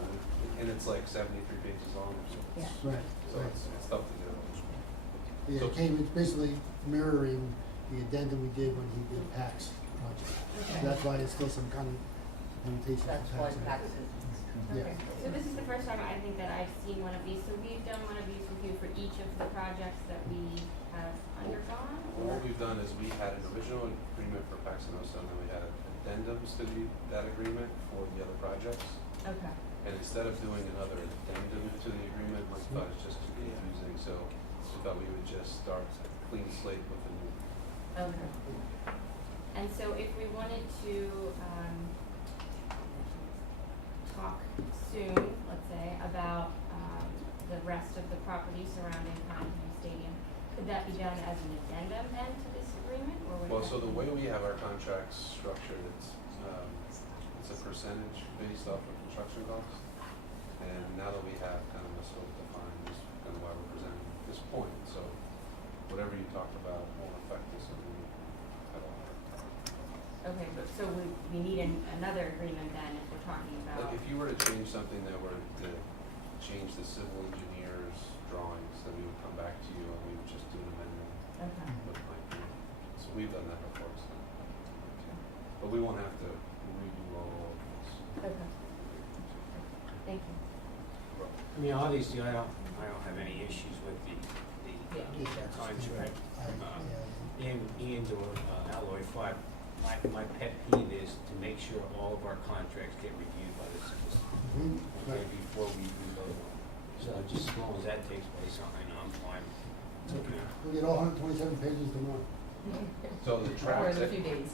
and it's like 73 pages long or so. Yeah. Right, So right. it's tough to do. Yeah, it came, it's basically mirroring the addendum we did when he did PAX project. So that's why it's still some kind of limitation. for PAX. Yeah. Okay, so this is the first time I think that I've seen one of these, so we've done one of these with you for each of the projects that we have undergone? What we've done is we had an original agreement for Paxinosa, and then we had addendums to that agreement for the other projects. Okay. And instead of doing another addendum to the agreement, we thought it's just too confusing, so we thought we would just start a clean slate with a new. Okay. And so if we wanted to talk soon, let's say, about, the rest of the property surrounding Cottingham Stadium. Could that be done as an addendum then to this agreement, or would Well, that so the be- way we have our contracts structured, it's a percentage based off of construction costs. And now that we have kind of a scope defined, is kind of why we're presenting this point. So whatever you talked about won't affect this agreement at all. Okay, but so we need another agreement then if we're talking about. Like if you were to change something that were to change the civil engineer's drawings, then we would come back to you and we would just do an amendment Okay. with my opinion. So we've done that before, so. But we won't have to redo all of this. Okay. Thank you. I mean, obviously, I don't have any issues with the contract. And or Alloy 5. My pet peeve is to make sure all of our contracts get reviewed by the citizens. Okay, before we vote on them. So just as long as that takes place, I'm fine. We'll get all 127 pages tomorrow. So the Or tracks, in a few days.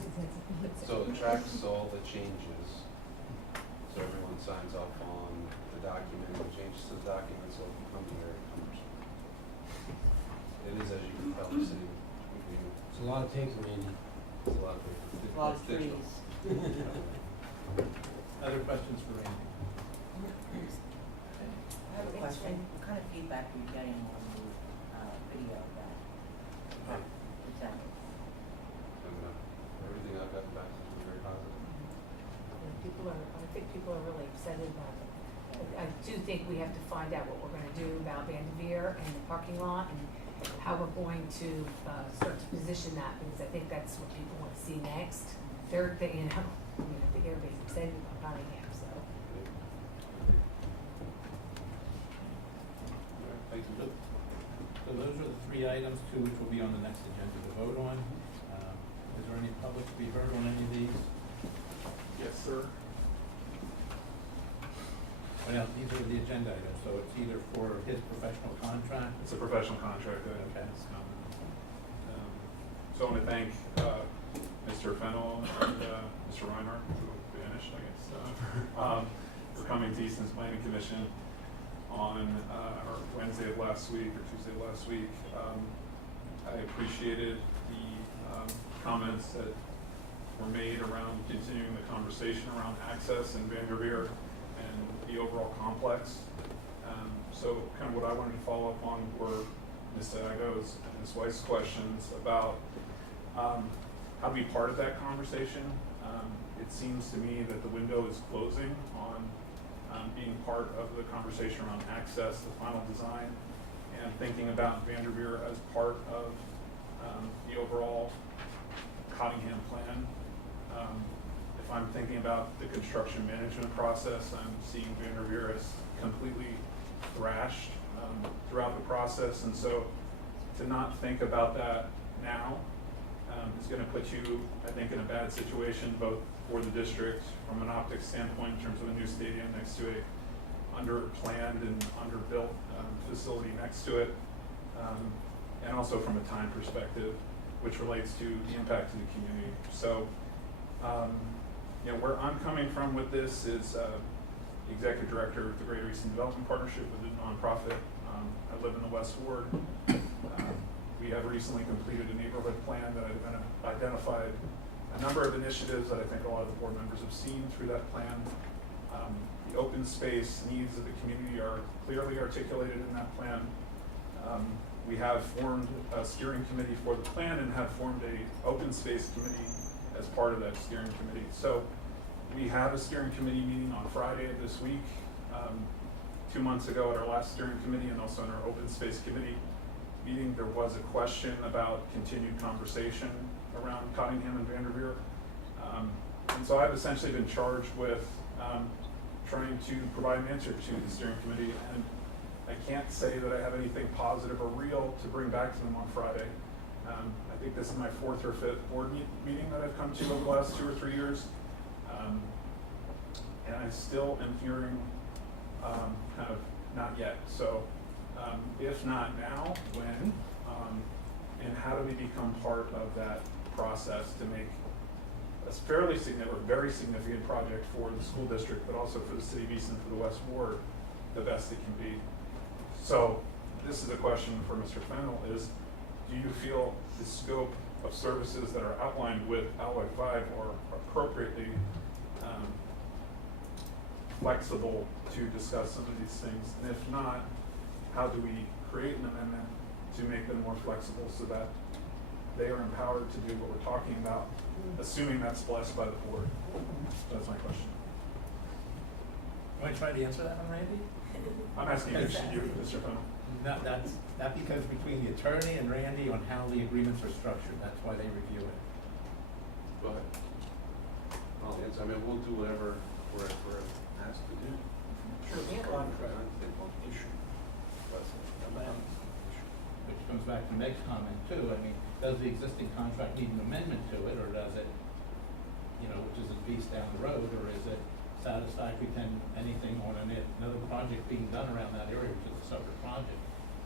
so the tracks all the changes, so everyone signs off on the document, the changes to the document, so it becomes very cumbersome. It is, as you can tell, the city agreement. It's a lot of paper, Randy. It's a lot of paper. A lot of It's digital. Other questions for Randy? I have a question. What kind of feedback are you getting on the video that presented? And everything I've gotten back has been very positive. I think people are really excited about it. I do think we have to find out what we're gonna do about Vanderveer and the parking lot and how we're going to, start to position that, because I think that's what people wanna see next. I think everybody's excited about Cottingham, so. Thank you. So those are the three items, two which will be on the next agenda to vote on. Is there any public to be heard on any of these? Yes, sir. Well, these are the agenda items, so it's either for his professional contract. It's a professional contract that Okay. has come. So I want to thank Mr. Fennell and Mr. Reimer, who vanished, I guess, for coming to Easton's Planning Commission on or Wednesday of last week or Tuesday of last week. I appreciated the comments that were made around continuing the conversation around access in Vanderveer and the overall complex. So kind of what I wanted to follow up on were Ms. Diago's and Ms. Weiss' questions about how to be part of that conversation. It seems to me that the window is closing on being part of the conversation around access, the final design, and thinking about Vanderveer as part of the overall Cottingham plan. If I'm thinking about the construction management process, I'm seeing Vanderveer as completely thrashed throughout the process, and so to not think about that now is going to put you, I think, in a bad situation, both for the district from an optics standpoint in terms of a new stadium next to a under-planned and under-built facility next to it, and also from a time perspective, which relates to the impact to the community. So, where I'm coming from with this is the executive director of the Greater Eastern Development Partnership with a nonprofit. I live in the West Ward. We have recently completed a neighborhood plan that identified a number of initiatives that I think a lot of the board members have seen through that plan. The open space needs of the community are clearly articulated in that plan. We have formed a steering committee for the plan and have formed a open space committee as part of that steering committee. So we have a steering committee meeting on Friday of this week. 2 months ago at our last steering committee and also in our open space committee meeting, there was a question about continued conversation around Cottingham and Vanderveer. And so I've essentially been charged with trying to provide an answer to the steering committee, and I can't say that I have anything positive or real to bring back to them on Friday. I think this is my 4th or 5th board meeting that I've come to over the last 2 or 3 years. And I still am hearing kind of not yet. So if not now, when? And how do we become part of that process to make a fairly significant, or very significant project for the school district, but also for the city of Easton, for the West Ward, the best it can be. So this is a question for Mr. Fennell is, do you feel the scope of services that are outlined with Alloy 5 are appropriately flexible to discuss some of these things? And if not, how do we create an amendment to make them more flexible so that they are empowered to do what we're talking about, assuming that's blessed by the board? That's my question. Want to try to answer that one, Randy? I'm asking you, Mr. Fennell. That because between the attorney and Randy on how the agreements are structured, that's why they review it. Go ahead. I'll answer. I mean, we'll do whatever we're asked to do. Sure, the contract issue. Which comes back to Meg's comment too. I mean, does the existing contract need an amendment to it, or does it, which is a piece down the road, or is it satisfactory to anything on another project being done around that area, which is a separate project,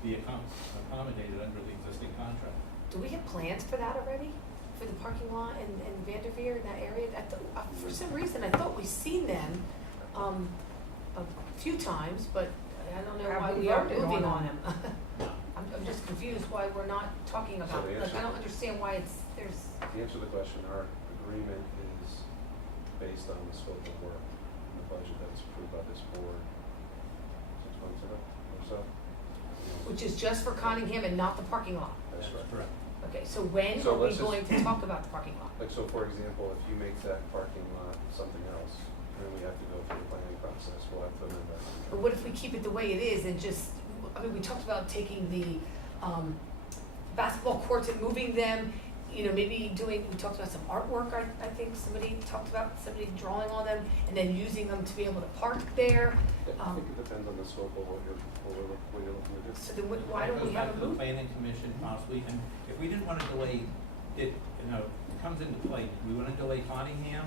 be accommodated under the existing contract? Do we have plans for that already? For the parking lot and Vanderveer in that area? For some reason, I thought we've seen them a few times, but I don't know why we are moving on them. I'm just confused why we're not talking about it. Like, I don't understand why there's. To answer the question, our agreement is based on the scope of work and the budget that's approved by this board 6 months ago or so. Which is just for Cottingham and not the parking lot? That's correct. Okay, so when So are we let's just- going to talk about the parking lot? Like, so for example, if you make that parking lot something else, then we have to go through the planning process, we'll have to amend that contract. But what if we keep it the way it is and just, we talked about taking the basketball courts and moving them, maybe we talked about some artwork, I think somebody talked about somebody drawing on them and then using them to be able to park there. I think it depends on the scope of what you're looking to do. So then why don't we have a That goes back to the move? planning commission possibly, and if we didn't want to delay it, it comes into play, we want to delay Cottingham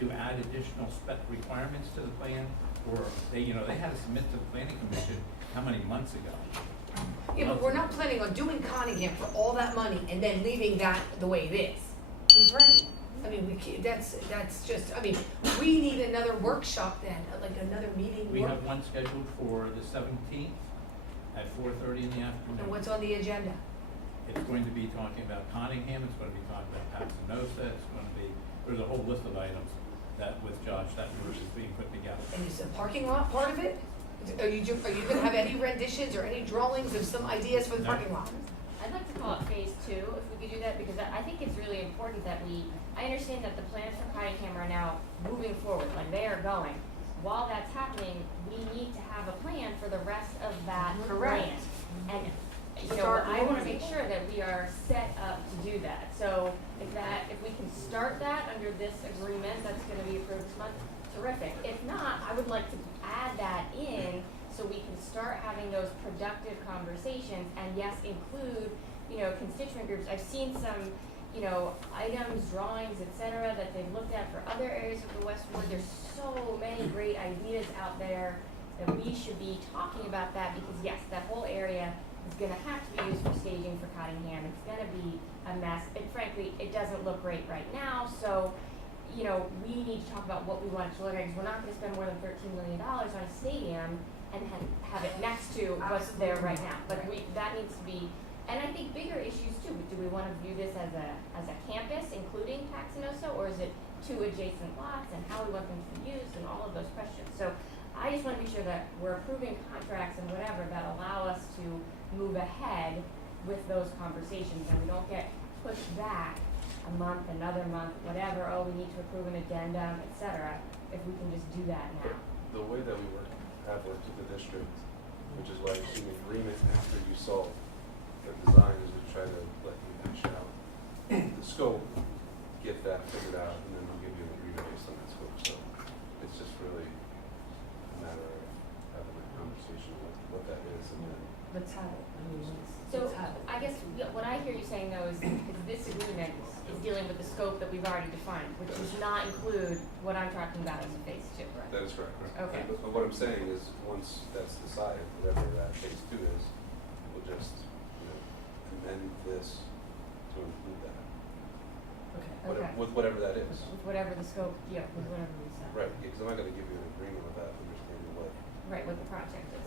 to add additional spec requirements to the plan, or they had to submit to the planning commission how many months ago? Yeah, but we're not planning on doing Cottingham for all that money and then leaving that the way it is. He's right. I mean, we can't, that's just, we need another workshop then, like another meeting. We have one scheduled for the 17th at 4:30 in the afternoon. And what's on the agenda? It's going to be talking about Cottingham, it's going to be talking about Paxanosa, it's going to be, there's a whole list of items that with Josh, that is being put together. And is the parking lot part of it? Are you gonna have any renditions or any drawings of some ideas for the No. parking lot? I'd like to call it phase 2, if we could do that, because I think it's really important that I understand that the plans for Cottingham are now moving forward, like they are going. While that's happening, we need to have a plan for the rest of that Correct. plan. And, Start I wanna moving. make sure that we are set up to do that. So if we can start that under this agreement that's gonna be approved this month, terrific. If not, I would like to add that in so we can start having those productive conversations and yes, include, constituent groups. I've seen some, items, drawings, et cetera, that they've looked at for other areas of the West Ward. There's so many great ideas out there that we should be talking about that because yes, that whole area is gonna have to be used for staging for Cottingham. It's gonna be a mess. Frankly, it doesn't look great right now, so we need to talk about what we want it to look like, because we're not gonna spend more than $13 million on a stadium and have it next to what's there right now. But that needs to be, and I think bigger issues too. Do we wanna view this as a campus, including Paxanosa, or is it 2 adjacent lots, and how we want them to be used, and all of those questions. So I just wanna be sure that we're approving contracts and whatever that allow us to move ahead with those conversations, and we don't get pushed back a month, another month, whatever, we need to approve an addendum, et cetera, if we can just do that now. The way that we have worked with the district, which is why you're seeing agreement after you saw the design, is to try to let you hash out the scope, get that figured out, and then we'll give you an agreement based on that scope. So it's just really a matter of having a conversation with what that is, and then Let's have it. So I guess what I hear you saying though is this agreement is dealing with the scope that we've already defined, which does not include what I'm talking about as a phase 2, right? that is correct. Okay. But what I'm saying is, once that's decided, whatever that phase 2 is, we'll just, amend this to include that. Okay. Whatever, with whatever that is. with whatever the scope, with whatever we set. Right, because I'm not gonna give you an agreement without understanding what. Right, what the project is.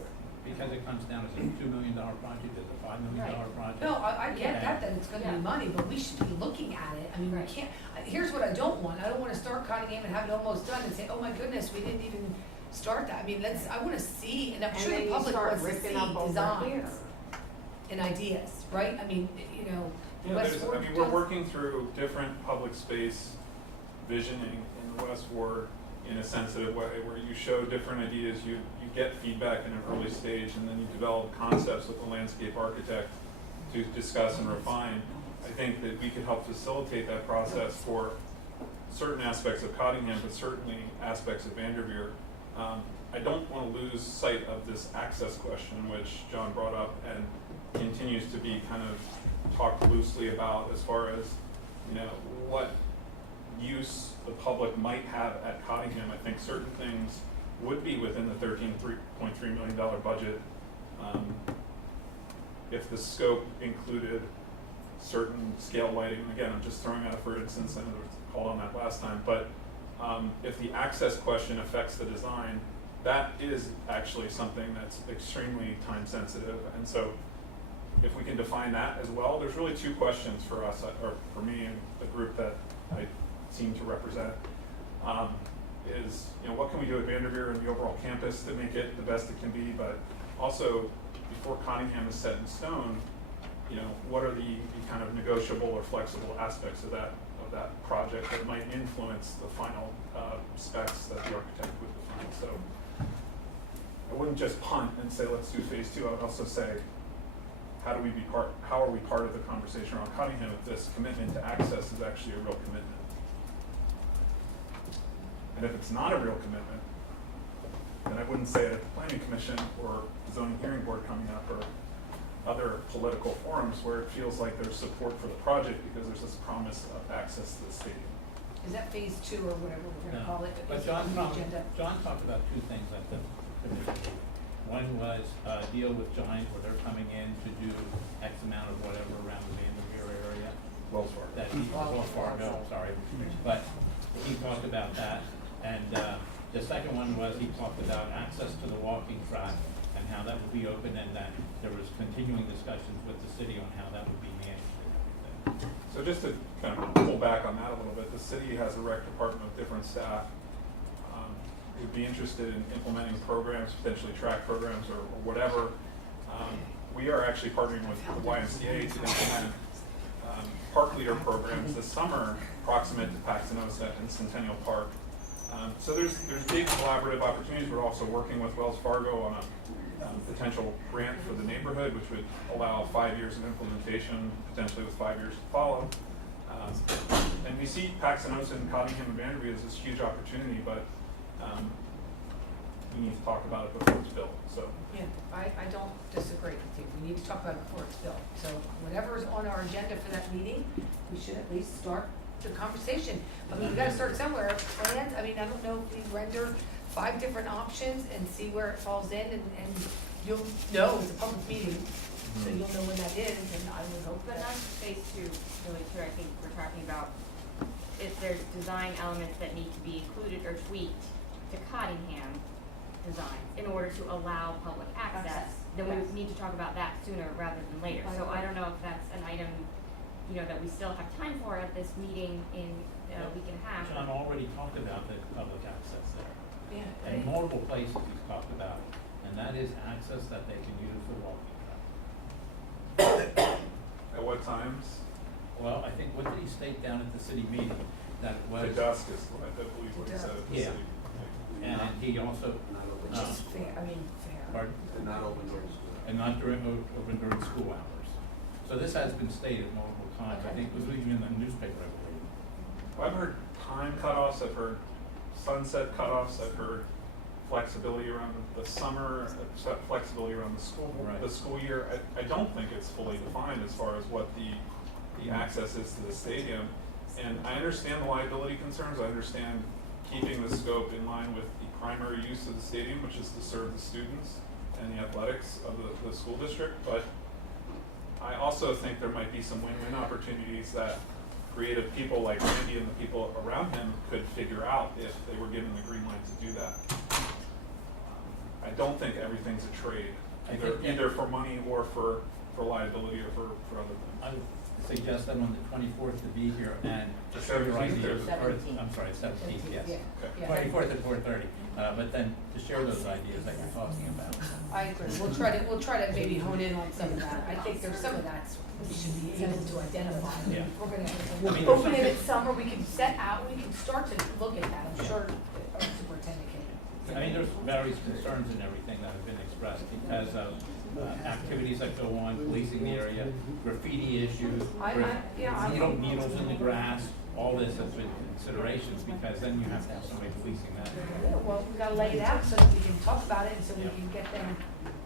Because it comes down, is it a $2 million project, is it a $5 million project? No, I get Yeah. that it's gonna be money, but we should be looking at it. I mean, we Right. can't, here's what I don't want. I don't wanna start Cottingham and have it almost done and say, oh my goodness, we didn't even start that. I mean, I wanna see, and I'm And sure then the you public start wants to see ripping up over here. designs and ideas, right? I mean, you know, Yeah, West there's, Ward I mean, we're does- working through different public space visioning in the West Ward in a sensitive way, where you show different ideas, you get feedback in an early stage, and then you develop concepts with the landscape architect to discuss and refine. I think that we could help facilitate that process for certain aspects of Cottingham, but certainly aspects of Vanderveer. I don't want to lose sight of this access question, which John brought up and continues to be kind of talked loosely about as far as, you know, what use the public might have at Cottingham. I think certain things would be within the $13.3 million budget. If the scope included certain scale lighting, again, I'm just throwing out for instance, I know there was a call on that last time, but if the access question affects the design, that is actually something that's extremely time sensitive. And so if we can define that as well, there's really two questions for us, or for me and the group that I seem to represent, is, you know, what can we do at Vanderveer and the overall campus to make it the best it can be, but also before Cottingham is set in stone, you know, what are the kind of negotiable or flexible aspects of that project that might influence the final specs that the architect would define. So I wouldn't just punt and say let's do phase 2. I would also say how are we part of the conversation around Cottingham if this commitment to access is actually a real commitment? And if it's not a real commitment, then I wouldn't say it at the Planning Commission or the Zoning Hearing Board coming up or other political forums where it feels like there's support for the project because there's this promise of access to the stadium. is that phase 2 or whatever we're gonna call it? But Is John on the talked, agenda? John talked about two things at the committee. One was deal with Giant where they're coming in to do X amount of whatever around the Vanderveer area. Wells Fargo. That he, Wells Fargo, sorry. But he talked about that. And the second one was he talked about access to the walking track and how that would be open and that there was continuing discussions with the city on how that would be managed and everything. So just to kind of pull back on that a little bit, the city has a rec department with different staff. Would be interested in implementing programs, potentially track programs or whatever. We are actually partnering with the YMCA to implement park leader programs this summer proximate to Paxinosa and Centennial Park. So there's big collaborative opportunities. We're also working with Wells Fargo on a potential grant for the neighborhood, which would allow 5 years of implementation, potentially with 5 years to follow. And we see Paxinosa and Cottingham and Vanderveer as this huge opportunity, but we need to talk about it before it's built. So Yeah, I don't disagree with you. We need to talk about it before it's built. So whatever's on our agenda for that meeting, we should at least start the conversation. I mean, we gotta start somewhere. Plans, I mean, I don't know if we render 5 different options and see where it falls in and you'll know it's a public meeting, so you'll know when that is, and I would hope But that. not phase 2, really too, I think we're talking about if there's design elements that need to be included or tweaked to Cottingham design in order to allow public access, then we Yes. would need to talk about that sooner rather than later. So I don't know if that's an item, you know, that we still have time for at this meeting in a week and a half. John already talked about the public access there. Yeah. In multiple places he's talked about it, and that is access that they can use for walking track. at what times? Well, I think, what did he state down at the city meeting? That it was. The dusk is what I believe what he said at the Yeah. city. And he also. Which is fair, I mean, fair. Pardon? And not open doors. And not open during school hours. So this has been stated multiple times. I think it was even in the newspaper, I believe. Well, I've heard time cutoffs, I've heard sunset cutoffs, I've heard flexibility around the summer, flexibility around Right. the school year. I don't think it's fully defined as far as what the access is to the stadium. And I understand the liability concerns, I understand keeping the scope in line with the primary use of the stadium, which is to serve the students and the athletics of the school district, but I also think there might be some win-win opportunities that creative people like Randy and the people around him could figure out if they were given the green light to do that. I don't think everything's a trade, either for money or for liability or for other things. I would suggest them on the 24th to be here and The to share your 17th ideas. or- I'm sorry, 17th, yes. Okay. 24th at 4:30, but then to share those ideas that you're talking about. I agree, we'll try to maybe hone in on some of that. I think there's some of that we should be able to identify. Yeah. We're I mean, gonna open it at summer, we can set out, we can start to look at that, I'm sure our superintendent can. I mean, there's various concerns and everything that have been expressed because of activities that go on, policing the area, graffiti issues, needles in the grass, all this has been considerations because then you have to have somebody policing that. Yeah, well, we gotta lay it out so that we can talk about it and so we can get them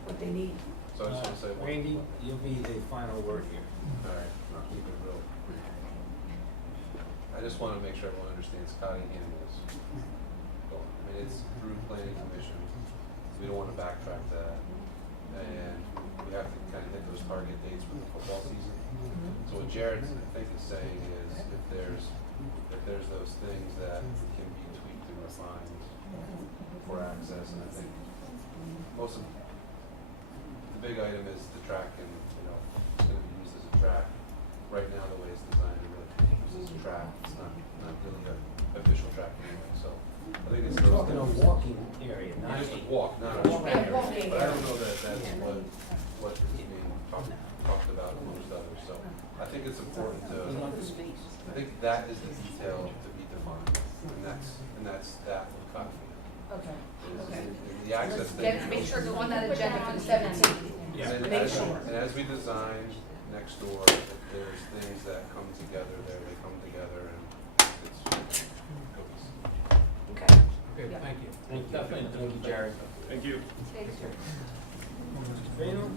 what they need. So I just want to say one. Randy, you'll be the final word here. All right, I'll keep it real. I just want to make sure everyone understands Cottingham is going. I mean, it's through planning commission. We don't want to backtrack that. And we have to kind of hit those target dates for the football season. So what Jared, I think, is saying is if there's those things that can be tweaked and refined for access, and I think most of the big item is the track, and it's going to be used as a track. Right now, the way it's designed, it really used as a track. It's not really an official track anyway. So I think it's We're talking a walking area, not just a a walk, not a walking track. area. But I don't know that that's what is being talked about amongst others. So I think it's important to. I think that is the detail to be defined, and that's that with Cottingham. Okay. The access thing. Make sure to on that agenda for the 17th. And Make sure. And as we design next door, if there's things that come together there, they come together, and it's cookies. Okay. Okay, thank you. Thank you. Definitely, thank you, Jared. Thank you. Thanks, sir. Mr. Fano,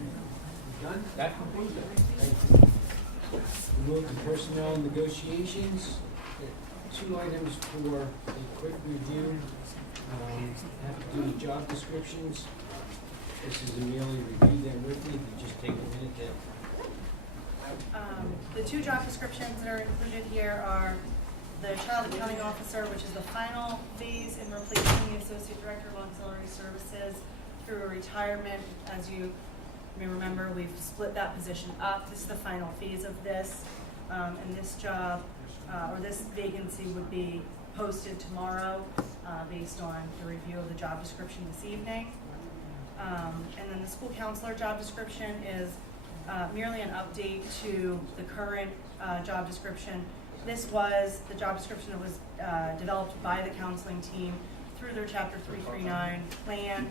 done? That concludes it. Thank you. We move to personnel negotiations. Two items for a quick review. Have to do with job descriptions. This is Amelia, review them with me. If you just take a minute to. The two job descriptions that are included here are the child accounting officer, which is the final phase in replacing the associate director of auxiliary services through a retirement. As you may remember, we've split that position up. This is the final phase of this. And this job, or this vacancy would be posted tomorrow based on the review of the job description this evening. And then the school counselor job description is merely an update to the current job description. This was the job description that was developed by the counseling team through their Chapter 339 plan,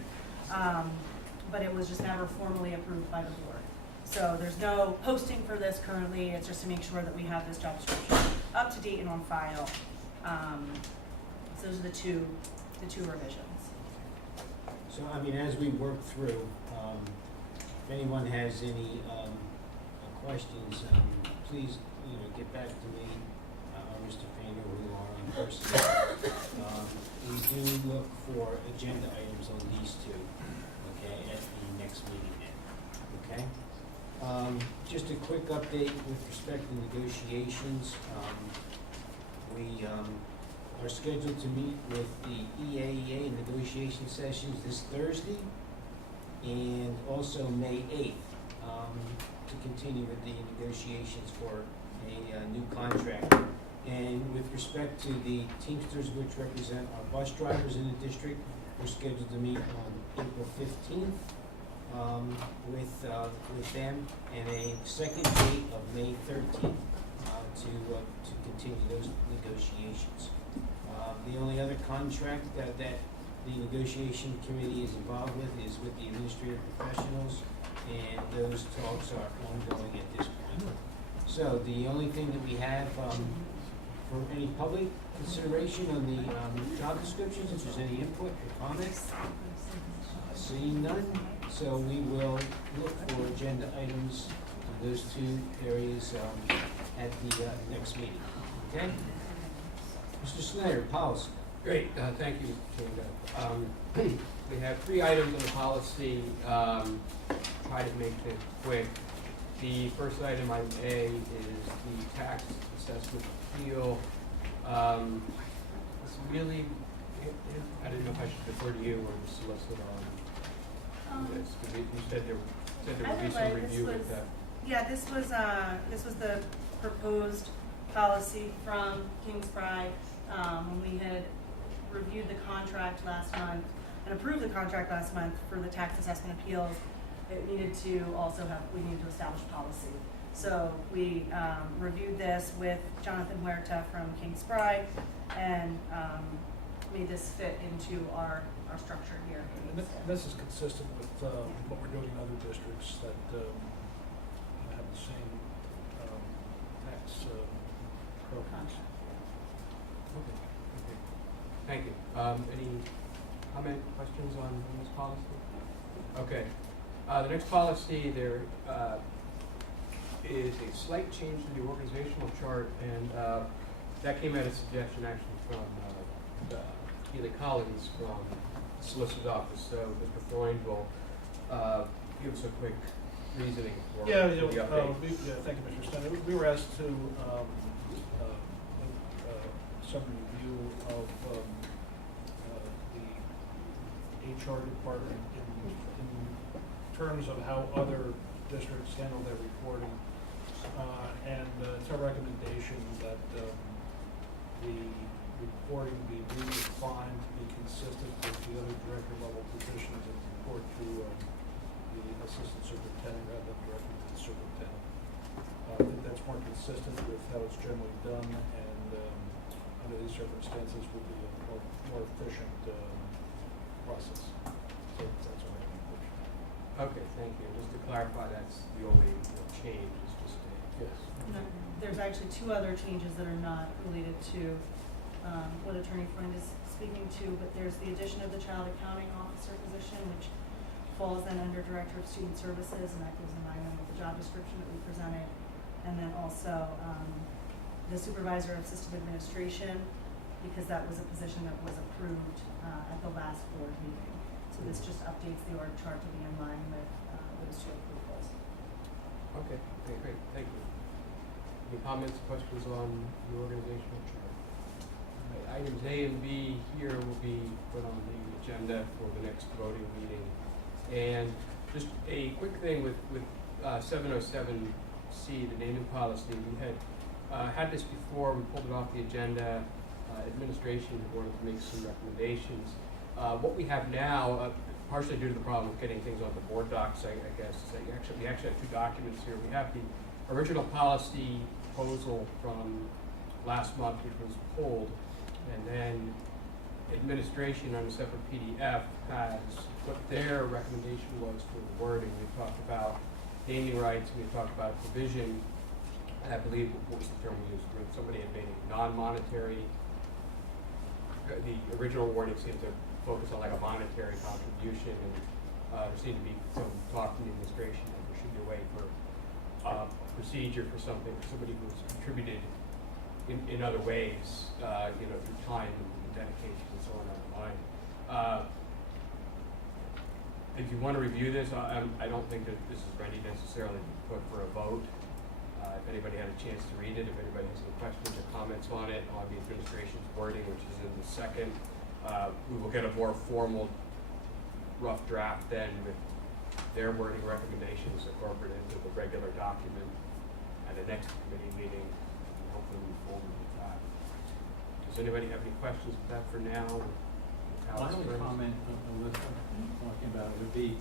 but it was just never formally approved by the board. So there's no posting for this currently. It's just to make sure that we have this job description up to date and on file. So those are the two revisions. So, I mean, as we work through, if anyone has any questions, please, get back to me, or Mr. Fano, who are on personnel. We do look for agenda items on these two, okay, at the next meeting then, okay? Just a quick update with respect to negotiations. We are scheduled to meet with the EAEA negotiation sessions this Thursday and also May 8th to continue with the negotiations for a new contract. And with respect to the Teamsters, which represent our bus drivers in the district, we're scheduled to meet on April 15th with them, and a second date of May 13th to continue those negotiations. The only other contract that the negotiation committee is involved with is with the administrative professionals, and those talks are ongoing at this point. So the only thing that we have for any public consideration on the job descriptions, if there's any input or comments, seeing none, so we will look for agenda items on those two areas at the next meeting. Okay? Mr. Snyder, policy. Great, thank you, Kinga. We have 3 items on the policy, try to make it quick. The first item, item A, is the tax assessment appeal. It's really, I didn't know if I should defer to you or the solicitor on this, because you said there would be some review with that. Yeah, this was the proposed policy from Kingsbride, when we had reviewed the contract last month and approved the contract last month for the tax assessment appeals. It needed to also we needed to establish policy. So we reviewed this with Jonathan Huerta from Kingsbride and made this fit into our structure here. And this is consistent with what we're doing in other districts that have the same tax programs. Okay. Thank you. Any comment, questions on this policy? Okay. The next policy, there is a slight change to the organizational chart, and that came at a suggestion actually from Keely Collins from the Solicitor's Office. So Mr. Freund will give us a quick reasoning for Yeah, the update. thank you, Mr. Stein. We were asked to some review of the HR department in terms of how other districts handle their reporting. And it's our recommendation that the reporting be redefined to be consistent with the other director level positions and report to the assistant superintendent rather than directly to the superintendent. I think that's more consistent with how it's generally done, and under these circumstances would be a more efficient process. So that's our recommendation. Okay, thank you. Just to clarify, that's the only change, is just a... Yes. No, there's actually two other changes that are not related to what Attorney Freund is speaking to, but there's the addition of the child accounting officer position, which falls then under Director of Student Services, and that goes in line with the job description that we presented. And then also the supervisor of system administration, because that was a position that was approved at the last board meeting. So this just updates the org chart to be in line with those two approvals. Okay, great, thank you. Any comments, questions on the organizational chart? All right, items A and B here will be put on the agenda for the next voting meeting. And just a quick thing with 707C, the naming policy. We had this before, we pulled it off the agenda. Administration wanted to make some recommendations. What we have now, partially due to the problem of getting things on the board docs, I guess, is that we actually have two documents here. We have the original policy proposal from last month, which was pulled, and then administration on a separate PDF has what their recommendation was for the wording. We talked about naming rights, and we talked about a provision, and I believe, what was the term we used, when somebody had made a non-monetary, the original wording seemed to focus on like a monetary contribution, and there seemed to be some talk in the administration that there should be a way for procedure for something, for somebody who's contributed in other ways, through time and dedication and so on down the line. If you want to review this, I don't think that this is ready necessarily to put for a vote. If anybody had a chance to read it, if anybody has any questions or comments on it, on the administration's wording, which is in the second, we will get a more formal rough draft then with their wording recommendations incorporated into the regular document at the next committee meeting, and hopefully move forward with that. Does anybody have any questions with that for now? My only comment, Alyssa, talking about it would be,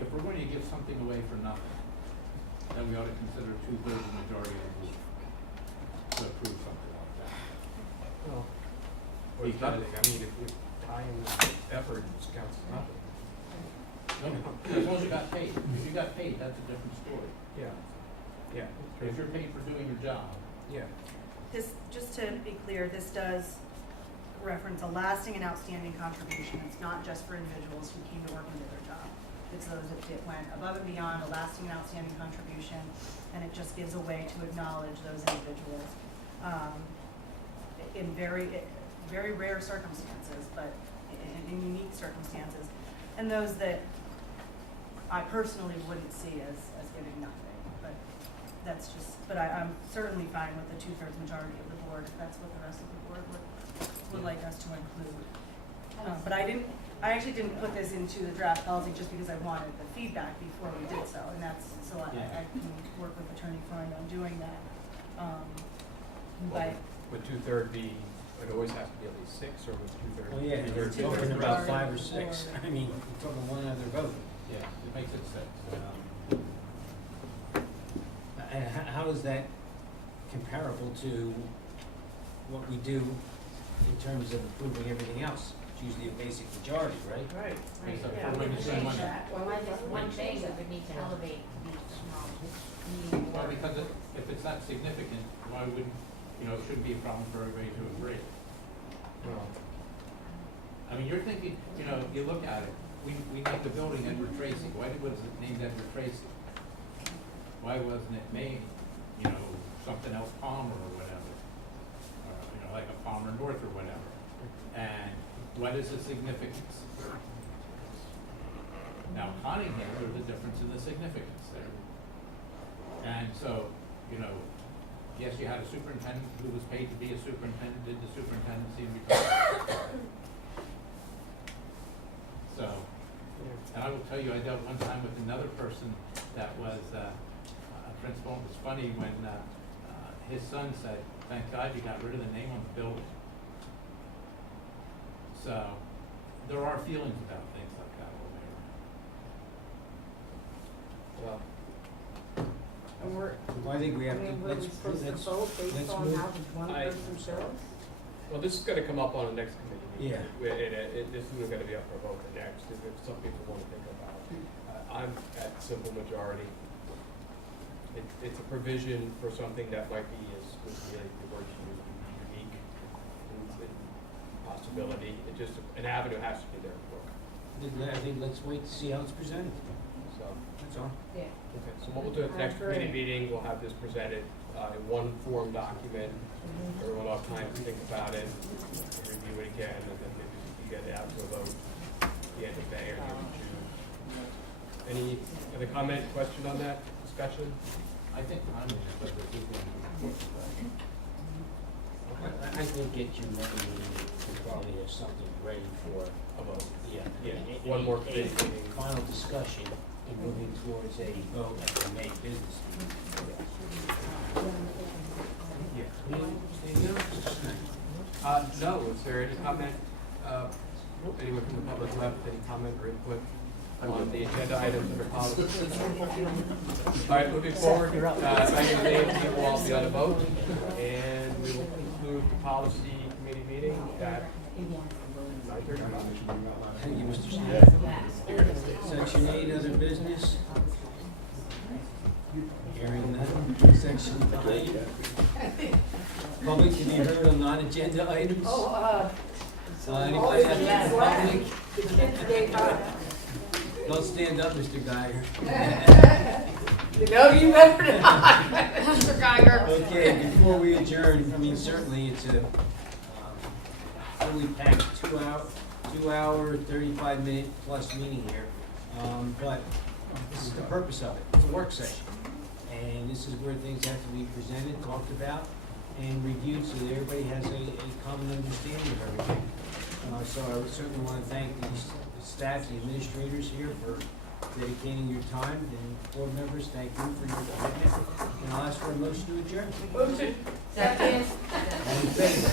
if we're going to give something away for nothing, then we ought to consider 2/3 the majority of the group to approve something like that. Well, or it's nothing. I mean, if you tie in the effort, it counts as nothing. No, as long as you got paid. If you got paid, that's a different story. Yeah. If you're paid for doing your job. Yeah. This, just to be clear, this does reference a lasting and outstanding contribution. It's not just for individuals who came to work and did their job. It's those that went above and beyond, a lasting and outstanding contribution, and it just gives a way to acknowledge those individuals in very rare circumstances, but in unique circumstances, and those that I personally wouldn't see as giving nothing, but but I'm certainly fine with the 2/3 majority of the board, if that's what the rest of the board would like us to include. But I actually didn't put this into the draft policy just because I wanted the feedback before we did so, and that's, so I can work with Attorney Freund on doing that. But Would 2/3 be, it always has to be at least 6, or would 2/3? Well, yeah, we're talking about 5 or 6. I mean, we're talking one other vote. Yeah, it makes it 6. And how is that comparable to what we do in terms of approving everything else? It's usually a basic majority, right? Right. So Yeah, for we women, can so change one- that. Or like just one thing that would need to elevate the, meeting Well, board. because if it's not significant, why wouldn't, it shouldn't be a problem for everybody to agree. Well, I mean, you're thinking, you look at it, we named the building Edward Tracy. Why was it named Edward Tracy? Why wasn't it made, something else Palmer or whatever? Or, like a Palmer North or whatever. And what is the significance? Now, Conningham, there's a difference in the significance there. And so, yes, you had a superintendent who was paid to be a superintendent, did the superintendency and retired. So, and I will tell you, I dealt one time with another person that was a principal. It was funny when his son said, "Thank God you got rid of the name on the building." So, there are feelings about things like that all the way around. well, And we're, Well, I think we have to, were we supposed to vote based on how the one person feels? well, this is gonna come up on the next committee meeting. Yeah. This isn't gonna be up for vote the next, if some people wanna think about it. I'm at simple majority. It's a provision for something that might be, as the word you use, unique in possibility. It just, an avenue has to be there for it. I think let's wait to see how it's presented. So, That's all. Yeah. okay, so what we'll do at the next committee meeting, we'll have this presented in one form document. Everyone will have time to think about it, review it again, and then maybe we can get it out to a vote at the end of May or the end of June. Any other comment, question on that discussion? I think Conningham, but this is one. I think get you ready to probably have something ready for A vote. one more committee meeting. final discussion and moving towards a vote at the May business meeting. No, is there any comment, anyone from the public left, any comment or input on the agenda items under policy? All right, moving forward, item A, we will all be on a vote, and we will conclude the policy committee meeting at 9:35. Thank you, Mr. Smith. Section 8, other business. Hearing none. Section 9. Public can be heard on non-agenda items. Anybody have that public? The kids gave up. Don't stand up, Mr. Geiger. No, you better not, Mr. Geiger. Okay, before we adjourn, I mean, certainly it's a fully packed 2 hour, 35-minute plus meeting here. But this is the purpose of it. It's a work session. And this is where things have to be presented, talked about, and reviewed so that everybody has a common understanding of everything. So I would certainly want to thank the staff, the administrators here for dedicating your time, and board members, thank you for your commitment. And I'll ask for a motion to adjourn. Motion. Second. All in favor?